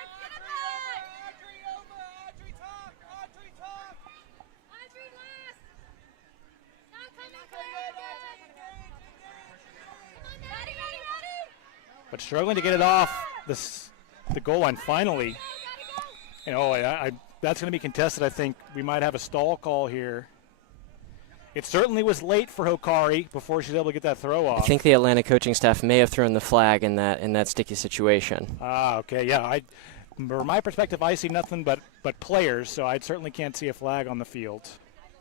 But struggling to get it off the goal line finally. That's going to be contested. I think we might have a stall call here. It certainly was late for Hokari before she was able to get that throw off. I think the Atlanta coaching staff may have thrown the flag in that sticky situation. Okay, yeah. From my perspective, I see nothing but players, so I certainly can't see a flag on the field.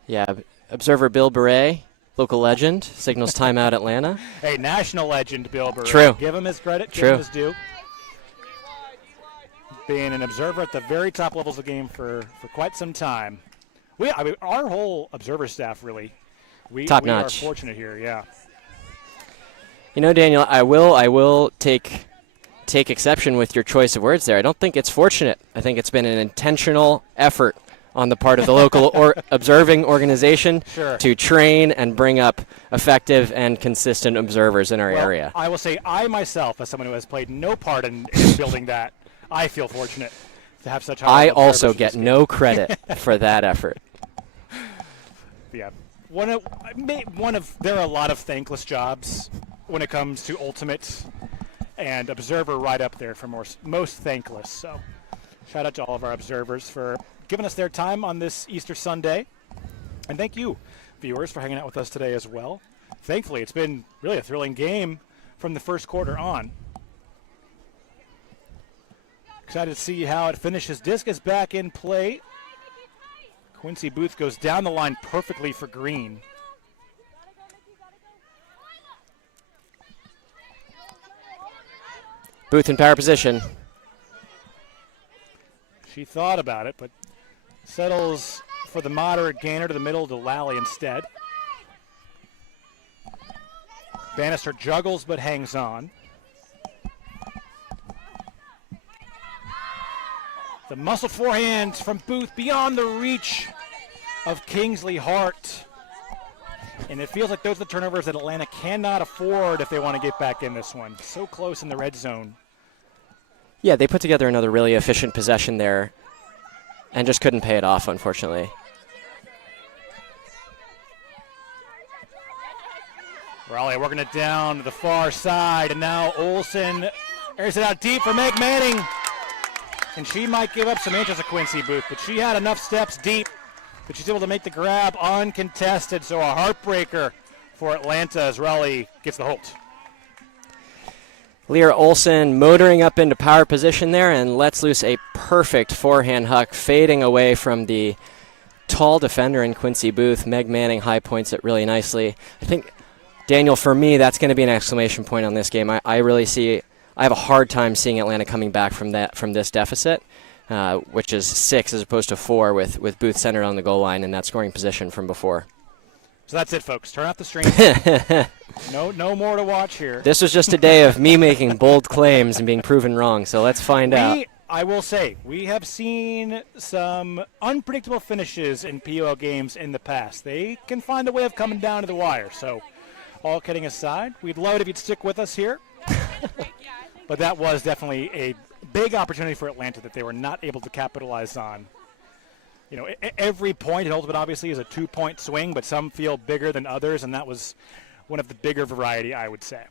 Yeah, observer Bill Beret, local legend, signals timeout Atlanta. Hey, national legend Bill Beret. True. Give him his credit. True. Give him his due. Being an observer at the very top levels of the game for quite some time. Our whole observer staff really. Top we are notch. Fortunate here, yeah. Daniel, I will take exception with your choice of words there. I don't think it's fortunate. I think it's been an intentional effort on the part of the local observing organization to train and bring up effective and consistent observers in our area. I will say I myself, as someone who has played no part in building that, I feel fortunate to have such high. I also get no credit for that effort. Yeah. There are a lot of thankless jobs when it comes to Ultimate, and Observer right up there for most thankless. So shout out to all of our observers for giving us their time on this Easter Sunday. And thank you, viewers, for hanging out with us today as well. Thankfully, it's been really a thrilling game from the first quarter on. Excited to see how it finishes. Disc is back in play. Quincy Booth goes down the line perfectly for green. Booth in power position. She thought about it, but settles for the moderate gainer to the middle to Raleigh instead. Bannister juggles but hangs on. The muscle forehand from Booth beyond the reach of Kingsley Hart. And it feels like those are the turnovers that Atlanta cannot afford if they want to get back in this one. So close in the red zone. Yeah, they put together another really efficient possession there and just couldn't pay it off, unfortunately. Raleigh working it down to the far side, and now Olsen airs it out deep for Meg Manning. And she might give up some inches of Quincy Booth, but she had enough steps deep that she's able to make the grab uncontested. So a heartbreaker for Atlanta as Raleigh gets the hold. Lear Olsen motoring up into power position there and lets loose a perfect forehand huck, fading away from the tall defender in Quincy Booth. Meg Manning high points it really nicely. I think, Daniel, for me, that's going to be an exclamation point on this game. I have a hard time seeing Atlanta coming back from this deficit, which is 6 as opposed to 4 with Booth centered on the goal line in that scoring position from before. So that's it, folks. Turn off the stream. No more to watch here. This was just a day of me making bold claims and being proven wrong, so let's find out. I will say, we have seen some unpredictable finishes in PUL games in the past. They can find a way of coming down to the wire. So all kidding aside, we'd love it if you'd stick with us here. But that was definitely a big opportunity for Atlanta that they were not able to capitalize on. Every point in Ultimate obviously is a 2-point swing, but some feel bigger than others, and that was one of the bigger variety, I would say.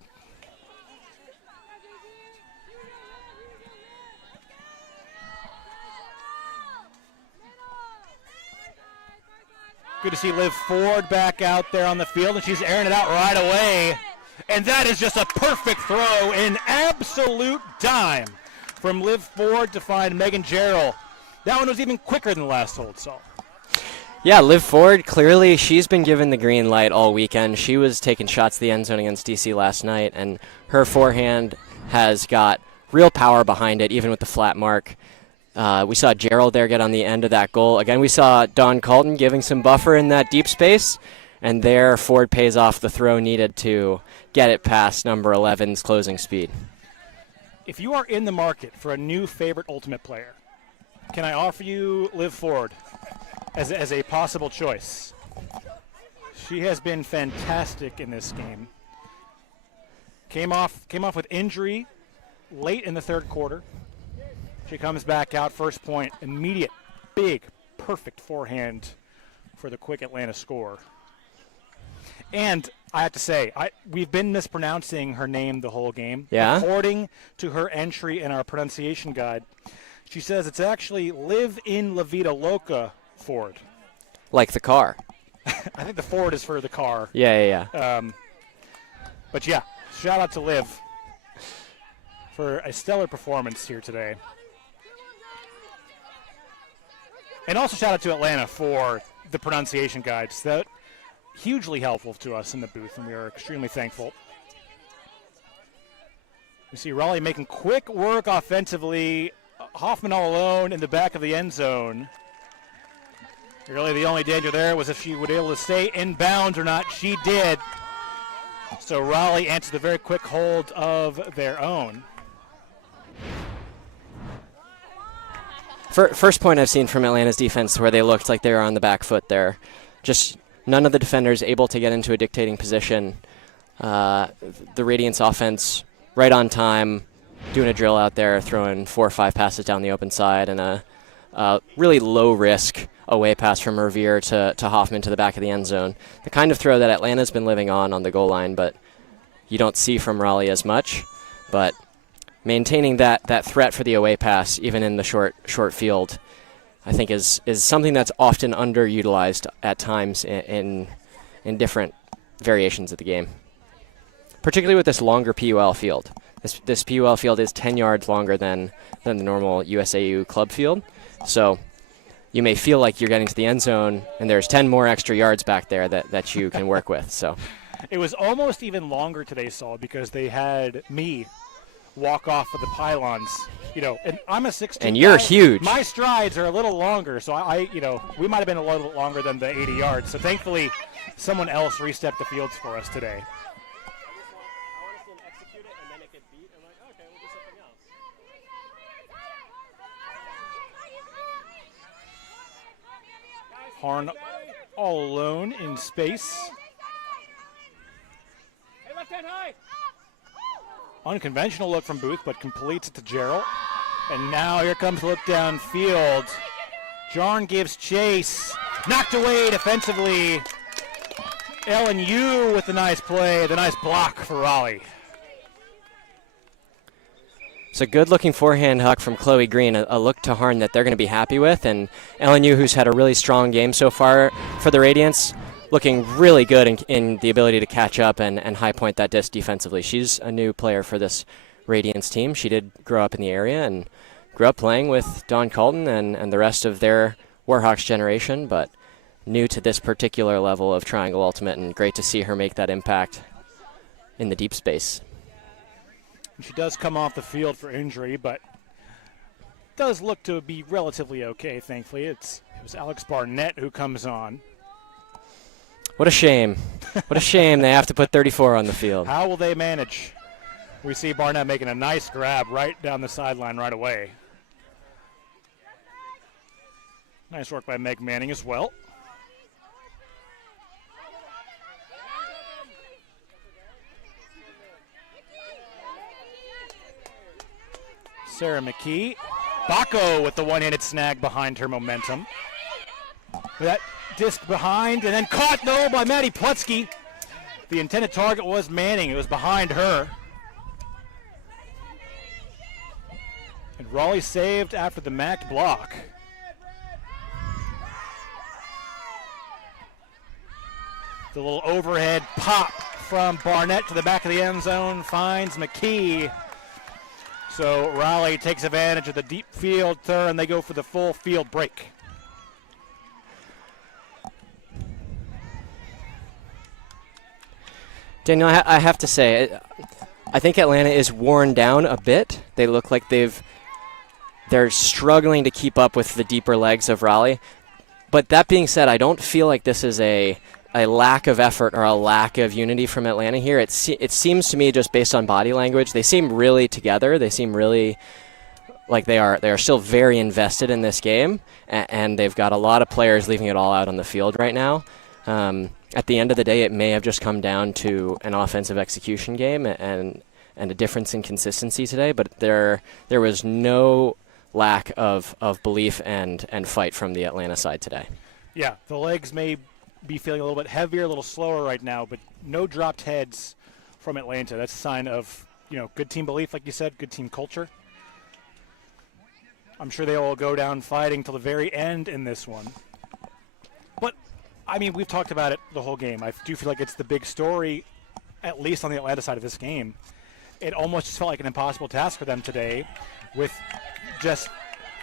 Good to see Liv Ford back out there on the field, and she's airing it out right away. And that is just a perfect throw in absolute dime from Liv Ford to find Megan Jarrell. That one was even quicker than the last hold, Saul. Yeah, Liv Ford, clearly she's been given the green light all weekend. She was taking shots to the end zone against DC last night, and her forehand has got real power behind it, even with the flat mark. We saw Gerald there get on the end of that goal. Again, we saw Dawn Colton giving some buffer in that deep space, and there Ford pays off the throw needed to get it past number 11's closing speed. If you are in the market for a new favorite Ultimate player, can I offer you Liv Ford as a possible choice? She has been fantastic in this game. Came off with injury late in the third quarter. She comes back out, first point, immediate, big, perfect forehand for the quick Atlanta score. And I have to say, we've been mispronouncing her name the whole game. Yeah? According to her entry in our pronunciation guide, She says it's actually Live in La Vida Loca Ford. Like the car. I think the Ford is for the car. Yeah. But yeah, shout out to Liv for a stellar performance here today. And also shout out to Atlanta for the pronunciation guides. That hugely helpful to us in the booth, and we are extremely thankful. We see Raleigh making quick work offensively. Hoffman all alone in the back of the end zone. Really the only danger there was if she would be able to stay in bounds or not. She did. So Raleigh answered a very quick hold of their own. First point I've seen from Atlanta's defense where they looked like they were on the back foot there. Just none of the defenders able to get into a dictating position. The Radiance offense right on time, doing a drill out there, throwing 4 or 5 passes down the open side, and a really low-risk away pass from Revere to Hoffman to the back of the end zone. The kind of throw that Atlanta's been living on the goal line, but you don't see from Raleigh as much. But maintaining that threat for the away pass, even in the short field, I think is something that's often underutilized at times in different variations of the game, particularly with this longer PUL field. This PUL field is 10 yards longer than the normal USAU club field. So you may feel like you're getting to the end zone, and there's 10 more extra yards back there that you can work with. So it was almost even longer today, Saul, because they had me walk off of the pylons. And I'm a 16. And you're guy. huge. My strides are a little longer, so we might have been a little bit longer than the 80 yards. So thankfully, someone else restepped the fields for us today. Harn all alone in space. Hey, left hand high. Unconventional look from Booth, but completes it to Gerald. And now here comes the look downfield. Jarn gives chase. Knocked away defensively. LNU with the nice play, the nice block for Raleigh. It's a good-looking forehand huck from Chloe Green, a look to Harn that they're going to be happy with. And LNU, who's had a really strong game so far for the Radiance, looking really good in the ability to catch up and high point that disc defensively. She's a new player for this Radiance team. She did grow up in the area and grew up playing with Dawn Colton and the rest of their Warhawks generation, but new to this particular level of Triangle Ultimate, and great to see her make that impact in the deep space. She does come off the field for injury, but does look to be relatively okay, thankfully. It was Alex Barnett who comes on. What a shame. What a shame they have to put 34 on the field. How will they manage? We see Barnett making a nice grab right down the sideline right away. Nice work by Meg Manning as well. Sarah McKee. Baco with the one-handed snag behind her momentum. That disc behind and then caught though by Maddie Plutsky. The intended target was Manning. It was behind her. And Raleigh saved after the Mac block. The little overhead pop from Barnett to the back of the end zone finds McKee. So Raleigh takes advantage of the deep field turn. They go for the full field break. Daniel, I have to say, I think Atlanta is worn down a bit. They look like they're struggling to keep up with the deeper legs of Raleigh. But that being said, I don't feel like this is a lack of effort or a lack of unity from Atlanta here. It seems to me, just based on body language, they seem really together. They seem really like they are still very invested in this game, and they've got a lot of players leaving it all out on the field right now. At the end of the day, it may have just come down to an offensive execution game and a difference in consistency today, but there was no lack of belief and fight from the Atlanta side today. Yeah, the legs may be feeling a little bit heavier, a little slower right now, but no dropped heads from Atlanta. That's a sign of, good team belief, like you said, good team culture. I'm sure they will go down fighting till the very end in this one. But, I mean, we've talked about it the whole game. I do feel like it's the big story, at least on the Atlanta side of this game. It almost just felt like an impossible task for them today with just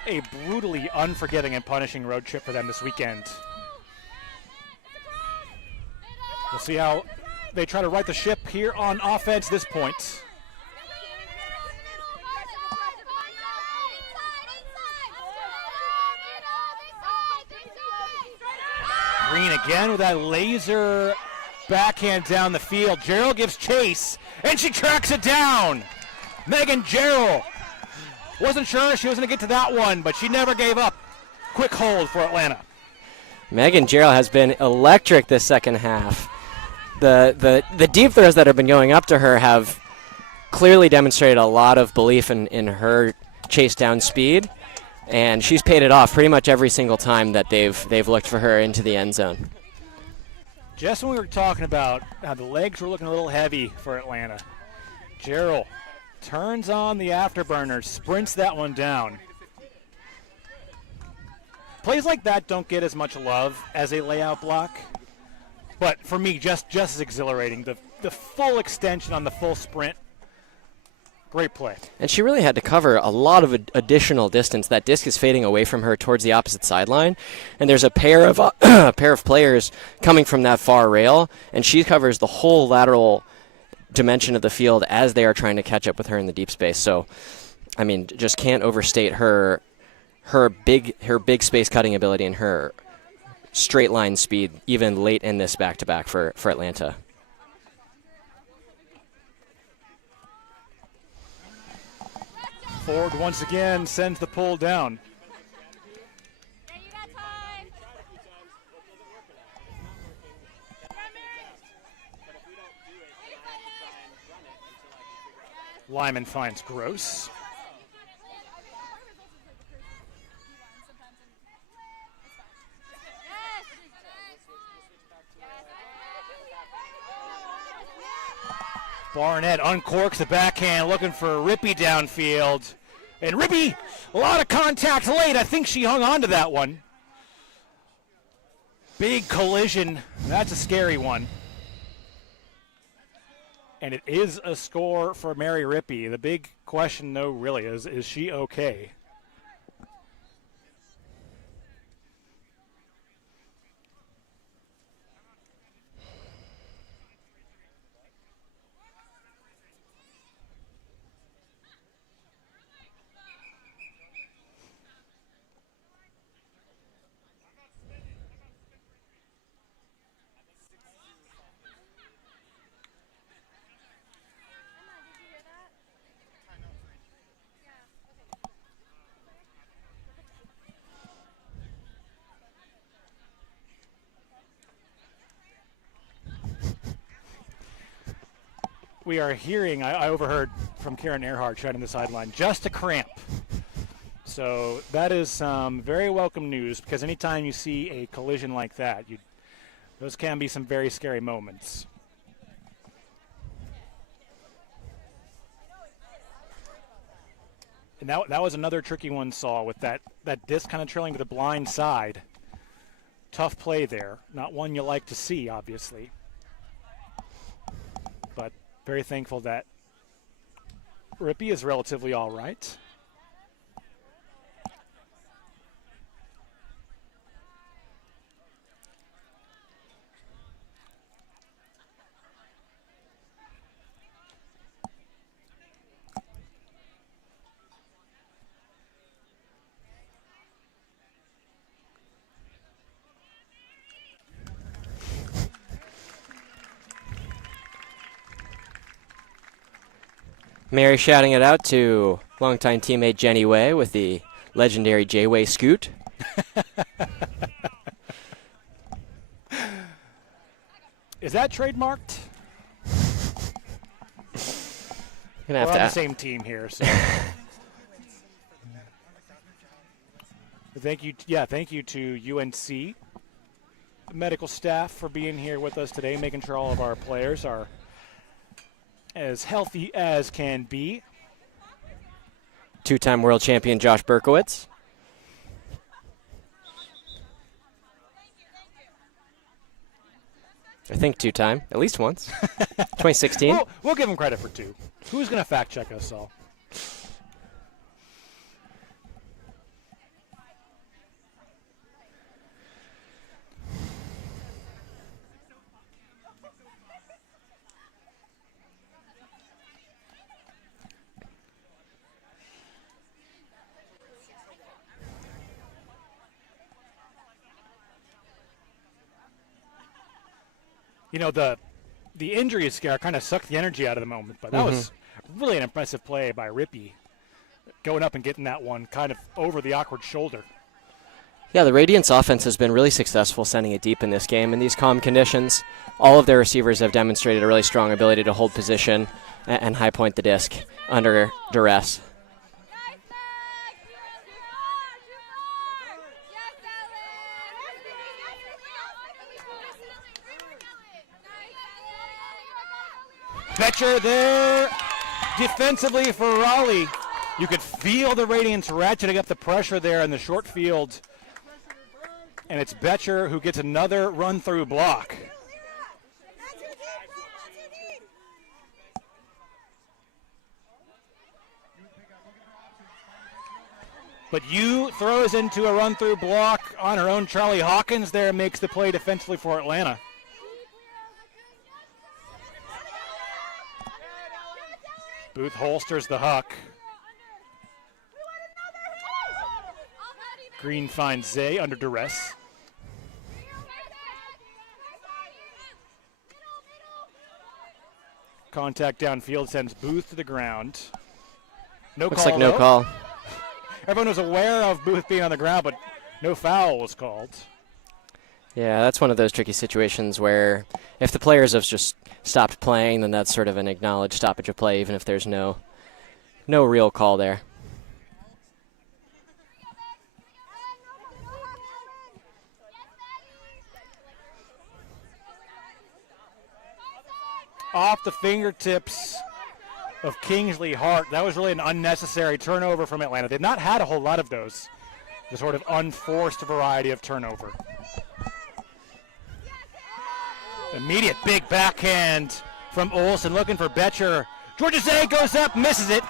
a brutally unforgiving and punishing road trip for them this weekend. We'll see how they try to right the ship here on offense this point. Green again with that laser backhand down the field. Gerald gives chase, and she tracks it down. Megan Gerald. Wasn't sure she was going to get to that one, but she never gave up. Quick hold for Atlanta. Megan Gerald has been electric this second half. The deep throws that have been going up to her have clearly demonstrated a lot of belief in her chase down speed, and she's paid it off pretty much every single time that they've looked for her into the end zone. Just when we were talking about how the legs were looking a little heavy for Atlanta, Gerald turns on the afterburners, sprints that one down. Plays like that don't get as much love as a layout block, but for me, just as exhilarating. The full extension on the full sprint, great play. And she really had to cover a lot of additional distance. That disc is fading away from her towards the opposite sideline, and there's a pair of players coming from that far rail, and she covers the whole lateral dimension of the field as they are trying to catch up with her in the deep space. So, I mean, just can't overstate her big space cutting ability and her straight line speed, even late in this back-to-back for Atlanta. Ford once again sends the pull down. Lyman finds Gross. Barnett uncorks the backhand, looking for Rippey downfield. And Rippey, a lot of contact late. I think she hung on to that one. Big collision. That's a scary one. And it is a score for Mary Rippey. The big question, though, really is she okay? We are hearing, I overheard from Karen Earhart shouting the sideline, just a cramp. So that is very welcome news, because anytime you see a collision like that, those can be some very scary moments. And that was another tricky one, Saul, with that disc kind of trailing to the blind side. Tough play there. Not one you like to see, obviously. But very thankful that Rippey is relatively all right. Mary shouting it out to longtime teammate Jenny Way with the legendary J-Way scoot. Is that trademarked? Gonna We're have on to the same team here, so. Thank you to UNC medical staff for being here with us today, making sure all of our players are as healthy as can be. two-time world champion Josh Berkowitz. I think two-time, at least once. 2016. We'll give him credit for 2. Who's going to fact check us all? You know, the injury scare kind of sucked the energy out of the moment, but that was really an impressive play by Rippey, going up and getting that one kind of over the awkward shoulder. Yeah, the Radiance offense has been really successful sending it deep in this game in these calm conditions. All of their receivers have demonstrated a really strong ability to hold position and high point the disc under duress. Betcher there defensively for Raleigh. You could feel the Radiance ratcheting up the pressure there in the short field. And it's Betcher who gets another run-through block. But Yu throws into a run-through block on her own. Charlie Hawkins there makes the play defensively for Atlanta. Booth holsters the huck. Green finds Zay under duress. Contact downfield sends Booth to the ground. Looks like no call. Everyone was aware of Booth being on the ground, but no foul was called. Yeah, that's one of those tricky situations where if the players have just stopped playing, then that's sort of an acknowledged stoppage of play, even if there's no real call there. Off the fingertips of Kingsley Hart. That was really an unnecessary turnover from Atlanta. They've not had a whole lot of those, the sort of unforced variety of turnover. Immediate big backhand from Olsen looking for Betcher. Georgia Zay goes up, misses it,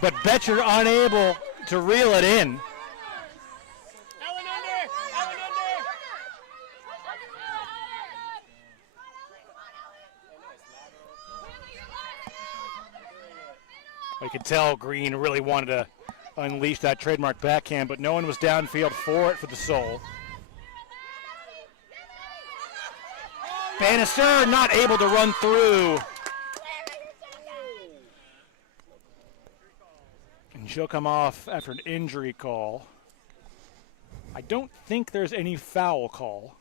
but Betcher unable to reel it in. You could tell Green really wanted to unleash that trademark backhand, but no one was downfield for it for the Soul. Bannister not able to run through. And she'll come off after an injury call. I don't think there's any foul call.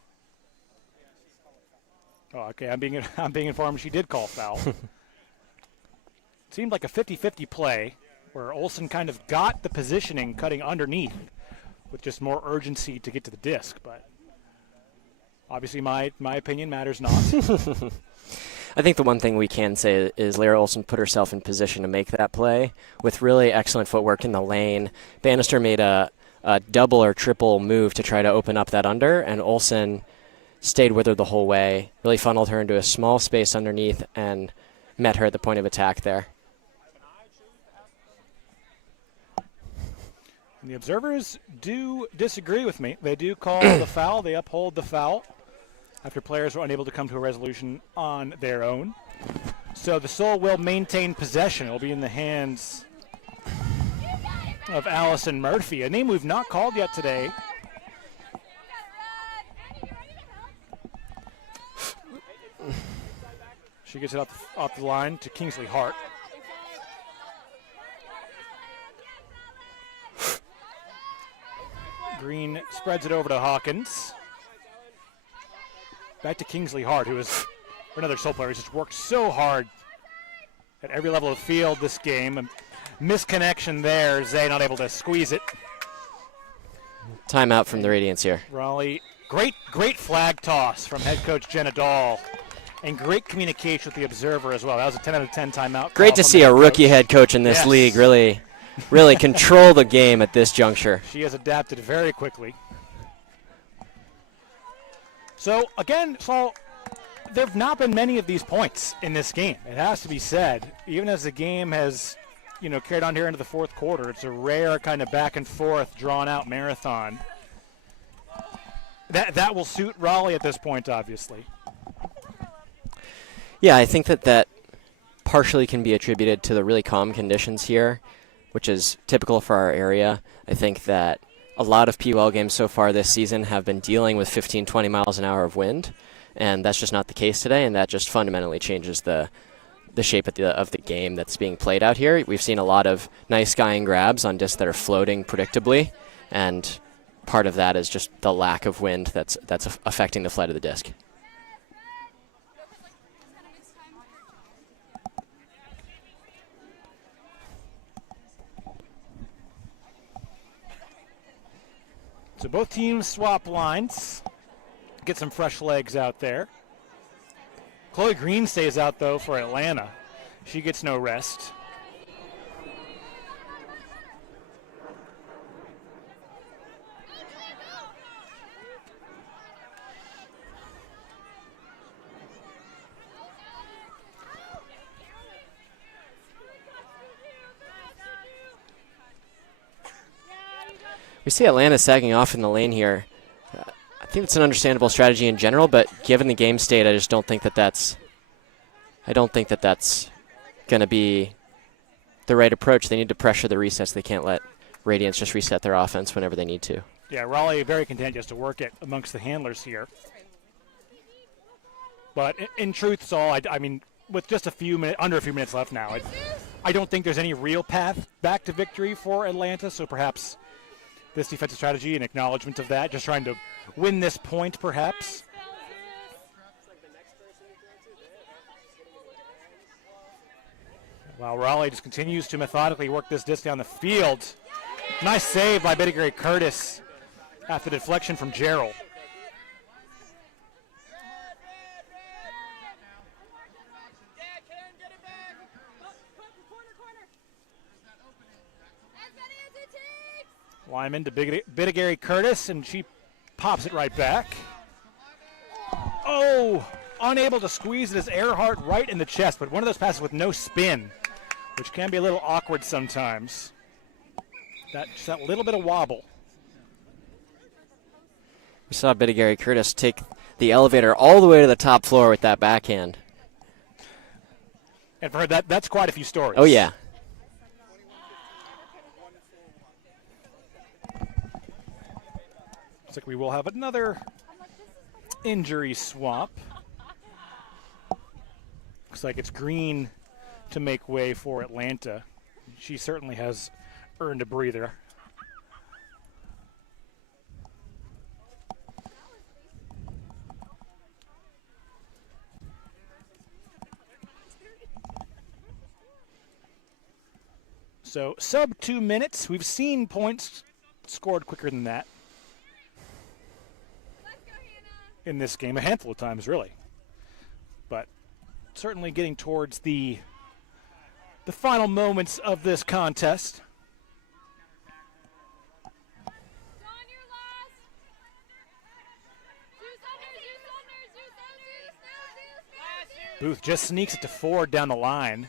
Oh, okay, I'm being informed she did call foul. Seemed like a 50-50 play where Olsen kind of got the positioning cutting underneath with just more urgency to get to the disc, but obviously my opinion matters not. I think the one thing we can say is Lara Olsen put herself in position to make that play with really excellent footwork in the lane. Bannister made a double or triple move to try to open up that under, and Olsen stayed with her the whole way, really funneled her into a small space underneath and met her at the point of attack there. And the observers do disagree with me. They do call the foul. They uphold the foul after players were unable to come to a resolution on their own. So the Soul will maintain possession. It will be in the hands of Allison Murphy, a name we've not called yet today. She gets it off the line to Kingsley Hart. Green spreads it over to Hawkins. Back to Kingsley Hart, who is another Soul player. He's just worked so hard at every level of the field this game. A misconnection there. Zay not able to squeeze it. Timeout from the Radiance here. Raleigh, great flag toss from head coach Jenna Dahl. And great communication with the observer as well. That was a 10 out of 10 timeout. Great to see a rookie head coach in this league really really control the game at this juncture. She has adapted very quickly. So, again, Saul, there have not been many of these points in this game. It has to be said. Even as the game has, carried on here into the fourth quarter, it's a rare kind of back and forth, drawn-out marathon. That will suit Raleigh at this point, obviously. Yeah, I think that partially can be attributed to the really calm conditions here, which is typical for our area. I think that a lot of PUL games so far this season have been dealing with 15, 20 miles an hour of wind, and that's just not the case today, and that just fundamentally changes the shape of the game that's being played out here. We've seen a lot of nice skying grabs on discs that are floating predictably, and part of that is just the lack of wind that's affecting the flight of the disc. So both teams swap lines, get some fresh legs out there. Chloe Green stays out, though, for Atlanta. She gets no rest. We see Atlanta sagging off in the lane here. I think it's an understandable strategy in general, but given the game state, I just don't think that's going to be the right approach. They need to pressure the resets. They can't let Radiance just reset their offense whenever they need to. Yeah, Raleigh very content just to work it amongst the handlers here. But in truth, Saul, I mean, with just under a few minutes left now, I don't think there's any real path back to victory for Atlanta, so perhaps this defensive strategy and acknowledgement of that, just trying to win this point, perhaps. While Raleigh just continues to methodically work this disc down the field. Nice save by Bittigary Curtis after deflection from Gerald. Lyman to Bittigary Curtis, and she pops it right back. Oh, unable to squeeze it as Earhart right in the chest, but one of those passes with no spin, which can be a little awkward sometimes. Just that little bit of wobble. We saw Bittigary Curtis take the elevator all the way to the top floor with that backhand. And for her, that's quite a few stories. Oh, yeah. Looks like we will have another injury swap. Looks like it's Green to make way for Atlanta. She certainly has earned a breather. So sub 2 minutes. We've seen points scored quicker than that in this game, a handful of times, really. But certainly getting towards the final moments of this contest. Booth just sneaks it to 4 down the line.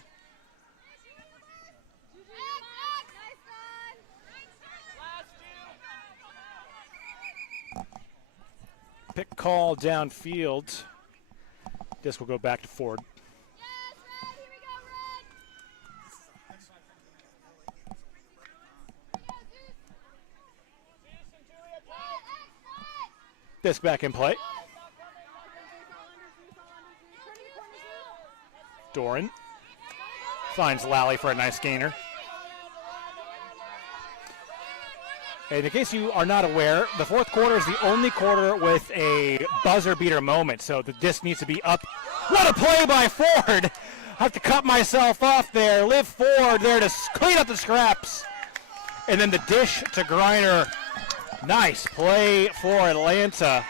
Pick call downfield. Disc will go back to Ford. Disc back in play. Doran finds Lally for a nice gainer. And in case you are not aware, the fourth quarter is the only quarter with a buzzer beater moment, so the disc needs to be up. What a play by Ford! I have to cut myself off there. Liv Ford there to clean up the scraps. And then the dish to Griner. Nice play for Atlanta.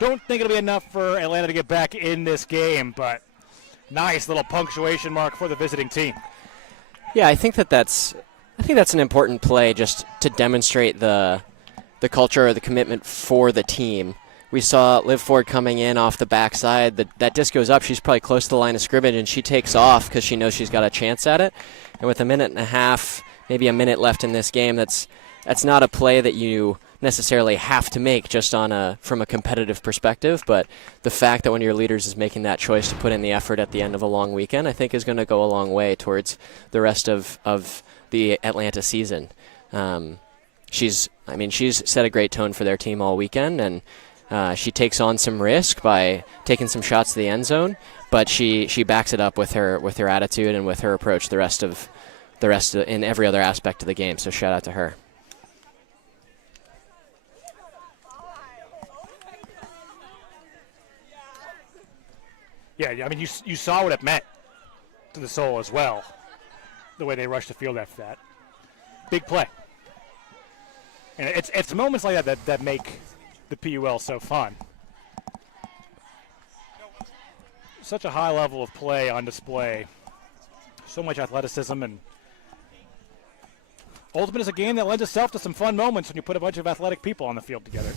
Don't think it'll be enough for Atlanta to get back in this game, but nice little punctuation mark for the visiting team. Yeah, I think think that's an important play just to demonstrate the culture or the commitment for the team. We saw Liv Ford coming in off the backside. That disc goes up. She's probably close to the line of scrimmage, and she takes off because she knows she's got a chance at it. And with a minute and a half, maybe a minute left in this game, that's not a play that you necessarily have to make just from a competitive perspective. But the fact that one of your leaders is making that choice to put in the effort at the end of a long weekend, I think is going to go a long way towards the rest of the Atlanta season. She's set a great tone for their team all weekend, and she takes on some risk by taking some shots to the end zone, but she backs it up with her attitude and with her approach the rest of in every other aspect of the game. So shout out to her. Yeah, I mean, you saw what it meant to the Soul as well, the way they rushed the field after that. Big play. And it's moments like that make the PUL so fun. Such a high level of play on display. So much athleticism, and Ultimate is a game that lends itself to some fun moments when you put a bunch of athletic people on the field together.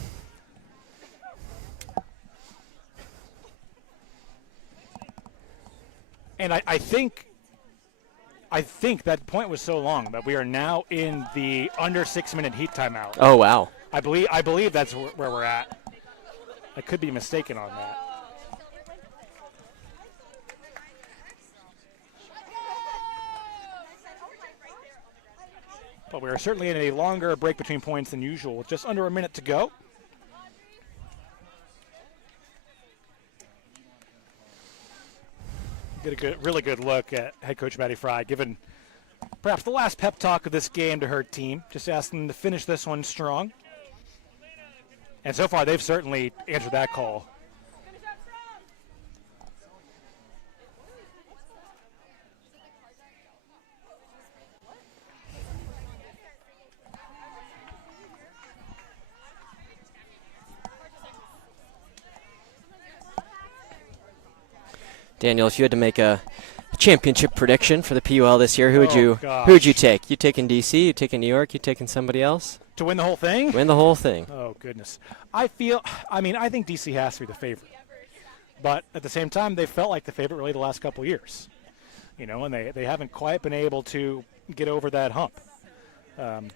And I think that point was so long that we are now in the under 6 minute heat timeout. Oh, wow. I believe that's where we're at. I could be mistaken on that. But we are certainly in a longer break between points than usual with just under a minute to go. Get a really good look at head coach Maddie Fry, giving perhaps the last pep talk of this game to her team, just asking them to finish this one strong. And so far, they've certainly answered that call. Daniel, if you had to make a championship prediction for the PUL this year, who would you take? You taking DC? You taking New York? You taking somebody else? To win the whole thing? Win the whole thing. Oh, goodness. I think DC has to be the favorite. But at the same time, they felt like the favorite really the last couple of years. And they haven't quite been able to get over that hump. I'm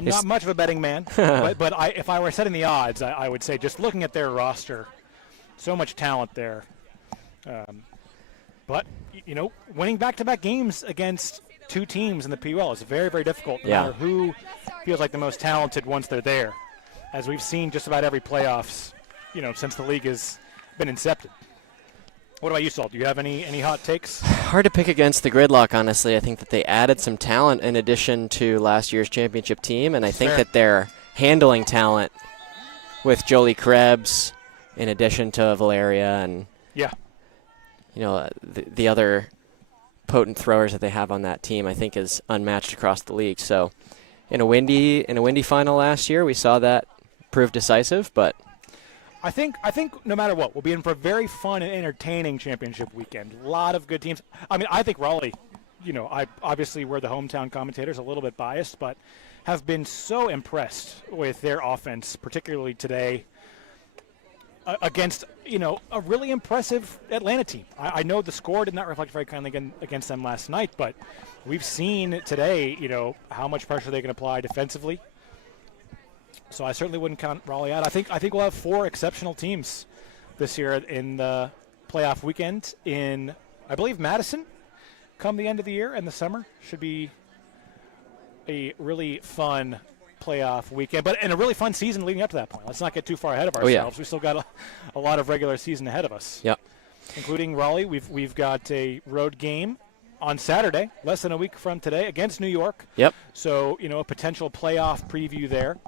not much of a betting man, but if I were setting the odds, I would say just looking at their roster, so much talent there. But, winning back-to-back games against two teams in the PUL is very, very difficult, no matter who feels like the most talented once they're there, as we've seen just about every playoffs, since the league has been incepted. What about you, Saul? Do you have any hot takes? Hard to pick against the gridlock, honestly. I think that they added some talent in addition to last year's championship team, and I think that they're handling talent with Jolie Krebs in addition to Valeria and the other potent throwers that they have on that team, I think, is unmatched across the league. So in a windy final last year, we saw that prove decisive, but I think no matter what, we'll be in for a very fun and entertaining championship weekend. A lot of good teams. I mean, I think Raleigh, obviously we're the hometown commentators, a little bit biased, but have been so impressed with their offense, particularly today, against, a really impressive Atlanta team. I know the score did not reflect very kindly against them last night, but we've seen today, how much pressure they can apply defensively. So I certainly wouldn't count Raleigh out. I think we'll have 4 exceptional teams this year in the playoff weekend in, I believe, Madison come the end of the year, and the summer should be a really fun playoff weekend, but in a really fun season leading up to that point. Let's not get too far ahead of ourselves. We still got a lot of regular season ahead of us. Yep. Including Raleigh. We've got a road game on Saturday, less than a week from today, against New York. Yep. So, a potential playoff preview there.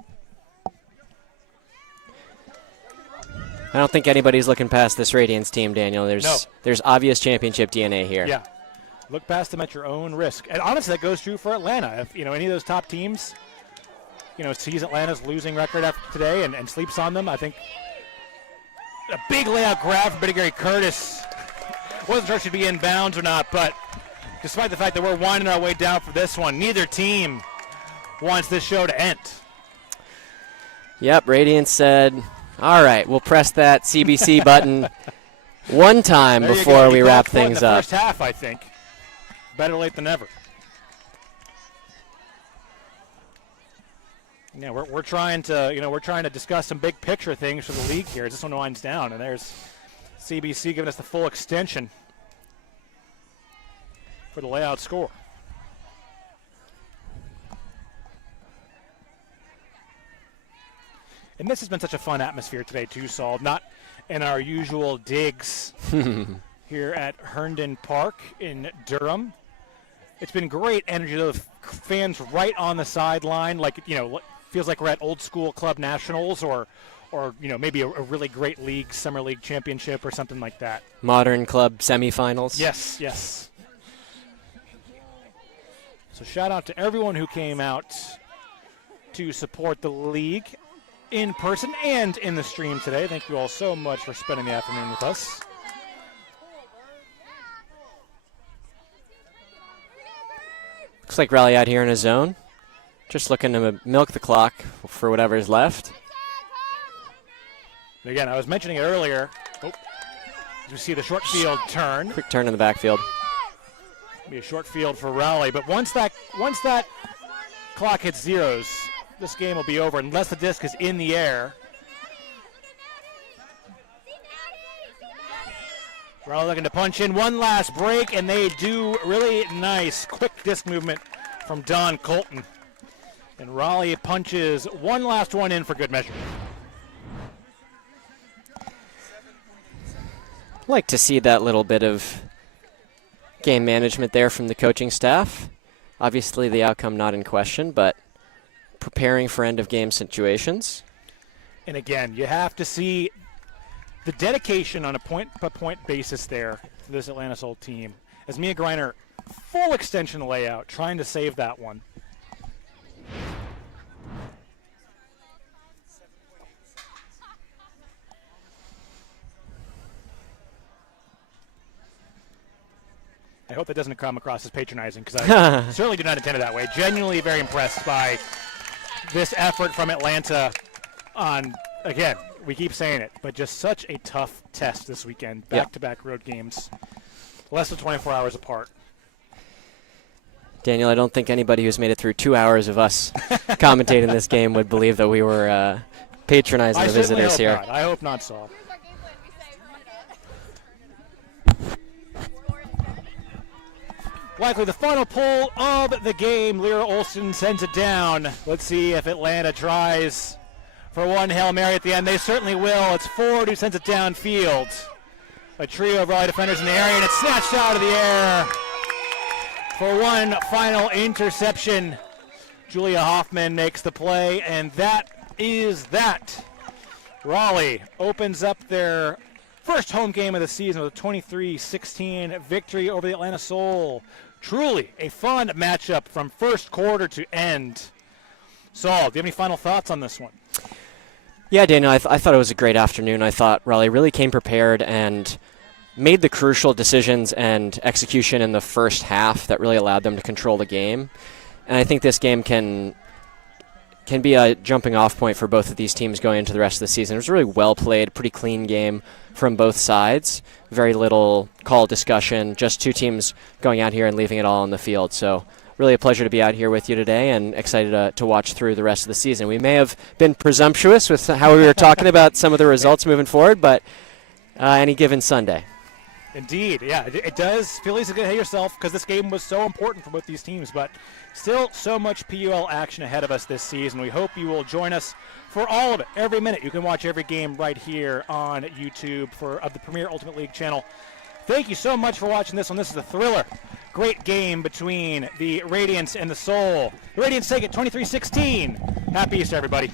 I don't think anybody's looking past this Radiance team, Daniel. There's obvious championship DNA here. Yeah. Look past them at your own risk. And honestly, that goes true for Atlanta. If, any of those top teams, sees Atlanta's losing record after today and sleeps on them, I think a big layout grab from Gary Curtis. Wasn't sure it should be in bounds or not, but despite the fact that we're winding our way down for this one, neither team wants this show to end. Yep, Radiance said, all right, we'll press that CBC button one time before we wrap things up. First half, I think. Better late than never. Yeah, we're trying to discuss some big picture things for the league here as this one winds down, and there's CBC giving us the full extension for the layout score. And this has been such a fun atmosphere today too, Saul. Not in our usual digs here at Herndon Park in Durham. It's been great energy. The fans right on the sideline, like, feels like we're at old school club nationals or maybe a really great league, summer league championship or something like that. Modern club semifinals. Yes. So shout out to everyone who came out to support the league in person and in the stream today. Thank you all so much for spending the afternoon with us. Looks like Raleigh out here in a zone. Just looking to milk the clock for whatever is left. Again, I was mentioning it earlier. You see the short field turn. Quick turn in the backfield. Be a short field for Raleigh, but once that clock hits zeros, this game will be over unless the disc is in the air. Raleigh looking to punch in one last break, and they do really nice quick disc movement from Don Colton. And Raleigh punches one last one in for good measure. Like to see that little bit of game management there from the coaching staff. Obviously the outcome not in question, but preparing for end of game situations. And again, you have to see the dedication on a point-by-point basis there for this Atlanta Soul team. As Mia Greiner, full extension layout, trying to save that one. I hope that doesn't come across as patronizing, because I certainly do not intend it that way. Genuinely very impressed by this effort from Atlanta on, again, we keep saying it, but just such a tough test this weekend. Back-to-back road games, less than 24 hours apart. Daniel, I don't think anybody who's made it through 2 hours of us commentating this game would believe that we were patronizing the visitors here. Not. I hope not, Saul. Likely the final pull of the game. Lyra Olsen sends it down. Let's see if Atlanta tries for one Hail Mary at the end. They certainly will. It's Ford who sends it downfield. A trio of Raleigh defenders in the area, and it's snatched out of the air for one final interception. Julia Hoffman makes the play, and that is that. Raleigh opens up their first home game of the season with a 23-16 victory over the Atlanta Soul. Truly a fun matchup from first quarter to end. Saul, do you have any final thoughts on this one? Yeah, Daniel, I thought it was a great afternoon. I thought Raleigh really came prepared and made the crucial decisions and execution in the first half that really allowed them to control the game. And I think this game can be a jumping off point for both of these teams going into the rest of the season. It was a really well played, pretty clean game from both sides. Very little call discussion, just two teams going out here and leaving it all on the field. So really a pleasure to be out here with you today and excited to watch through the rest of the season. We may have been presumptuous with how we were talking about some of the results moving forward, but any given Sunday. Indeed, yeah, it does feel easy to hate yourself because this game was so important for both these teams, but still so much PUL action ahead of us this season. We hope you will join us for all of it, every minute. You can watch every game right here on YouTube of the Premier Ultimate League channel. Thank you so much for watching this one. This is a thriller. Great game between the Radiance and the Soul. The Radiance take it 23-16. Happy Easter, everybody.